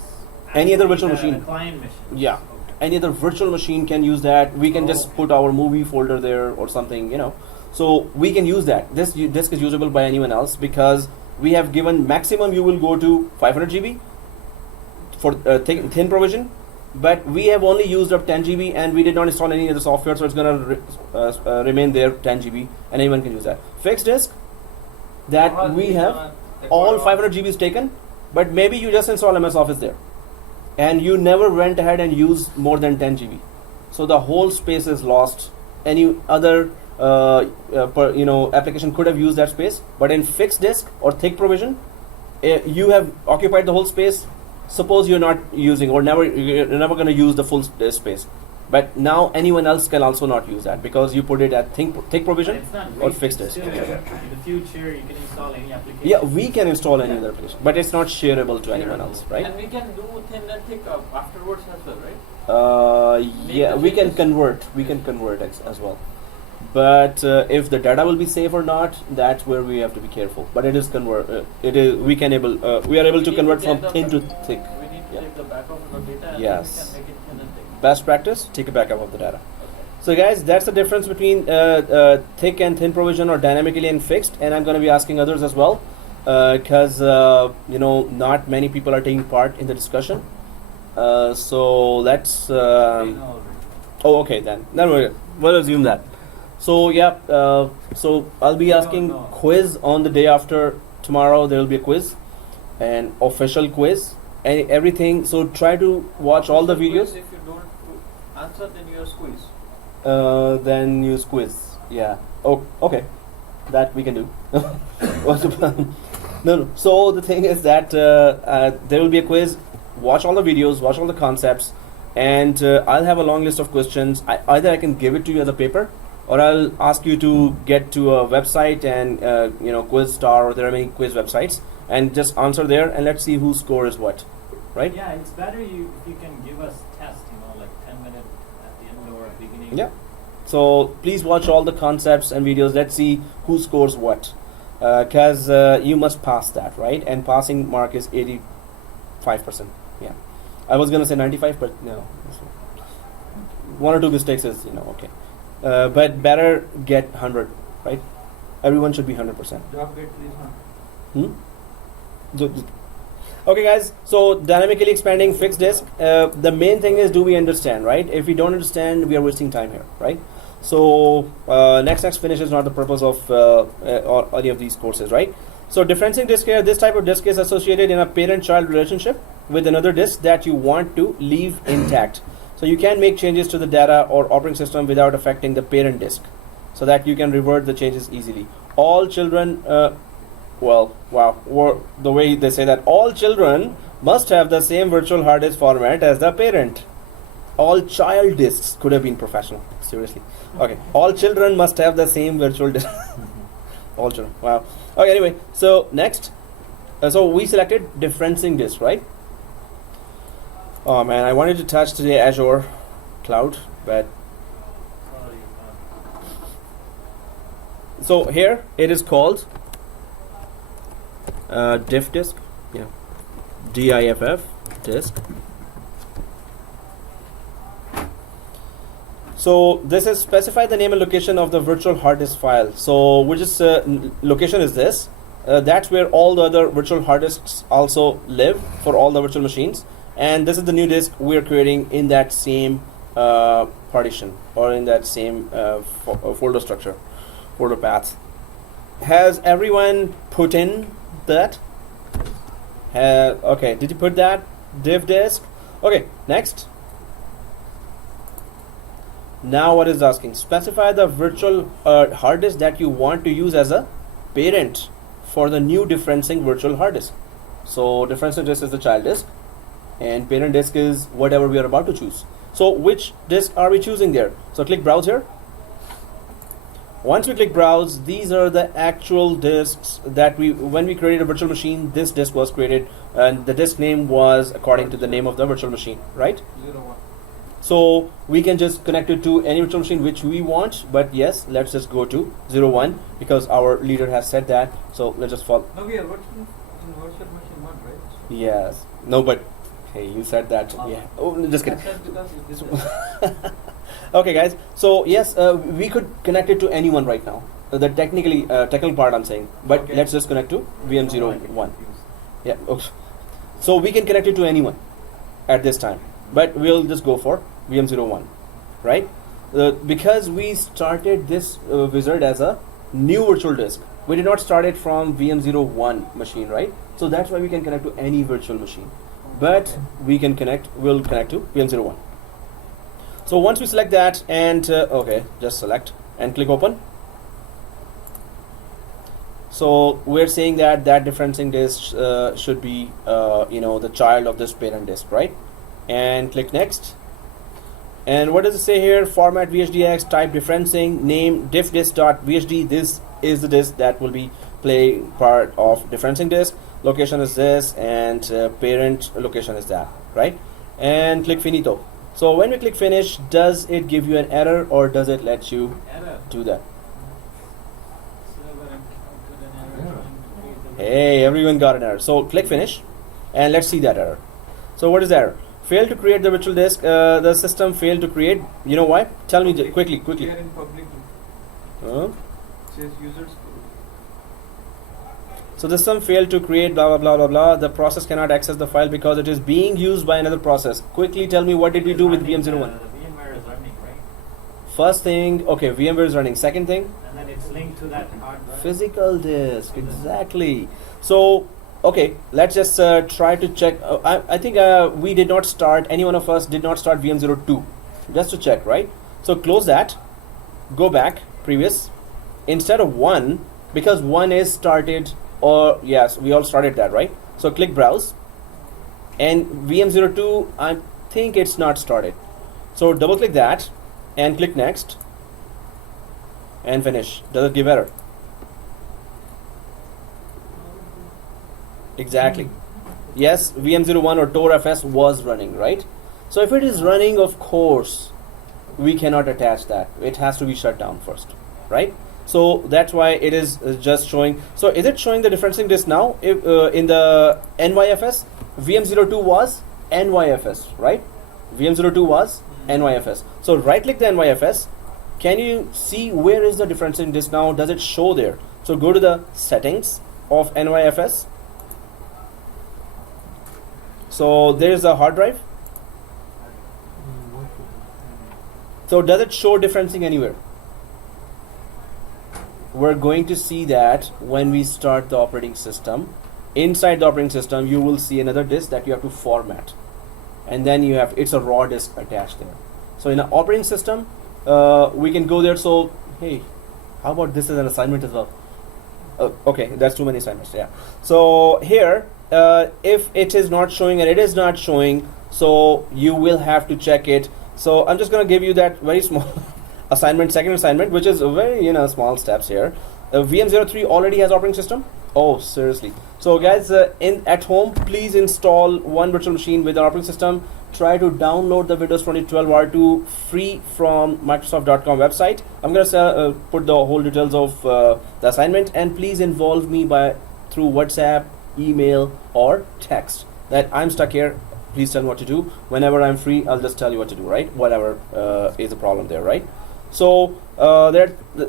Any other actually virtual the machine. client machine. Yeah. Okay. Any other virtual machine can use that. We can just put our movie folder there or something, So we can use that. This disk is usable by anyone else because we have given maximum you will go to 500 GB for thin provision, but we have only used up 10 GB and we did not install any other software, so it's gonna remain there 10 GB and anyone can use that. Fixed disk that we have all 500 GB is taken, but maybe you just install MS Office there and you never went ahead and used more than 10 GB, so the whole space is lost. Any other application could have used that space, but in fixed disk or thick provision, you have occupied the whole space. Suppose you're not using or you're never going to use the full space, but now anyone else can also not use that because you put it at thick But provision it's not or wasted. fixed disk. Still, in the future, you can install any application. Yeah, we can install any other application, but it's not shareable to anyone else, right? And we can do thin and thick afterwards as well, right? Yeah, we can convert. We can convert as well. But if the data will be safe or not, that's where we have to be careful. But it is we are able to convert from thin to thick. We need to Yeah. take the backup of the data and Yes. then we can make it thin and thick. Best practice: take a backup of the data. Okay. So guys, that's the difference between thick and thin provision or dynamically and fixed. And I'm going to be asking others as well because not many people are taking part in the discussion. So let's. We know already. Oh, okay then. Then we'll assume that. So yeah, so I'll be asking quiz on the day after tomorrow. There will be a quiz, an official quiz, everything. So try to watch all the Quiz, videos. If you don't answer, then you are squeeze. Then use quiz. Yeah. Oh, okay. That we can do. What's the plan? No. So the thing is that there will be a quiz. Watch all the videos. Watch all the concepts, and I'll have a long list of questions. Either I can give it to you as a paper, or I'll ask you to get to a website and Quiz Star, or there are many quiz websites, and just answer there, and let's see whose score is what. Right? Yeah, it's better if you can give us test, like 10 minutes at the end or beginning. Yeah. So please watch all the concepts and videos. Let's see who scores what, because you must pass that, right? And passing mark is 85%. Yeah, I was gonna say 95, but no. One or two mistakes is okay, but better get 100, right? Everyone should be 100%. Job get please, Hmm? Okay guys, so dynamically expanding fixed disk, the main thing is, do we understand, right? If we don't understand, we are wasting time here, right? So next finish is not the purpose of or any of these courses, right? So differencing disk here, this type of disk is associated in a parent-child relationship with another disk that you want to leave intact. So you can make changes to the data or operating system without affecting the parent disk, so that you can revert the changes easily. All children the way they say that all children must have the same virtual hard disk format as the parent. All child disks could have been professional, seriously. Okay, all children must have the same virtual disk. All children, wow. Okay, anyway, so next, so we selected differencing disk, right? Oh man, I wanted to touch today Azure Cloud, but so here it is called diff disk, yeah, DIFF disk. So this is specify the name and location of the virtual hard disk file. So which is location is this? That's where all the other virtual hard disks also live for all the virtual machines. And this is the new disk we are creating in that same partition, or in that same folder structure, folder path. Has everyone put in that? Okay, did you put that? Div disk. Okay, next. Now what is asking? Specify the virtual hard disk that you want to use as a parent for the new differencing virtual hard disk. So differencing disk is the child disk, and parent disk is whatever we are about to choose. So which disk are we choosing there? So click browse here. Once we click browse, these are the actual disks that when we created a virtual machine, this disk was created, and the disk name was according to the name of the virtual machine, right? 01. So we can just connect it to any virtual machine which we want, but yes, let's just go to 01 because our leader has said that. So let's just follow. No, we are working in virtual machine 1, right? Yes. No, but hey, you said that. Yeah. Oh, just kidding. I said because it did that. Okay, guys. So yes, we could connect it to anyone right now. The technical part I'm saying, but Okay. let's just connect to VM01. Yeah. Okay. So we can connect it to anyone at this time, but we'll just go for VM01, right? Because we started this wizard as a new virtual disk. We did not start it from VM01 machine, right? So that's why we can connect to any virtual machine. But we'll connect to VM01. So once we select that, and okay, just select and click open. So we're saying that differencing disk should be the child of this parent disk, right? And click next. And what does it say here? Format VHDX, type differencing, name diff disk.vhd. This is the disk that will be playing part of differencing disk. Location is this, and parent location is that, right? And click finito. So when we click finish, does it give you an error, or does it let you Error. do that? Server encountered an error trying to create the Hey, everyone got an error. So click finish, and let's see that error. So what is the error? Failed to create the virtual disk. The system failed to create. You know why? Tell me quickly. We are in public. Huh? Says users. So the system failed to create blah blah blah blah blah. The process cannot access the file because it is being used by another process. Quickly tell me, what did we do with VM01? The VMware is running, right? First thing, okay, VMware is running. Second thing, And then it's linked to that hard drive. physical disk, exactly. So okay, let's just try to check. I think we did not start, any one of us did not start VM02. Just to check, right? So close that, go back, previous. Instead of 1, because 1 is started, or yes, we all started that, right? So click browse. And VM02, I think it's not started. So double click that and click next and finish. Does it give error? Exactly. Yes, VM01 or TorFS was running, right? So if it is running, of course, we cannot attach that. It has to be shut down first, right? So that's why it is just showing. So is it showing the differencing disk now? If, in the NYFS, VM02 was NYFS, right? VM02 was NYFS. So right click the NYFS. Can you see where is the differencing disk now? Does it show there? So go to the settings of NYFS. So there is a hard drive. So does it show differencing anywhere? We're going to see that when we start the operating system. Inside the operating system, you will see another disk that you have to format. And then you have, it's a raw disk attached there. So in an operating system, we can go there. So, hey, how about this as an assignment as well? Okay, that's too many assignments, yeah. So here, if it is not showing and it is not showing, so you will have to check it. So I'm just going to give you that very small assignment, second assignment, which is a very, small steps here. VM03 already has operating system. Oh, seriously. So guys, at home, please install one virtual machine with an operating system. Try to download the Windows 2012 R2 free from Microsoft.com website. I'm going to put the whole details of the assignment, and please involve me through WhatsApp, email, or text. That I'm stuck here. Please tell me what to do. Whenever I'm free, I'll just tell you what to do, right? Whatever is the problem there, right? So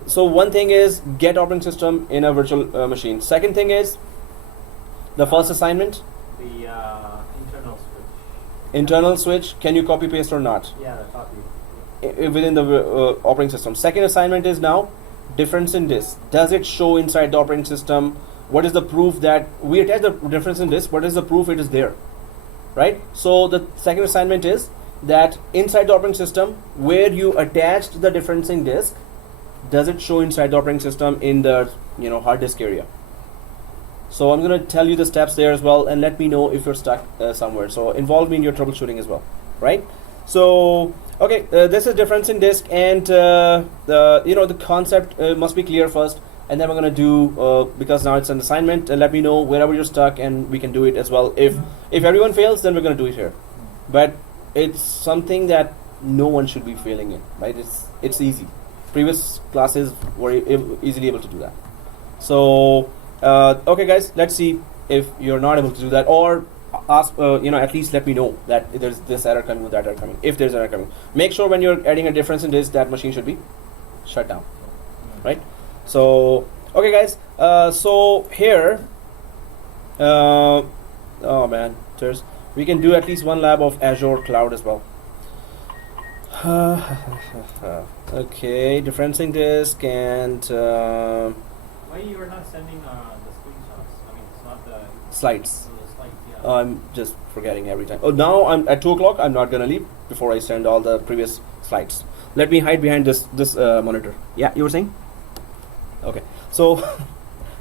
so one thing is get operating system in a virtual machine. Second thing is the first assignment. The internal switch. Internal switch. Can you copy paste or not? Yeah, the copy. Within the operating system. Second assignment is now difference in disk. Does it show inside the operating system? What is the proof that we attach the difference in disk? What is the proof it is there? Right? So the second assignment is that inside the operating system where you attached the differencing disk, does it show inside the operating system in the hard disk area? So I'm going to tell you the steps there as well, and let me know if you're stuck somewhere. So involve me in your troubleshooting as well, right? So okay, this is differencing disk, and the concept must be clear first, and then we're going to do because now it's an assignment. Let me know wherever you're stuck, and we can do it as well. If everyone fails, then we're going to do it here, but it's something that no one should be failing in, right? It's easy. Previous classes were easily able to do that. So okay guys, let's see if you're not able to do that, or ask at least let me know that there's this error coming or that error coming. If there's an error coming, make sure when you're adding a difference in this, that machine should be shut down, right? So okay guys, so here oh man, we can do at least one lab of Azure Cloud as well. Okay, differencing disk, and Why you are not sending the screenshots? I mean, it's not the slides. slides. Yeah. I'm just forgetting every time. Oh, now I'm at 2 o'clock. I'm not gonna leave before I send all the previous slides. Let me hide behind this monitor. Yeah, you were saying? Okay. So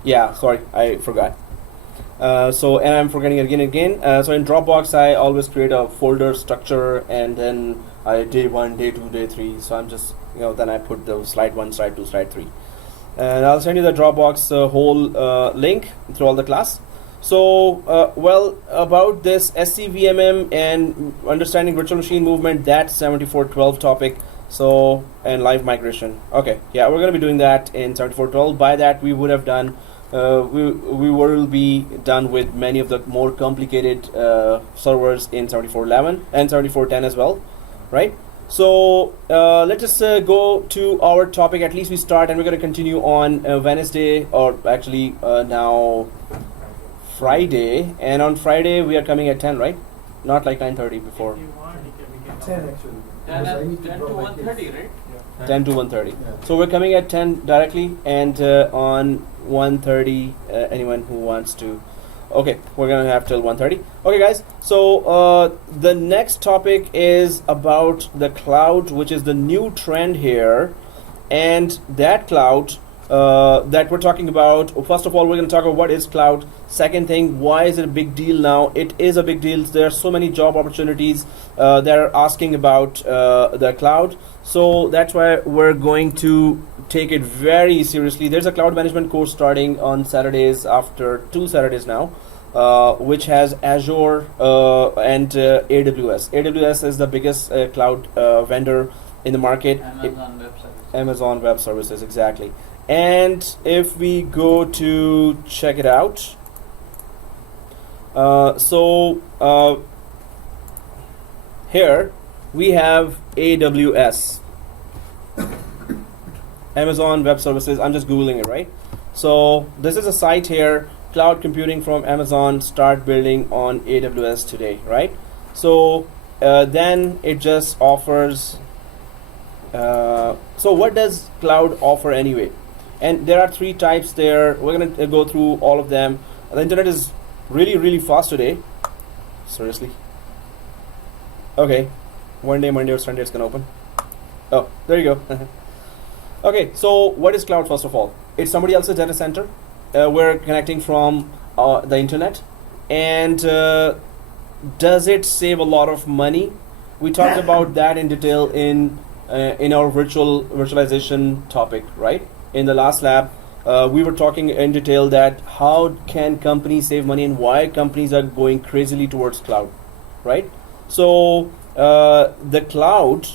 yeah, sorry, I forgot. And I'm forgetting it again. So in Dropbox, I always create a folder structure, and then day 1, day 2, day 3. So I'm just then I put the slide 1, slide 2, slide 3. And I'll send you the Dropbox whole link through all the class. So, well, about this SCVMM and understanding virtual machine movement, that's 7412 topic. So, and live migration. Okay, yeah, we're going to be doing that in 7412. By that, we would have done, we will be done with many of the more complicated servers in 7411 and 7410 as well, right? So let's just go to our topic. At least we start, and we're going to continue on Wednesday, or actually now Friday. And on Friday we are coming at 10, right? Not like 9:30 before. If you want, we can 10 actually. 10 to 1:30, right? Yeah. 10 to 1:30. Yeah. So we're coming at 10 directly, and on 1:30, anyone who wants to. Okay, we're gonna have till 1:30. Okay, guys. So the next topic is about the cloud, which is the new trend here, and that cloud that we're talking about. First of all, we're gonna talk about what is cloud. Second thing, why is it a big deal now? It is a big deal. There are so many job opportunities that are asking about the cloud. So that's why we're going to take it very seriously. There's a cloud management course starting on Saturdays, after 2 Saturdays now, which has Azure and AWS. AWS is the biggest cloud vendor in the market. Amazon Web Services. Amazon Web Services, exactly. And if we go to check it out, here we have AWS, Amazon Web Services. I'm just Googling it, right? So this is a site here, cloud computing from Amazon, start building on AWS today, right? So then it just offers, so what does cloud offer anyway? And there are 3 types there. We're going to go through all of them. The internet is really fast today. Seriously. Okay. One day, Monday or Sunday, it's going to open. Oh, there you go. Okay, so what is cloud first of all? It's somebody else's data center. We're connecting from the internet. And does it save a lot of money? We talked about that in detail in our virtualization topic, right? In the last lab, we were talking in detail that how can companies save money and why companies are going crazily towards cloud, right? So the cloud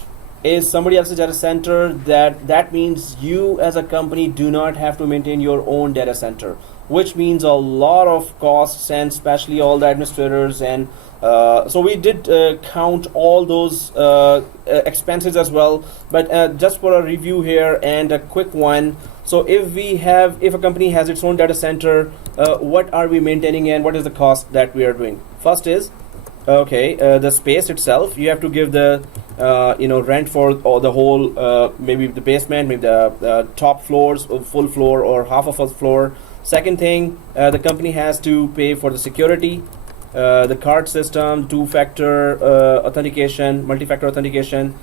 is somebody else's data center. That means you as a company do not have to maintain your own data center, which means a lot of costs, and especially all the administrators. And so we did count all those expenses as well, but just for a review here and a quick one. So if a company has its own data center, what are we maintaining and what is the cost that we are doing? First is, the space itself. You have to give the rent for the whole, maybe the basement, maybe the top floors, full floor or half of a floor. Second thing, the company has to pay for the security, the card system, two-factor authentication, multi-factor authentication.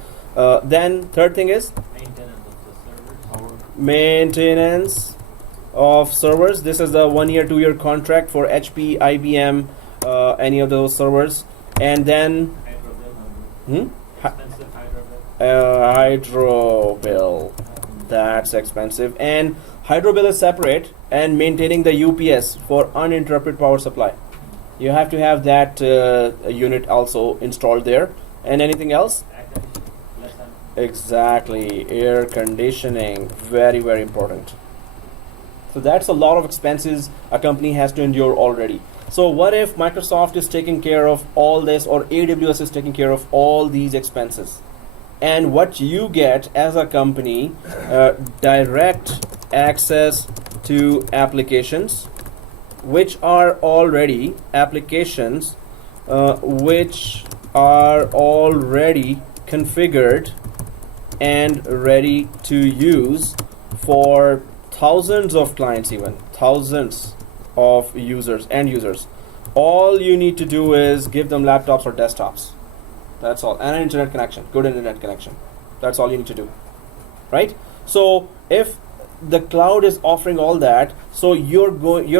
Then third thing is maintenance of servers. This is the 1 year, 2 year contract for HP, IBM, any of those servers. And then Expensive hydro hydro bill. bill. That's expensive. And hydro bill is separate, and maintaining the UPS for uninterrupted power supply. You have to have that unit also installed there. And anything else? Exactly, air conditioning, very important. So that's a lot of expenses a company has to endure already. So what if Microsoft is taking care of all this, or AWS is taking care of all these expenses? And what you get as a company, direct access to applications, which are already configured and ready to use for thousands of clients, even thousands of end users. All you need to do is give them laptops or desktops. That's all. And an internet connection, good internet connection. That's all you need to do, right? So if the cloud is offering all that, so your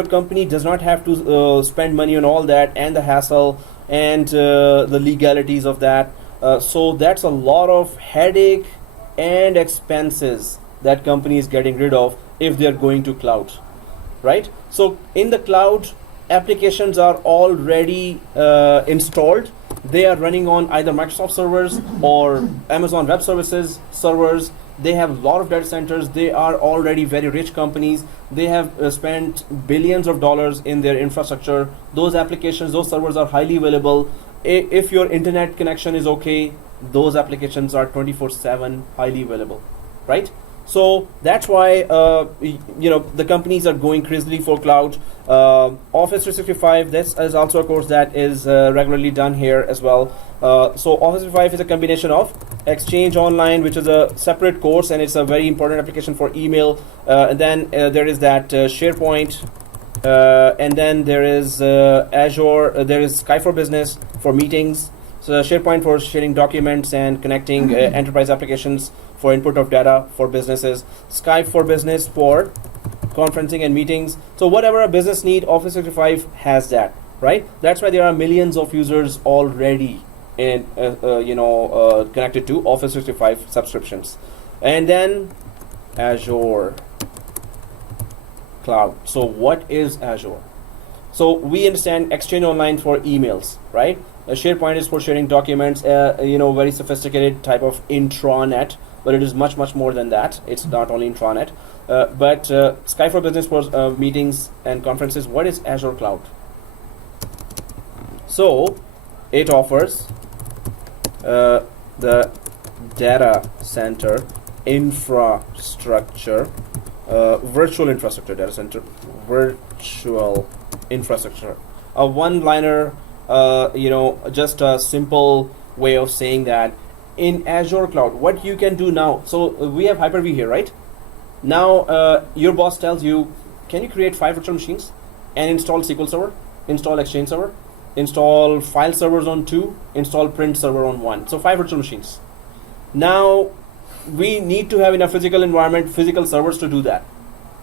company does not have to spend money on all that and the hassle and the legalities of that. So that's a lot of headache and expenses that company is getting rid of if they're going to cloud, right? So in the cloud, applications are already installed. They are running on either Microsoft servers or Amazon Web Services servers. They have a lot of data centers. They are already very rich companies. They have spent billions of dollars in their infrastructure. Those applications, those servers are highly available. If your internet connection is okay, those applications are 24/7 highly available, right? So that's why the companies are going crazily for cloud. Office 365, this is also a course that is regularly done here as well. So Office 365 is a combination of Exchange Online, which is a separate course, and it's a very important application for email. And then there is that SharePoint And then there is Azure. There is Sky for Business for meetings. So SharePoint for sharing documents and connecting enterprise applications for input of data for businesses. Skype for Business for conferencing and meetings. So whatever a business need, Office 365 has that, right? That's why there are millions of users already in connected to Office 365 subscriptions. And then Azure Cloud. So what is Azure? So we understand Exchange Online for emails, right? SharePoint is for sharing documents, very sophisticated type of intranet, but it is much, much more than that. It's not only intranet. But Sky for Business for meetings and conferences. What is Azure Cloud? So it offers the data center infrastructure, virtual infrastructure, data center virtual infrastructure. A one-liner, just a simple way of saying that in Azure Cloud, what you can do now. So we have Hyper-V here, right? Now your boss tells you, can you create 5 virtual machines and install SQL Server, install Exchange Server, install file servers on 2, install print server on 1. So 5 virtual machines. Now we need to have in a physical environment physical servers to do that.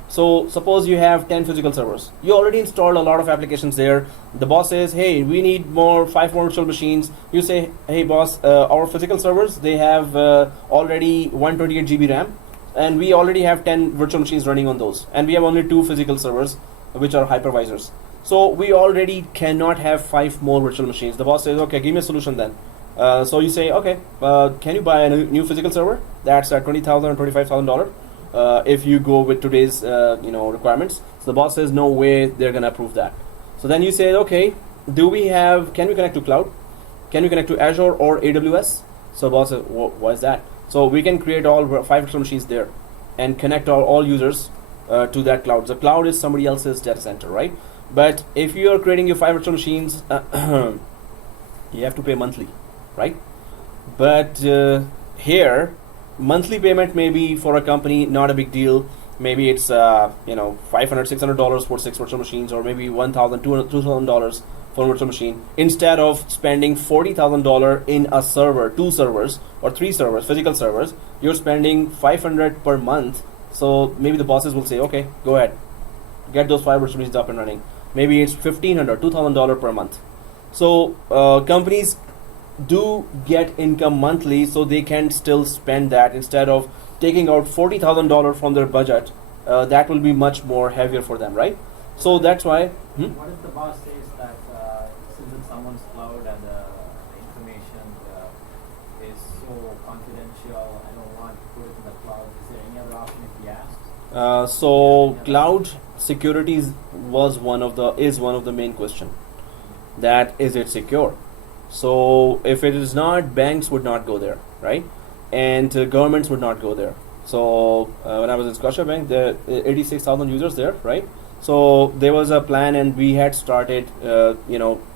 So suppose you have 10 physical servers. You already installed a lot of applications there. The boss says, hey, we need 5 more virtual machines. You say, hey boss, our physical servers, they have already 128 GB RAM. And we already have 10 virtual machines running on those. And we have only 2 physical servers, which are hypervisors. So we already cannot have 5 more virtual machines. The boss says, okay, give me a solution then. So you say, okay, can you buy a new physical server? That's $20,000 or $25,000 if you go with today's requirements. So the boss says, no way they're gonna approve that. So then you say, okay, can we connect to cloud? Can we connect to Azure or AWS? So boss says, what is that? So we can create all 5 virtual machines there and connect all users to that cloud. The cloud is somebody else's data center, right? But if you are creating your 5 virtual machines, you have to pay monthly, right? But here, monthly payment may be for a company not a big deal. Maybe it's $500, $600 for 6 virtual machines, or maybe $1,000, $2,000 for a virtual machine, instead of spending $40,000 in a server, 2 servers or 3 servers, physical servers. You're spending $500 per month. So maybe the bosses will say, okay, go ahead, get those 5 virtual machines up and running. Maybe it's $1,500, $2,000 per month. So companies do get income monthly, so they can still spend that instead of taking out $40,000 from their budget. That will be much more heavier for them, right? So that's why. What if the boss says that since it's someone's cloud and the information is so confidential, I don't want to put it in the cloud. Is there any other option if he asks? So cloud security is one of the main question. That is it secure? So if it is not, banks would not go there, right? And governments would not go there. So when I was in Scotiabank, there are 86,000 users there, right? So there was a plan, and we had started,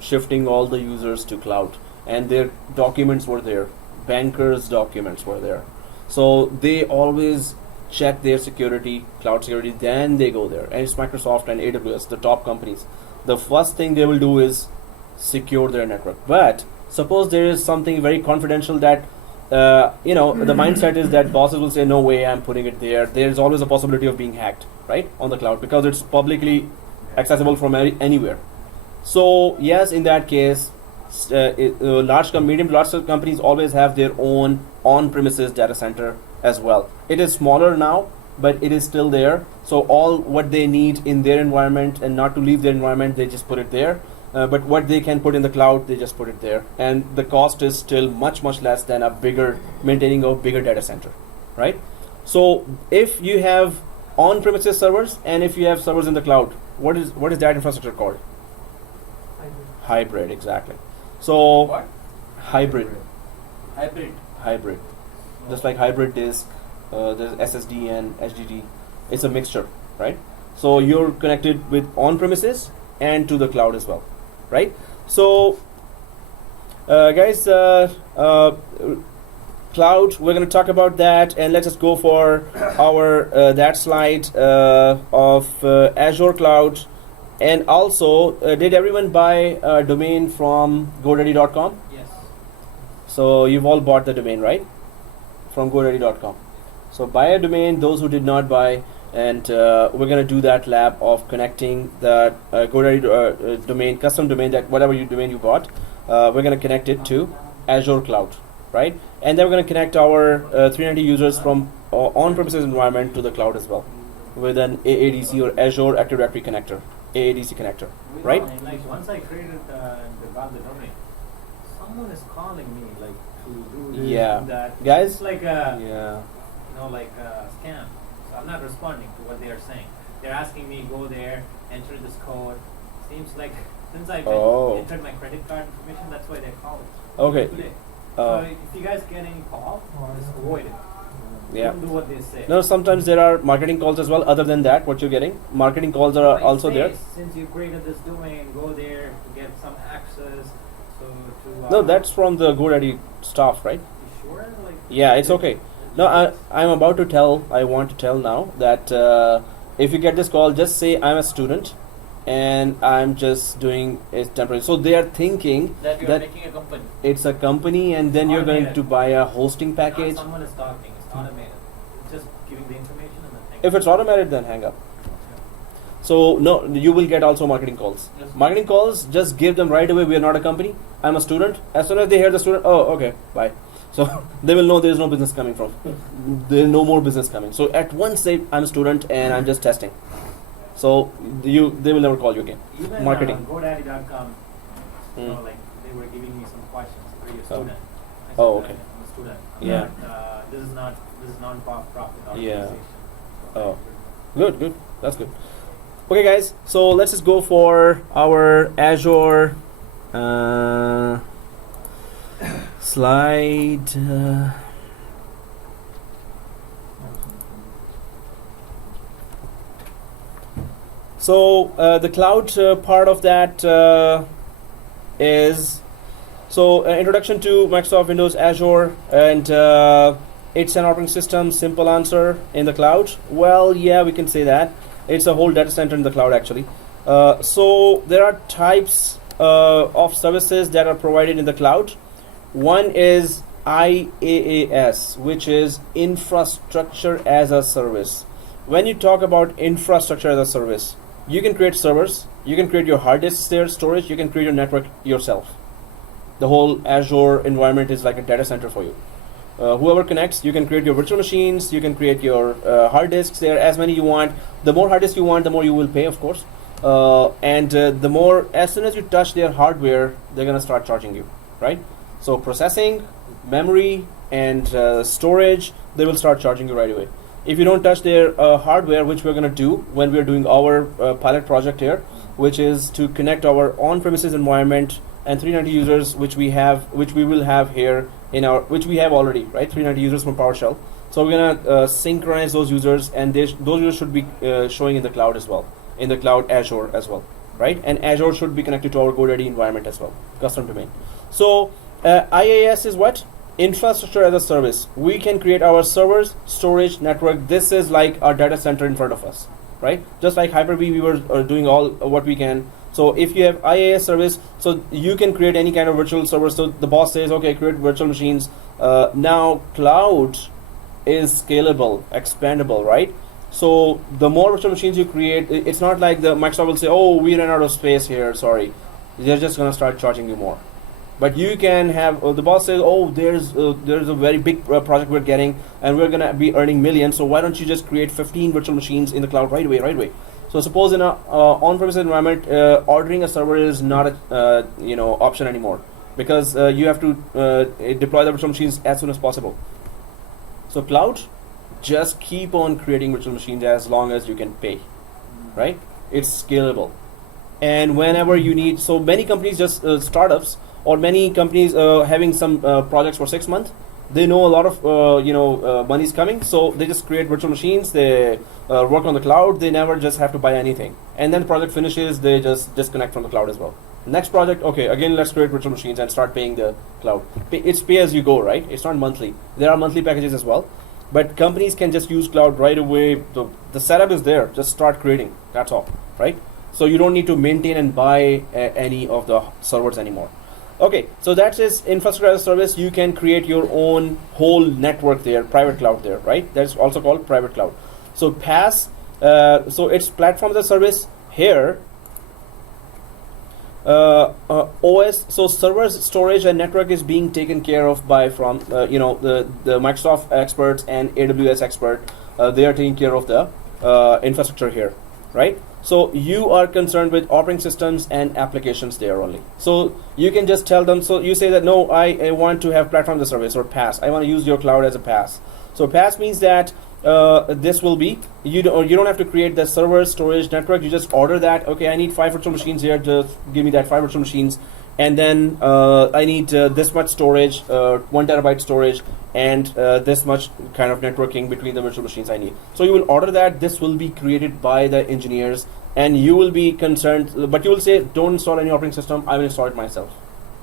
shifting all the users to cloud, and their documents were there. Bankers' documents were there. So they always check their security, cloud security, then they go there. And it's Microsoft and AWS, the top companies. The first thing they will do is secure their network. But suppose there is something very confidential that the mindset is that bosses will say, no way, I'm putting it there. There's always a possibility of being hacked, right, on the cloud, because it's publicly accessible from anywhere. So yes, in that case, medium to large companies always have their own on-premises data center as well. It is smaller now, but it is still there. So all what they need in their environment, and not to leave their environment, they just put it there. But what they can put in the cloud, they just put it there, and the cost is still much less than maintaining a bigger data center, right? So if you have on-premises servers and if you have servers in the cloud, what is that infrastructure called? Hybrid, exactly. So What? hybrid, Hybrid. just like hybrid disk, there's SSD and HDD. It's a mixture, right? So you're connected with on-premises and to the cloud as well, right? So guys, cloud, we're going to talk about that, and let's just go for our that slide of Azure Cloud. And also, did everyone buy a domain from GoDaddy.com? Yes. So you've all bought the domain, right? From GoDaddy.com. So buy a domain, those who did not buy, and we're going to do that lab of connecting the GoDaddy domain, custom domain, that whatever domain you bought, we're going to connect it to Azure Cloud, right? And then we're going to connect our 390 users from on-premises environment to the cloud as well, with an AADC or Azure Active Directory connector, AADC connector, right? Like once I created and got the domain, someone is calling me like to do this and that. Guys, It's like yeah. like a scam. So I'm not responding to what they are saying. They're asking me go there, enter this code. Seems like since I've entered my credit card information, that's why they call it. Okay. Today. So if you guys get any call, just avoid it. Yeah. Don't do what they say. No, sometimes there are marketing calls as well. Other than that, what you're getting, marketing calls are It also there. says, since you created this domain, go there to get some access. So to No, that's from the GoDaddy staff, right? You sure? Like Yeah, it's okay. No, I want to tell now that if you get this call, just say I'm a student and I'm just doing it temporary. So they are thinking That you are making a company. it's a company and then you're going Automated. to buy a hosting package. Someone is talking. It's automated. It's just giving the information and then If it's automated, then hang up. So no, you will get also marketing calls. Yes. Marketing calls, just give them right away. We are not a company. I'm a student. As soon as they hear the student, oh, okay, bye. So they will know there is no business coming from. There is no more business coming. So at once say I'm a student and I'm just testing. So they will never call you again. Even Marketing. GoDaddy.com, Mm. like they were giving me some questions. Are you a student? I said, Oh, okay. I'm a student. Yeah. This is non-profit Yeah. organization. Oh, good. That's good. Okay, guys. So let's just go for our Azure slide. So the cloud part of that is introduction to Microsoft Windows Azure, and it's an operating system. Simple answer, in the cloud. Well, yeah, we can say that it's a whole data center in the cloud actually. So there are types of services that are provided in the cloud. One is IaaS, which is infrastructure as a service. When you talk about infrastructure as a service, you can create servers, you can create your hard disks there, storage, you can create your network yourself. The whole Azure environment is like a data center for you. Whoever connects, you can create your virtual machines, you can create your hard disks there, as many you want. The more hard disks you want, the more you will pay, of course. And the more, as soon as you touch their hardware, they're gonna start charging you, right? So processing, memory, and storage, they will start charging you right away. If you don't touch their hardware, which we're gonna do when we're doing our pilot project here, which is to connect our on-premises environment and 390 users, which we will have here in our, which we have already, right? 390 users from PowerShell. So we're gonna synchronize those users, and those users should be showing in the cloud as well, in the cloud Azure as well, right? And Azure should be connected to our GoDaddy environment as well, custom domain. So IaaS is what? Infrastructure as a service. We can create our servers, storage, network. This is like our data center in front of us, right? Just like Hyper-V, we were doing all what we can. So if you have IaaS service, so you can create any kind of virtual server. So the boss says, okay, create virtual machines. Now cloud is scalable, expandable, right? So the more virtual machines you create, it's not like the Microsoft will say, oh, we ran out of space here, sorry. They're just gonna start charging you more. But you can have, the boss says, oh, there's a very big project we're getting, and we're gonna be earning millions, so why don't you just create 15 virtual machines in the cloud right away. So suppose in a on-premise environment, ordering a server is not a option anymore, because you have to deploy the virtual machines as soon as possible. So cloud, just keep on creating virtual machines as long as you can pay, right? It's scalable. And whenever you need, so many companies, just startups, or many companies having some projects for 6 months, they know a lot of money is coming, so they just create virtual machines, they work on the cloud, they never just have to buy anything. And then the project finishes, they just disconnect from the cloud as well. Next project, okay, again let's create virtual machines and start paying the cloud. It's pay as you go, right? It's not monthly. There are monthly packages as well, but companies can just use cloud right away. The setup is there, just start creating, that's all, right? So you don't need to maintain and buy any of the servers anymore. Okay, so that is infrastructure as a service. You can create your own whole network there, private cloud there, right? That's also called private cloud. So PaaS, so it's platform as a service. Here, OS, so servers, storage, and network is being taken care of by from the Microsoft experts and AWS expert. They are taking care of the infrastructure here, right? So you are concerned with operating systems and applications there only. So you can just tell them. So you say that no, I want to have platform as a service or PaaS. I want to use your cloud as a PaaS. So PaaS means that this will be you don't have to create the server, storage, network. You just order that. Okay, I need 5 virtual machines here. Just give me that 5 virtual machines, and then I need this much storage, 1 terabyte storage, and this much kind of networking between the virtual machines I need. So you will order that. This will be created by the engineers, and you will be concerned, but you will say, don't install any operating system. I will install it myself,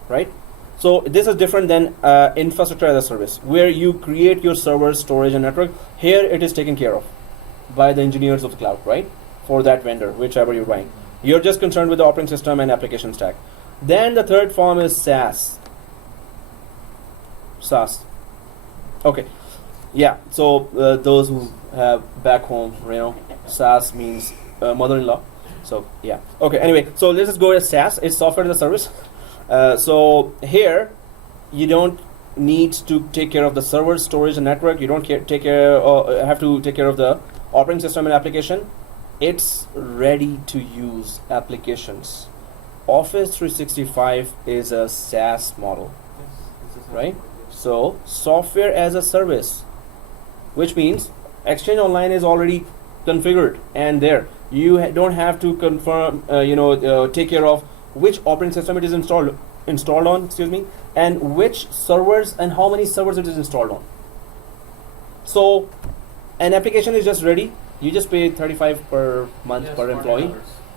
right? So this is different than infrastructure as a service, where you create your servers, storage, and network. Here it is taken care of by the engineers of the cloud, right? For that vendor, whichever you're buying. You're just concerned with the operating system and application stack. Then the third form is SaaS. SaaS. Okay. Yeah. So those who have back home, SaaS means mother-in-law. So yeah. Okay. Anyway, so let's just go with SaaS. It's software as a service. So here, you don't need to take care of the server, storage, and network. You don't have to take care of the operating system and application. It's ready to use applications. Office 365 is a SaaS model, right? So software as a service, which means Exchange Online is already configured and there. You don't have to confirm, take care of which operating system it is installed on, and which servers and how many servers it is installed on. So an application is just ready. You just pay 35 per month per employee,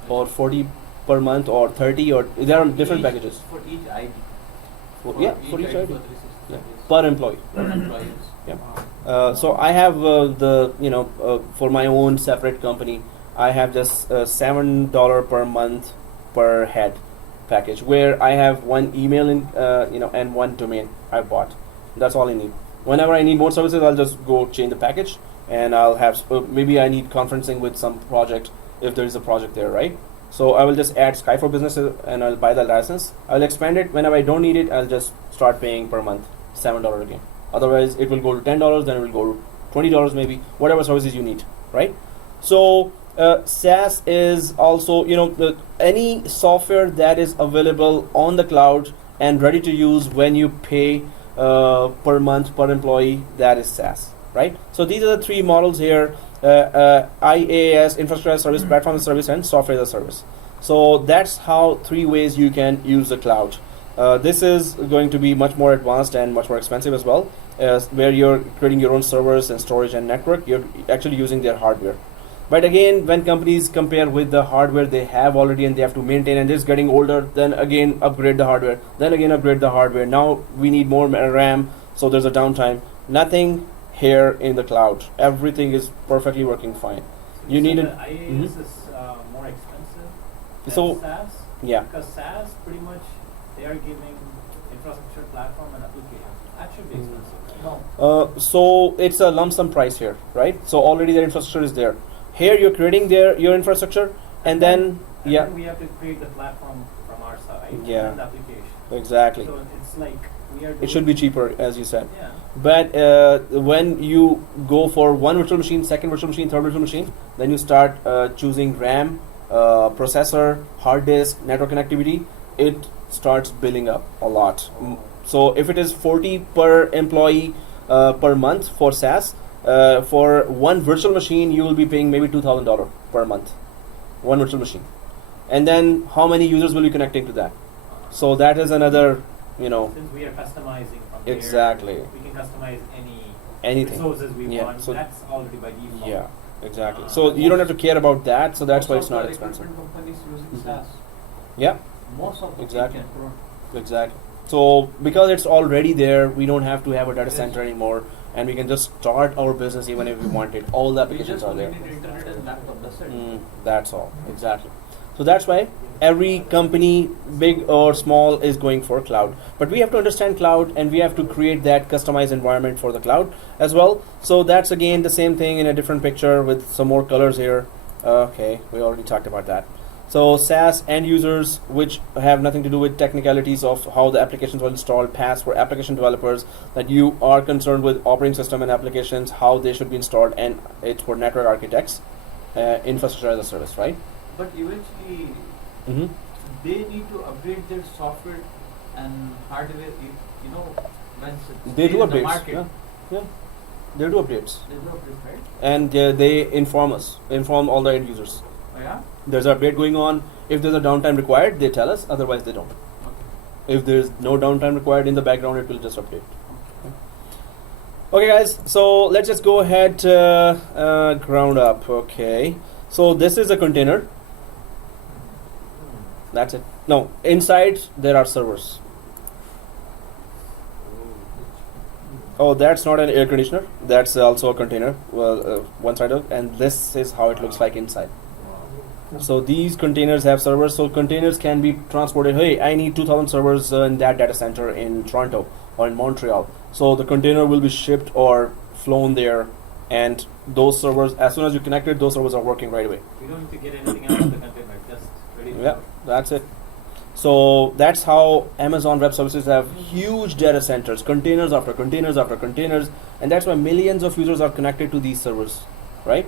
or 40 per month, or 30, or there are different packages. For each ID. For each ID. For Yeah. Per employee. per employees. Yeah. So I have for my own separate company, I have just $7 per month per head package, where I have one email and one domain I bought. That's all I need. Whenever I need more services, I'll just go change the package, and I'll have maybe I need conferencing with some project if there is a project there, right? So I will just add Sky for Business and I'll buy the license. I'll expand it. Whenever I don't need it, I'll just start paying per month $7 again. Otherwise, it will go to $10, then it will go to $20 maybe, whatever services you need, right? So SaaS is also, any software that is available on the cloud and ready to use when you pay per month per employee, that is SaaS, right? So these are the three models here: IaaS, infrastructure as a service, platform as a service, and software as a service. So that's how 3 ways you can use the cloud. This is going to be much more advanced and much more expensive as well, where you're creating your own servers and storage and network. You're actually using their hardware. But again, when companies compare with the hardware they have already and they have to maintain, and it's getting older, then again upgrade the hardware, then again upgrade the hardware. Now we need more RAM, so there's a downtime. Nothing here in the cloud. Everything is perfectly working fine. You need the it. IaaS is more expensive than So, SaaS? yeah. Because SaaS, pretty much, they are giving infrastructure, platform, and application. That should be expensive. No. So it's a lump sum price here, right? So already their infrastructure is there. Here you're creating your infrastructure, and then we have to create the platform from our side, Yeah. and the application. exactly. So it's like we are. It should be cheaper, as you said. Yeah. But when you go for one virtual machine, second virtual machine, third virtual machine, then you start choosing RAM, processor, hard disk, network connectivity. It starts billing up a lot. So if it is 40 per employee per month for SaaS, for one virtual machine, you will be paying maybe $2,000 per month. One virtual machine. And then how many users will be connecting to that? So that is another, Since we are customizing from Exactly. there, we can customize anything. resources we Yeah, want. so- That's already by default. Yeah, exactly. So you don't have to care about that, so that's why Most it's of not the expensive. recruitment companies using Mhm. SaaS. Yeah, Most of them Exactly. can run. exactly. So because it's already there, we don't have to have a data Yes. center anymore, and we can just start our business even if we want it. All the We applications just are only there. need internet and laptop. That's it. That's all. Exactly. So that's why every company, big or small, is going for cloud. But we have to understand cloud, and we have to create that customized environment for the cloud as well. So that's again the same thing in a different picture with some more colors here. Okay, we already talked about that. So SaaS end users, which have nothing to do with technicalities of how the applications will install. PaaS for application developers, that you are concerned with operating system and applications, how they should be installed, and it's for network architects, infrastructure as a service, right? But eventually, Mm-hmm. they need to upgrade their software and hardware. You know, when it's They do in the updates. market, Yeah, they do updates, they do upgrade, right? and they inform all the end users. Oh, yeah. There's an update going on. If there's a downtime required, they tell us. Otherwise, they don't. Okay. If there's no downtime required in the background, it will just update. Okay, guys. So let's just go ahead ground up. Okay. So this is a container. That's it. No, inside there are servers. Oh, that's not an air conditioner. That's also a container. Well, one side of, and this is how it looks like inside. So these containers have servers. So containers can be transported. Hey, I need 2,000 servers in that data center in Toronto or in Montreal. So the container will be shipped or flown there, and those servers, as soon as you connect it, those servers are working right away. You don't need to get anything out of the container, just ready to Yeah, go. that's it. So that's how Amazon Web Services have huge data centers, containers after containers after containers, and that's why millions of users are connected to these servers, right?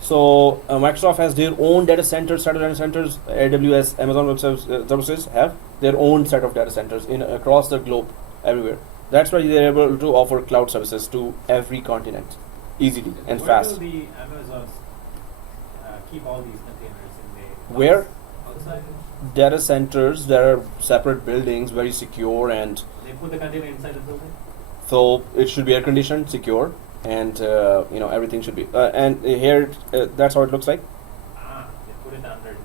So Microsoft has their own data centers, set of data centers. AWS, Amazon Web Services have their own set of data centers in across the globe, everywhere. That's why they're able to offer cloud services to every continent easily and Where fast. will the Amazons keep all these containers in the Where? outside? Data centers, there are separate buildings, very secure, and They put the container inside the building? so it should be air conditioned, secure, and everything should be. And here, that's how it looks like. They put it under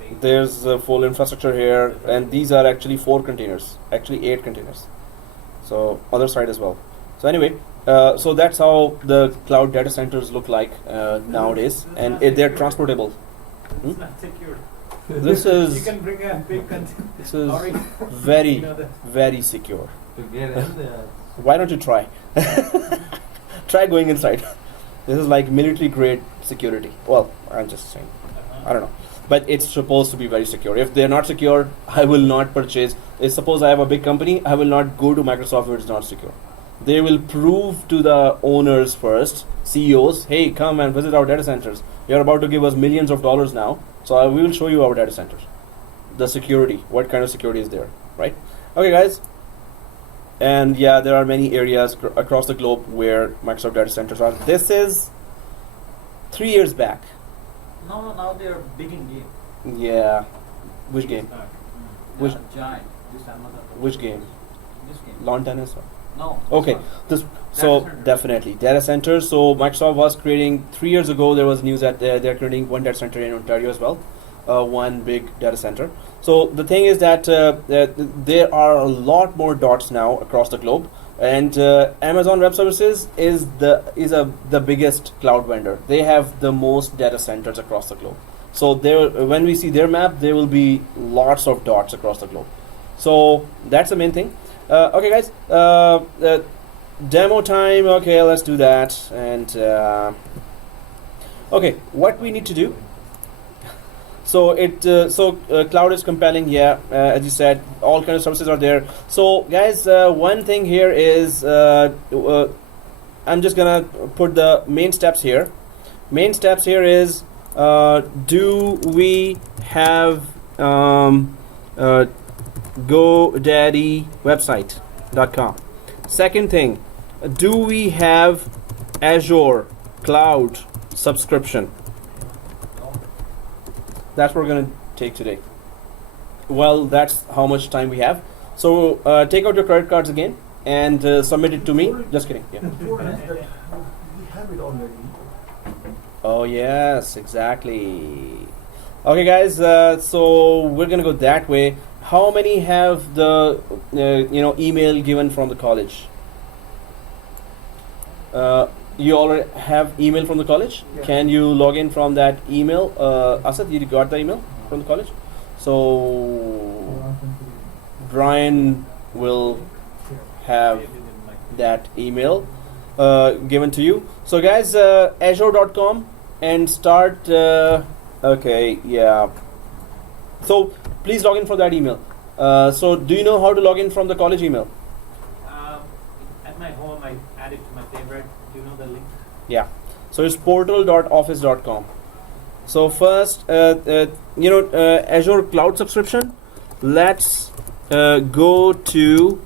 the There's a full infrastructure here, and these are actually 4 containers, actually 8 containers. So other side as well. So anyway, so that's how the cloud data centers look like nowadays, and they're transportable. It's not secure. This You is can bring a big container. this is Sorry. very You know that. very secure. To get in there. Why don't you try? Try going inside. This is like military grade security. Well, I'm just saying. I don't know. But it's supposed to be very secure. If they're not secure, I will not purchase. If suppose I have a big company, I will not go to Microsoft if it's not secure. They will prove to the owners first, CEOs, hey, come and visit our data centers. You're about to give us millions of dollars now, so we will show you our data centers. The security, what kind of security is there, right? Okay, guys. And yeah, there are many areas across the globe where Microsoft data centers are. This is 3 years back. No, now they are big in game. Yeah. Which game? Which- Giant. This Amazon. Which game? This game. Lawn tennis? Or? No. Okay. this This so center. definitely data centers. So Microsoft was creating 3 years ago. There was news that they're creating one data center in Ontario as well, one big data center. So the thing is that there are a lot more dots now across the globe, and Amazon Web Services is the biggest cloud vendor. They have the most data centers across the globe. So there, when we see their map, there will be lots of dots across the globe. So that's the main thing. Okay, guys. Demo time. Okay, let's do that. And okay, what we need to do. So cloud is compelling. Yeah, as you said, all kind of services are there. So guys, one thing here is I'm just gonna put the main steps here. Main steps here is do we have GoDaddy website.com? Second thing, do we have Azure cloud subscription? That's what we're going to take today. Well, that's how much time we have. So take out your credit cards again and submit it to me. Just kidding. Yeah. Before that, we have it already. Oh yes, exactly. Okay, guys. So we're gonna go that way. How many have the email given from the college? You already have email from the college. Yeah. Can you log in from that email? Asad, you got the email? from the college. So Brian will have that email given to you. So guys, azure.com and start. Okay, yeah. So please log in for that email. So do you know how to log in from the college email? At my home, I add it to my favorite. Do you know the link? Yeah. So it's portal.office.com. So first, Azure Cloud subscription. Let's go to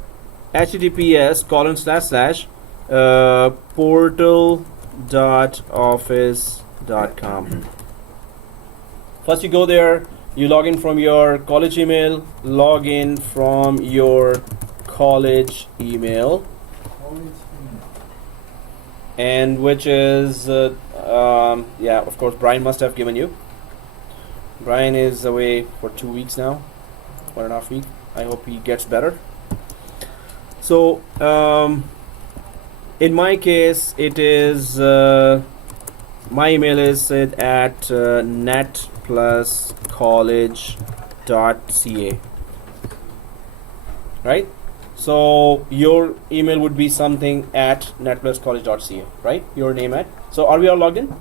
https://portal.office.com. First, you go there. You log in from your college email. Log in from your college email. And which is, of course, Brian must have given you. Brian is away for 2 weeks now, 1.5 weeks. I hope he gets better. So, in my case, it is, my email is at netpluscollege.ca, right? So your email would be something at netpluscollege.ca, right? Your name at. So are we all logged in?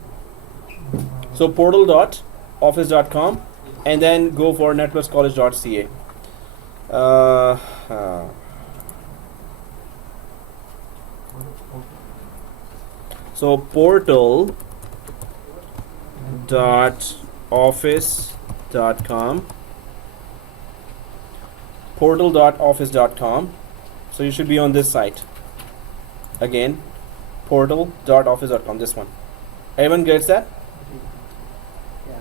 So portal.office.com and then go for netpluscollege.ca. So portal.office.com. Portal.office.com. So you should be on this site. Again, portal.office.com, this one. Everyone gets that? Yeah.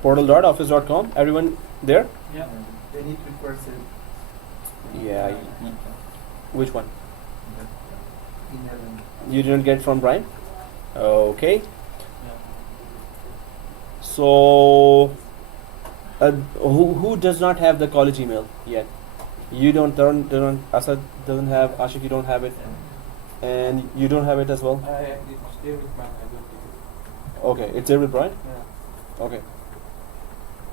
Portal.office.com. Everyone there? Yeah. They need to request it. Yeah. Which one? Email and You didn't get from Brian? Okay. Yeah. So, who does not have the college email yet? You don't Asad doesn't have, Ashif, you don't have it, and you don't have it as well? It's there with Brian, I don't take it. Okay, it's there with Brian? Yeah. Okay.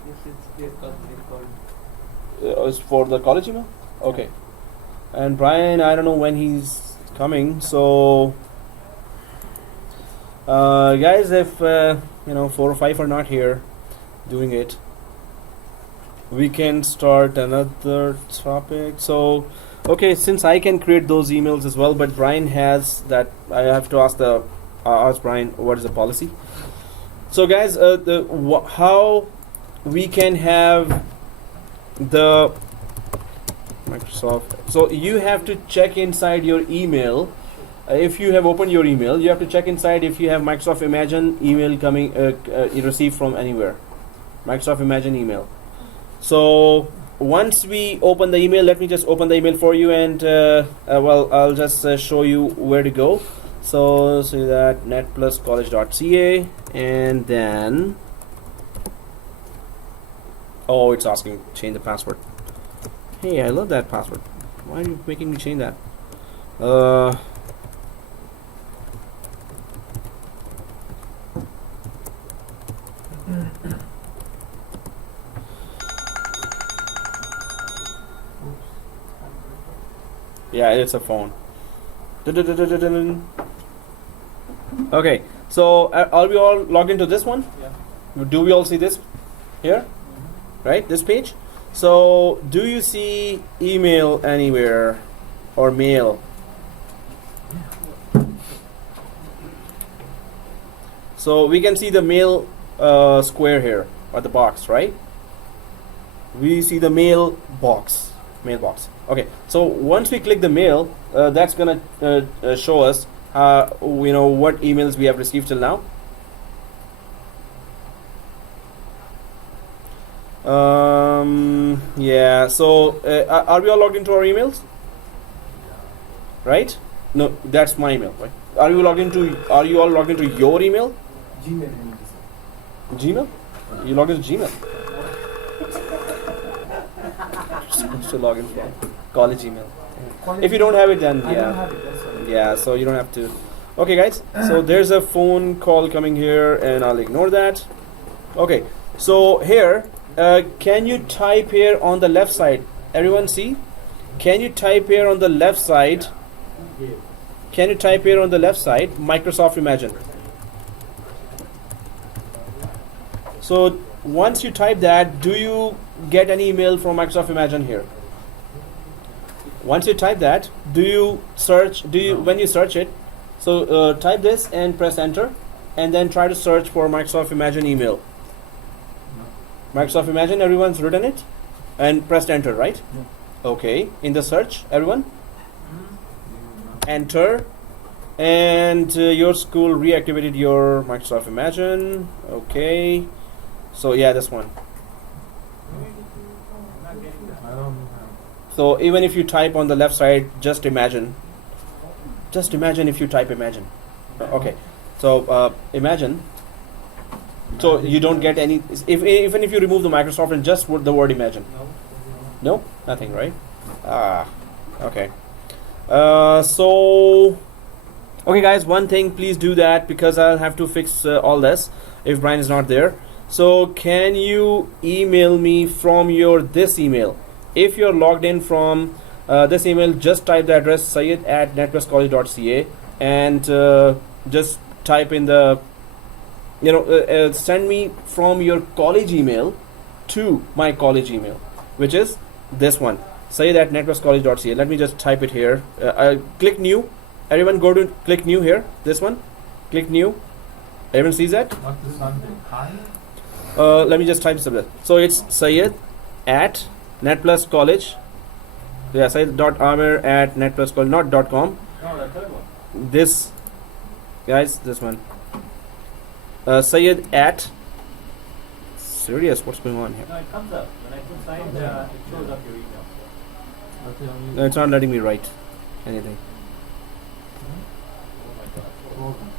Yes, it's there because they called. It's for the college email? Okay. And Brian, I don't know when he's coming, so guys, if 4 or 5 are not here doing it, we can start another topic. So okay, since I can create those emails as well, but Brian has that, I have to ask Brian what is the policy. So guys, how we can have the Microsoft. So you have to check inside your email. If you have opened your email, you have to check inside if you have Microsoft Imagine email coming you received from anywhere. Microsoft Imagine email. So once we open the email, let me just open the email for you, and I'll just show you where to go. So say that netpluscollege.ca, and then it's asking change the password. Hey, I love that password. Why are you making me change that? Yeah, it's a phone. Okay, so are we all logged into this one? Yeah. Do we all see this here? Right, this page? So do you see email anywhere or mail? So we can see the mail square here, or the box, right? We see the mailbox. Okay, so once we click the mail, that's gonna show us what emails we have received till now. Yeah, so are we all logged into our emails? Right? No, that's my email, right? Are you all logged into your email? Gmail. Gmail? You log into Gmail? Supposed to log in from college email. If you don't have it, then I yeah. don't have it, that's all. Yeah, so you don't have to. Okay, guys. So there's a phone call coming here, and I'll ignore that. Okay, so here can you type here on the left side? Everyone see? Can you type here on the left side? Can you type here on the left side Microsoft Imagine? So once you type that, do you get an email from Microsoft Imagine here? Once you type that, do you search? When you search it? So type this and press enter, and then try to search for Microsoft Imagine email. Microsoft Imagine, everyone's written it and pressed enter, right? Okay, in the search, everyone enter, and your school reactivated your Microsoft Imagine. Okay, so yeah, this one. I don't have. So even if you type on the left side, just imagine if you type imagine. Okay, so imagine. So you don't get any, even if you remove the Microsoft and just the word imagine. No, nothing, right? Okay. So okay guys, one thing, please do that, because I'll have to fix all this if Brian is not there. So can you email me from this email? If you're logged in from this email, just type the address syed@netwestcollege.ca and just type in the, send me from your college email to my college email, which is this one, syed@netwestcollege.ca. Let me just type it here. Click new. Everyone go to click new here. This one. Click new. Everyone sees that? What's the subject? Hi? Let me just type subject. So it's syed@netplus.college. Yeah, syed.amir@netplus.college, not .com. No, the third one. This, guys, this one. Syed at. Serious, what's going on here? No, it comes up. When I put Syed, it shows up your email. What's the only- No, it's not letting me write anything. Oh my god. program?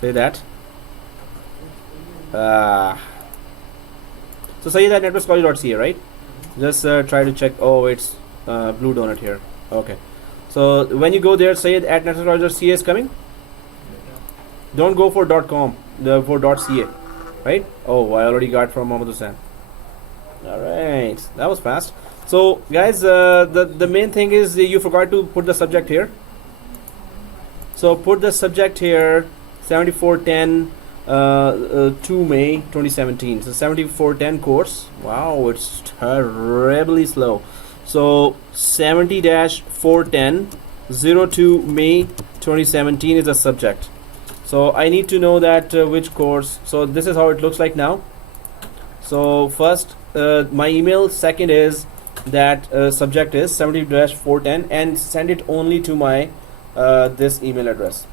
Say that. So syed@netplus.college.ca, right? Just try to check. Oh, it's blue donut here. Okay. So when you go there, syed@netplus.college.ca is coming. Don't go for .com, for .ca, right? Oh, I already got from Mohammed Hussain. All right, that was fast. So guys, the main thing is you forgot to put the subject here. So put the subject here, 7410 to May 2017. So 7410 course. Wow, it's terribly slow. So 70-410 02 May 2017 is the subject. So I need to know that which course. So this is how it looks like now. So first my email, second is that subject is 70-410, and send it only to my this email address.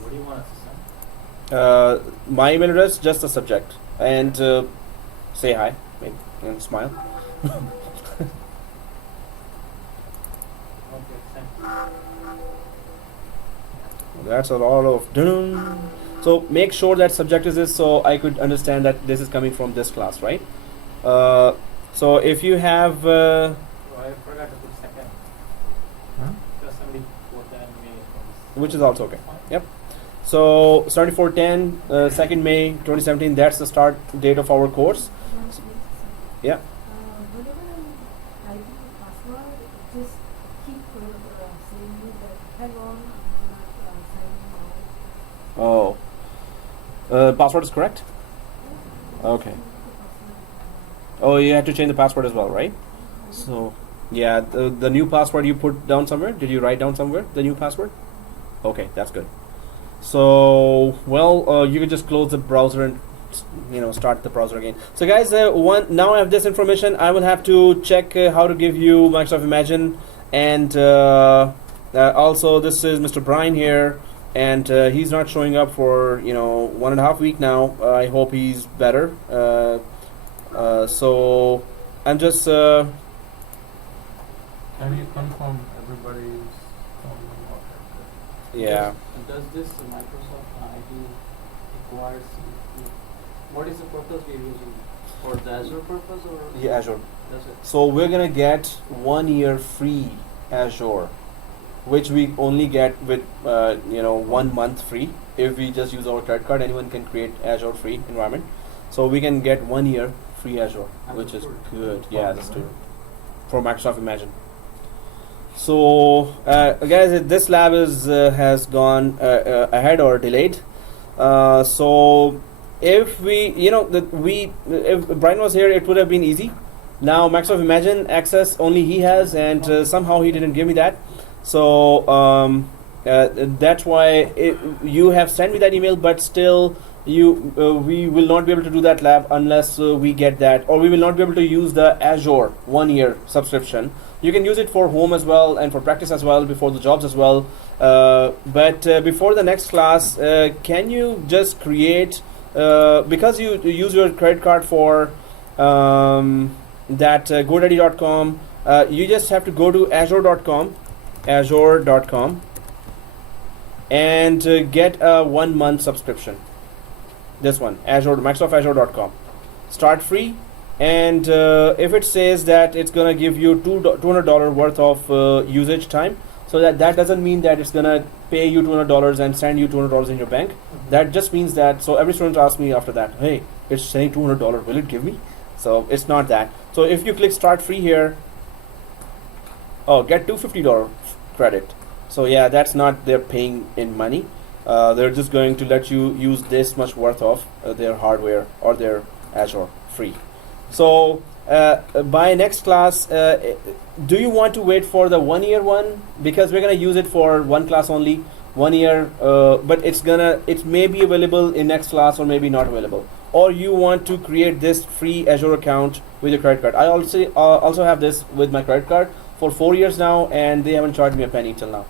What do you want us to send? My email address, just the subject, and say hi, maybe, and smile. Okay, send. That's a lot of dun. So make sure that subject is this, so I could understand that this is coming from this class, right? So if you have Oh, I forgot to put second. Huh? Just 7410 May. which is also okay. Yep. So 7410 2nd May 2017, that's the start date of our course. Yeah. Whenever I'm typing the password, just keep saying me that hang on, I'm not signing out. Oh. Password is correct? Okay. Oh, you had to change the password as well, right? So, yeah, the new password you put down somewhere? Did you write down somewhere the new password? Okay, that's good. So, well, you can just close the browser and start the browser again. So guys, now I have this information. I will have to check how to give you Microsoft Imagine, and also this is Mr. Brian here, and he's not showing up for 1.5 weeks now. I hope he's better. So I'm just Can you confirm everybody's phone number? yeah. Does this Microsoft ID requires what is the purpose we are using? For the Azure purpose or Yeah, Azure. does it? So we're gonna get 1 year free Azure, which we only get with 1 month free. If we just use our credit card, anyone can create Azure free environment. So we can get 1 year free Azure, And which the is student. good. Yeah, the student for Microsoft Imagine. So guys, this lab is has gone ahead or delayed. So if we, if Brian was here, it would have been easy. Now Microsoft Imagine access only he has, and somehow he didn't give me that. So that's why you have sent me that email, but still we will not be able to do that lab unless we get that, or we will not be able to use the Azure 1 year subscription. You can use it for home as well and for practice as well, before the jobs as well. But before the next class, can you just create, because you use your credit card for that GoDaddy.com, you just have to go to Azure.com, and get a 1 month subscription. This one, Microsoft Azure.com. Start free, and if it says that it's gonna give you $200 worth of usage time, so that doesn't mean that it's gonna pay you $200 and send you $200 in your bank. That just means that, so every student asks me after that, hey, it's saying $200, will it give me? So it's not that. So if you click start free here, oh, get $250 credit. So yeah, that's not they're paying in money. They're just going to let you use this much worth of their hardware or their Azure free. So by next class, do you want to wait for the 1 year one? Because we're gonna use it for one class only, 1 year, but it may be available in next class or maybe not available. Or you want to create this free Azure account with your credit card. I also have this with my credit card for 4 years now, and they haven't charged me a penny till now.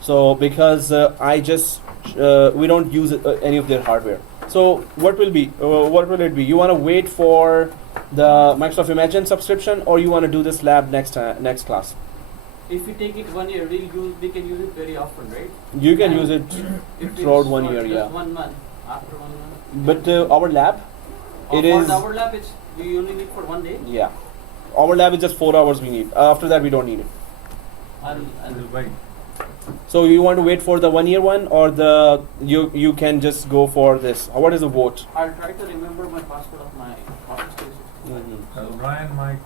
So because we don't use any of their hardware. So what will it be? You want to wait for the Microsoft Imagine subscription, or you want to do this lab next class? If we take it 1 year, we can use it very often, right? You can use it If throughout it's 1 not year, just yeah. 1 month, after 1 month. But our lab, For it is, our lab, we only need for 1 day. yeah. Our lab is just 4 hours we need. After that we don't need it. And Wait. So you want to wait for the 1 year one, or you can just go for this? What is the vote? I'll try to remember my password of my office space. Brian might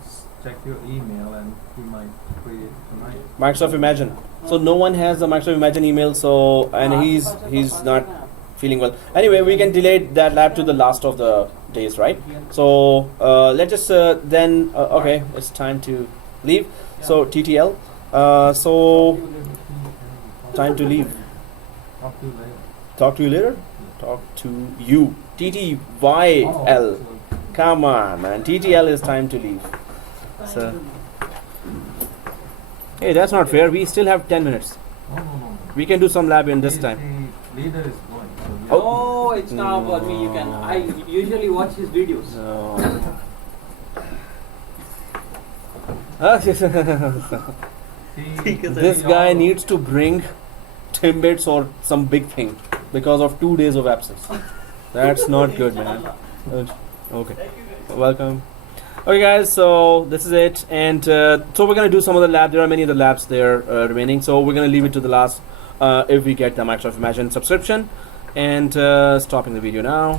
check your email and he might create tonight. Microsoft Imagine. So no one has the Microsoft Imagine email, so and he's not feeling well. Anyway, we can delay that lab to the last of the days, right? So let's just then okay, it's time to leave. So TTL. So time to leave. Talk to you later. Talk to you. TTYL. Come on, man. TTL is time to leave. So, hey, that's not fair. We still have 10 minutes. No. We can do some lab in this time. The leader is going. So we Oh, it's not about me. I usually watch his videos. No. This guy needs to bring Timbits or some big thing because of 2 days of absence. That's not good, man. Okay. Welcome. Okay, guys. So this is it, and so we're gonna do some of the lab. There are many of the labs there remaining, so we're gonna leave it to the last if we get the Microsoft Imagine subscription. And stopping the video now.